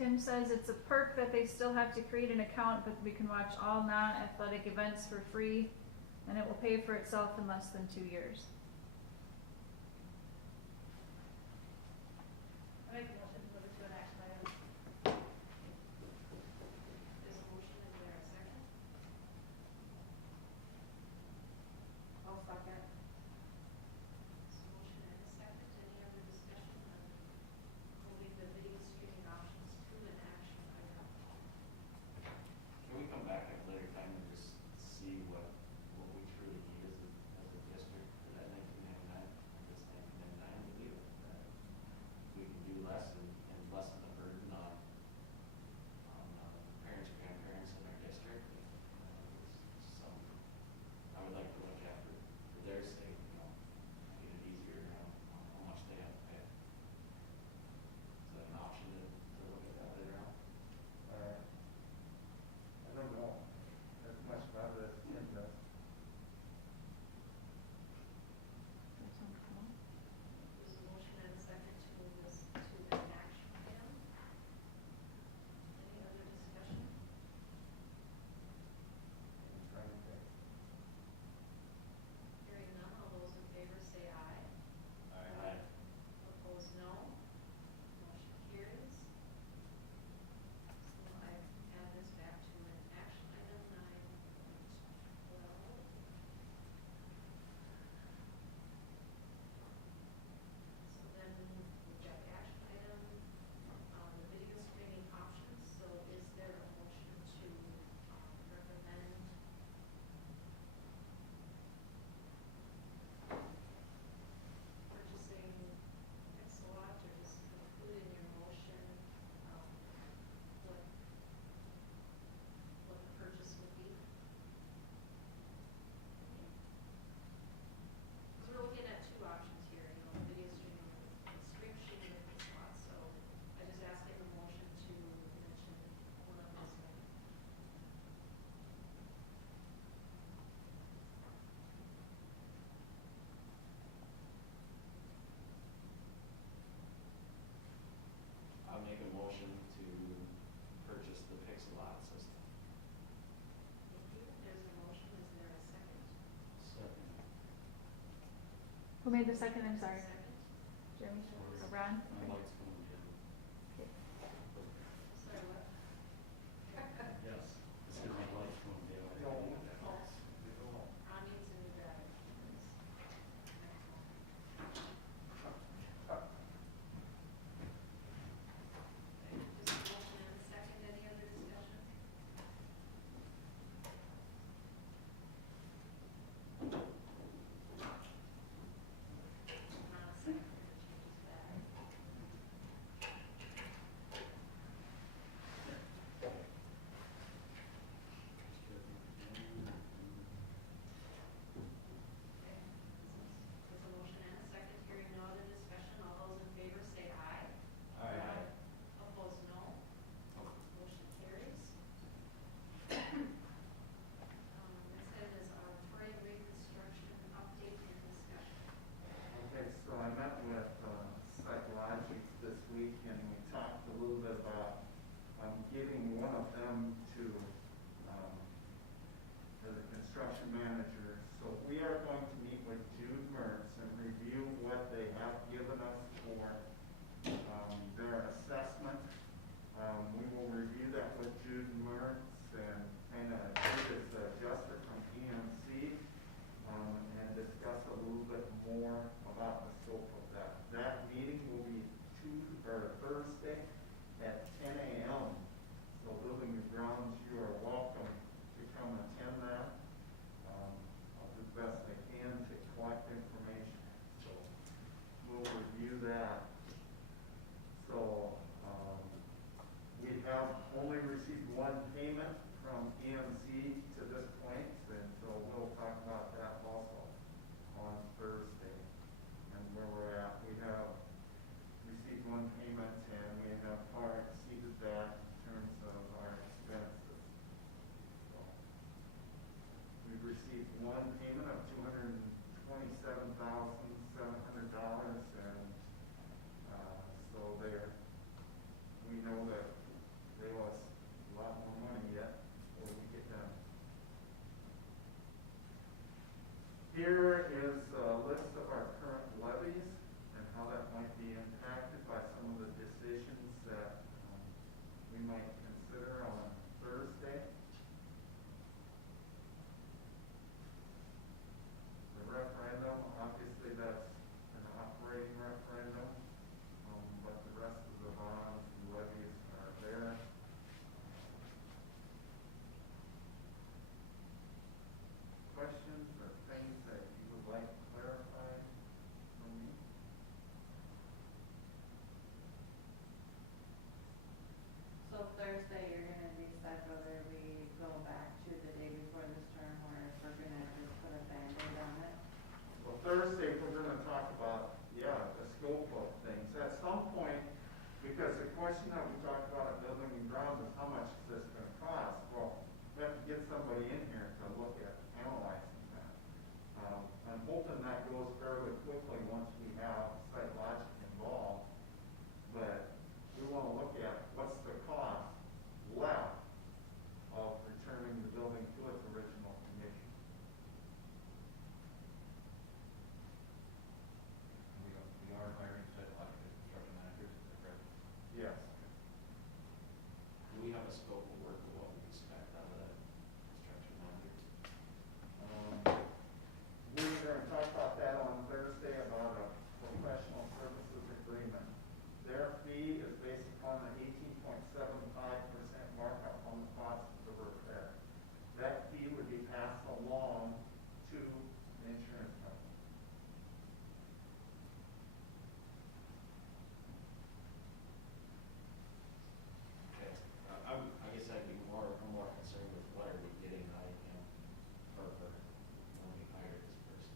Tim says it's a perk that they still have to create an account, but we can watch all non-athletic events for free, and it will pay for itself in less than 2 years. I make a motion to move it to an action item. There's a motion, is there a second? I'll second. There's a motion and a second, any other discussion on moving the video streaming options to an action item? Can we come back at a later time and just see what we truly need as a district for that 1999? If it's 1999, we leave it. We can do less and lessen the burden on parents, grandparents in our district. So I would like to look after, for their sake, make it easier on how much they have to pay. Is that an option to look at that later on? I don't know as much about it as Tim does. There's a motion and a second to move this to an action item. Any other discussion? I'm trying to think. Hearing none, all those in favor say aye. Aye. Opposed, no. Motion carries. So I add this back to an action item 9.12. So then we've got the action item, the video streaming options. So is there a motion to recommend purchasing Pixelwatch, or just include in your motion, what the purchase would be? Because we're looking at two options here, video streaming and stream sheeting with Pixelwatch, so I just asked in the motion to mention one of those. I'll make a motion to purchase the Pixelot system. Thank you. There's a motion. Is there a second? Second. Who made the second? I'm sorry. Second. Jeremy or Ron? My light's going dim. Sorry, what? Yes, I said my light's going dim. I No. didn't know that was. Ron needs a new battery. Just a motion and a second. Any other discussion? Not a second for the changes back. Okay. There's a motion and a second. Hearing no other discussion. All those in favor say aye. Aye. Opposed, no. Motion carries. Next item is auditorium reconstruction update and discussion. Okay, so I met with Psychologics this week and we talked a little bit about getting one of them to the construction manager. So we are going to meet with Jude Mertz and review what they have given us for their assessment. We will review that with Jude Mertz and kind of Jude is the adjuster from EMC and discuss a little bit more about the scope of that. That meeting will be Thursday at 10 a.m. So building and grounds, you are welcome to come attend that. I'll do the best I can to collect information. So we'll review that. So we have only received one payment from EMC to this point, and so we'll talk about that also on Thursday and where we're at. We have received one payment and we have far exceeded that in terms of our expenses. their fee is based upon the 18.75% markup on the cost of the repair. That fee would be passed along to the insurance company. Okay, I guess I'm more concerned with what are we getting out of him when we hire this person?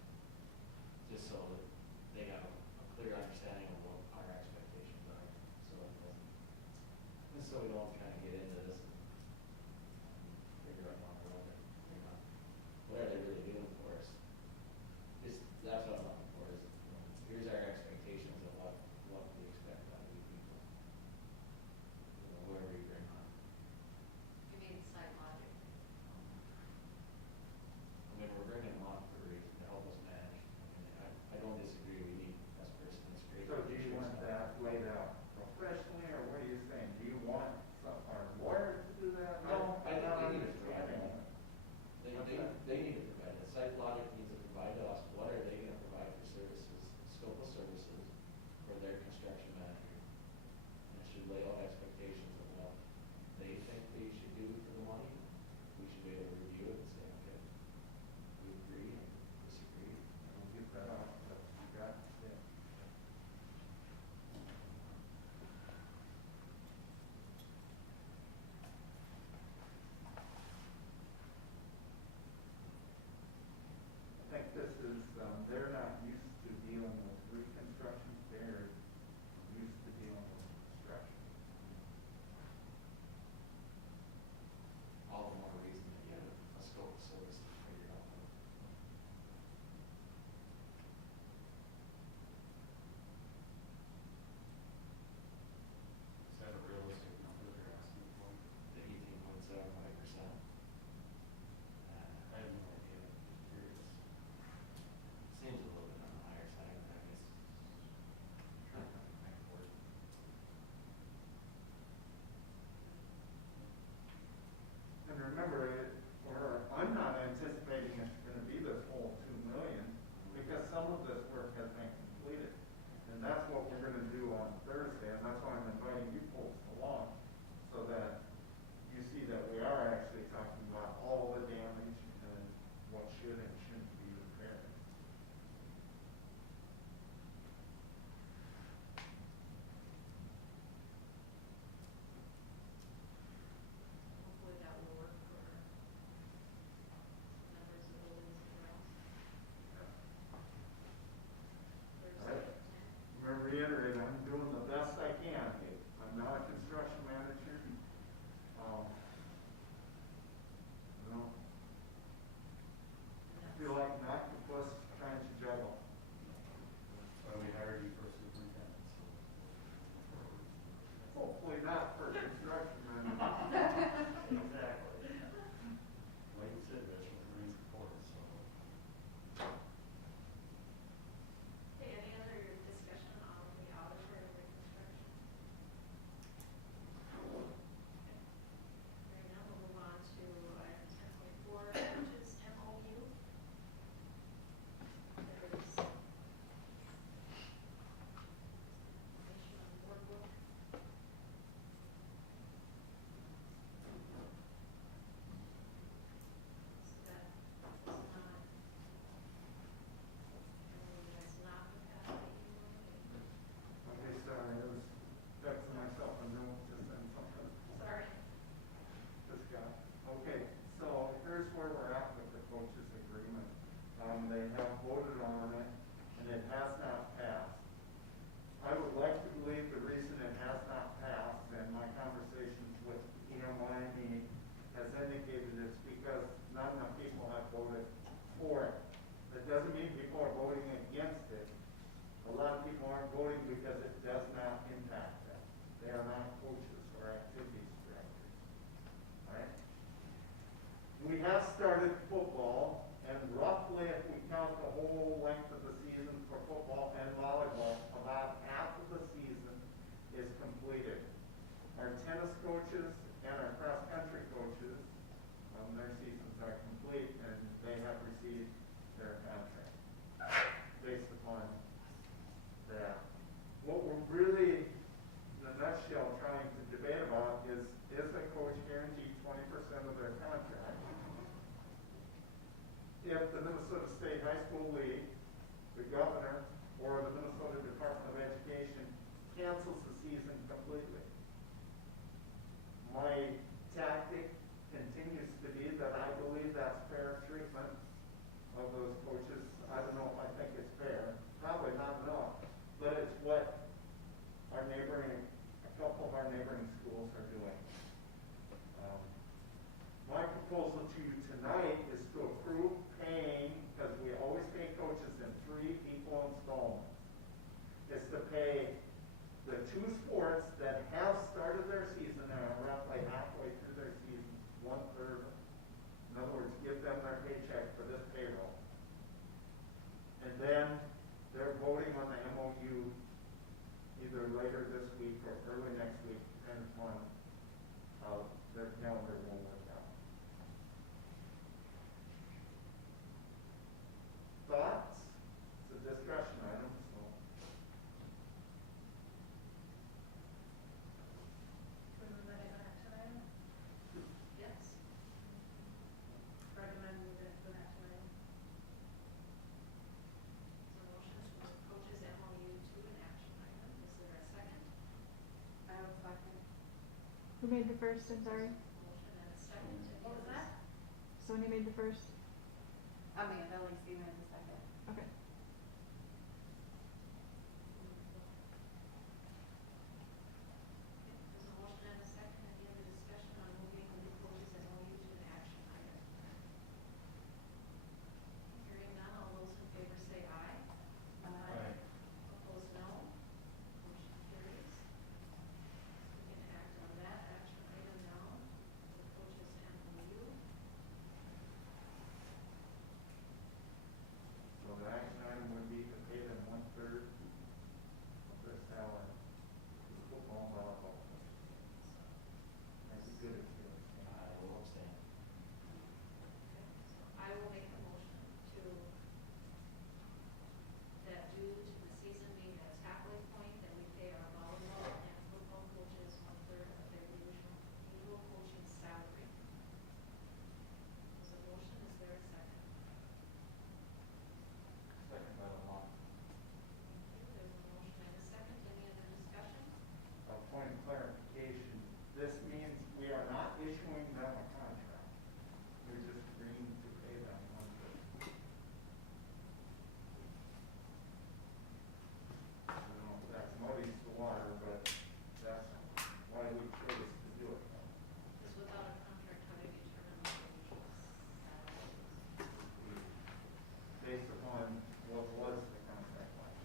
Just so that they have a clear understanding of what our expectations are, so it doesn't, just so we don't kind of get into this and figure out on our own, you know, what are they really doing for us? Just, that's what I'm looking for, is, you know, here's our expectations of what we expect out of these people. You know, whoever you bring on. You mean site logic? I mean, we're bringing them on for a reason, to help us manage. I don't disagree, we need the best person, that's great. So do you want that laid out professionally, or what are you saying? Do you want our lawyers to do that? No, I think I'm they need to provide understanding. it. They need to provide it. Site Logic needs to provide to us, what are they gonna provide for services, scope of services for their construction manager? And it should lay out expectations of what they think they should do for the money. We should be able to review it and say, okay, we agree and disagree. I'll get that out, but you got it. I think this is, they're not used to dealing with reconstruction, they're used to dealing with construction. All the more reason that you have a scope of service to figure out. Is that a realistic number they're asking for? The 18.75%. I have no idea, just curious. Seems a little bit on the higher side, I guess. Trying to back forward. And remember, I'm not anticipating it's gonna be this whole 2 million, because some of this work has been completed. And that's what we're gonna do on Thursday, and that's why I'm inviting you folks along, so that you see that we are actually talking about all the damage and what should and shouldn't be repaired. Hopefully that will work for members of buildings and grounds. All right. I'm gonna reiterate, I'm doing the best I can. I'm not a construction manager. You know, I feel like an octopus trying to juggle. Why we hired you for superintendent, so. Hopefully not for construction manager. Exactly. Like you said, veteran Marine Corps, so. Okay, any other discussion on the auditor and reconstruction? Okay. Right now, we'll move on to item 10.4, which is MOU. There's information on the board book. So that is not, that's not the path that you want to take. Okay, sorry, I was texting myself a note to send something. Sorry. This guy. Okay, so here's where we're at with the coaches agreement. They have voted on it, and it has not passed. I would like to believe the reason it has not passed, and my conversations with EMYME has indicated it's because not enough people have voted for it. That doesn't mean people are voting against it. A lot of people aren't voting because it does not impact them. They are not coaches or activities directors. All right? We have started football, and roughly, if we count the whole length of the season for football and volleyball, about half of the season is completed. Our tennis coaches and our cross-country coaches, their seasons are complete, and they have received their contract based upon that. What we're really cancels the season completely. My tactic continues to be that I believe that's fair treatment of those coaches. I don't know if I think it's fair, probably not enough, but it's what a couple of our neighboring schools are doing. My proposal to you tonight is to approve paying, because we always pay coaches in 3 equal installments, is to pay the 2 sports that have started their season and are roughly halfway through their season, 1/3. In other words, give them their paycheck for this payroll. And then they're voting on the MOU either later this week or early next week, depends on how their calendar will work out. Thoughts? It's a discussion item, so. Can we move that into action item? Yes. Recommend moving it to an action item. So motion to move coaches MOU to an action item. Is there a second? I will second. Who made the first, I'm sorry? Motion and a second. Any What was other that? Sonia made the first? Amanda, Lacey made the second. Okay. There's a motion and a second. Any other discussion on moving the coaches MOU to an action item? Hearing none, all those in favor say aye. Aye. Opposed, no. Motion carries. We can act on that action item now, the coaches MOU. So the action item would be to pay them 1/3 of their salary to football and volleyball. That's a good excuse. I will abstain. I will make a motion to, that due to the season being at its halfway point, that we pay our volleyball and football coaches 1/3 of their usual coaching salary. There's a motion, is there a second? Second by Lamont. There's a motion and a second, any other discussion? A point of clarification, this means we are not issuing them a contract. We're just agreeing to pay them 1/3. I don't know if that muddies the water, but that's why we chose to do it. Because without a contract, how do you determine what the usual salary is? Based upon what was the contract like.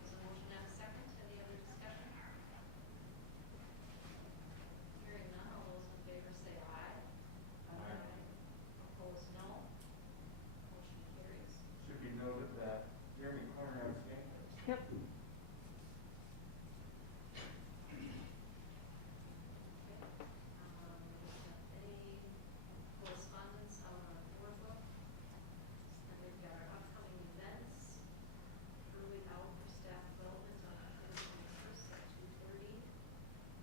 There's a motion and a second, any other discussion? Hearing none, all those in favor say aye. Opposed, no. Motion carries. Should be noted that Jeremy Cornell came. Yep. Any correspondence out on board book? And we've got our upcoming events, early out for staff development on October 21st at 2:30.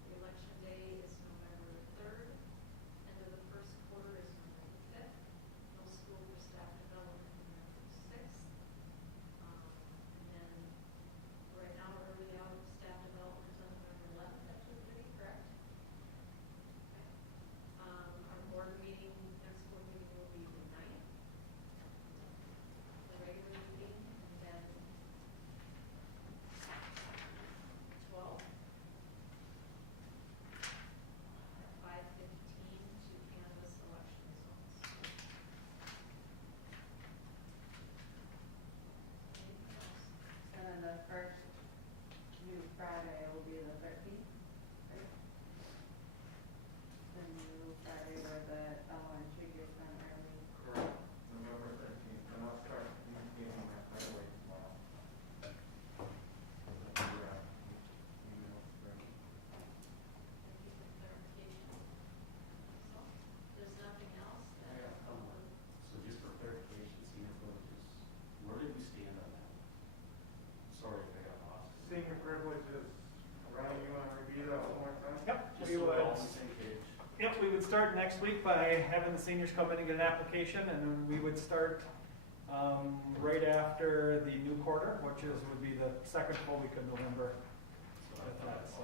The election day is November 3rd. End of the first quarter is November 5th. No school for staff development November 6th. And then right now, early out staff development on November 11th at 2:30, correct? Our board meeting, next board meeting will be the 9th, the regular meeting, and then 12th at 5:15 to canvass election results. Anything else? And then the first new Friday will be the 13th, right? The new Friday where the elementary gets done early. Correct, November 13th, and I'll start communicating that right away tomorrow. Emails from Thank you for clarification. So, there's nothing else that, So just for clarification, senior privileges, where did we stand on that? Sorry if I got lost. Senior privileges, Ryan, you want to review that one more time? Yep, Just we so we're would, all on the same page. yep, we would start next week by having the seniors come in and get an application, and then we would start Right after the new quarter, which would be the second full week of November. So I thought, so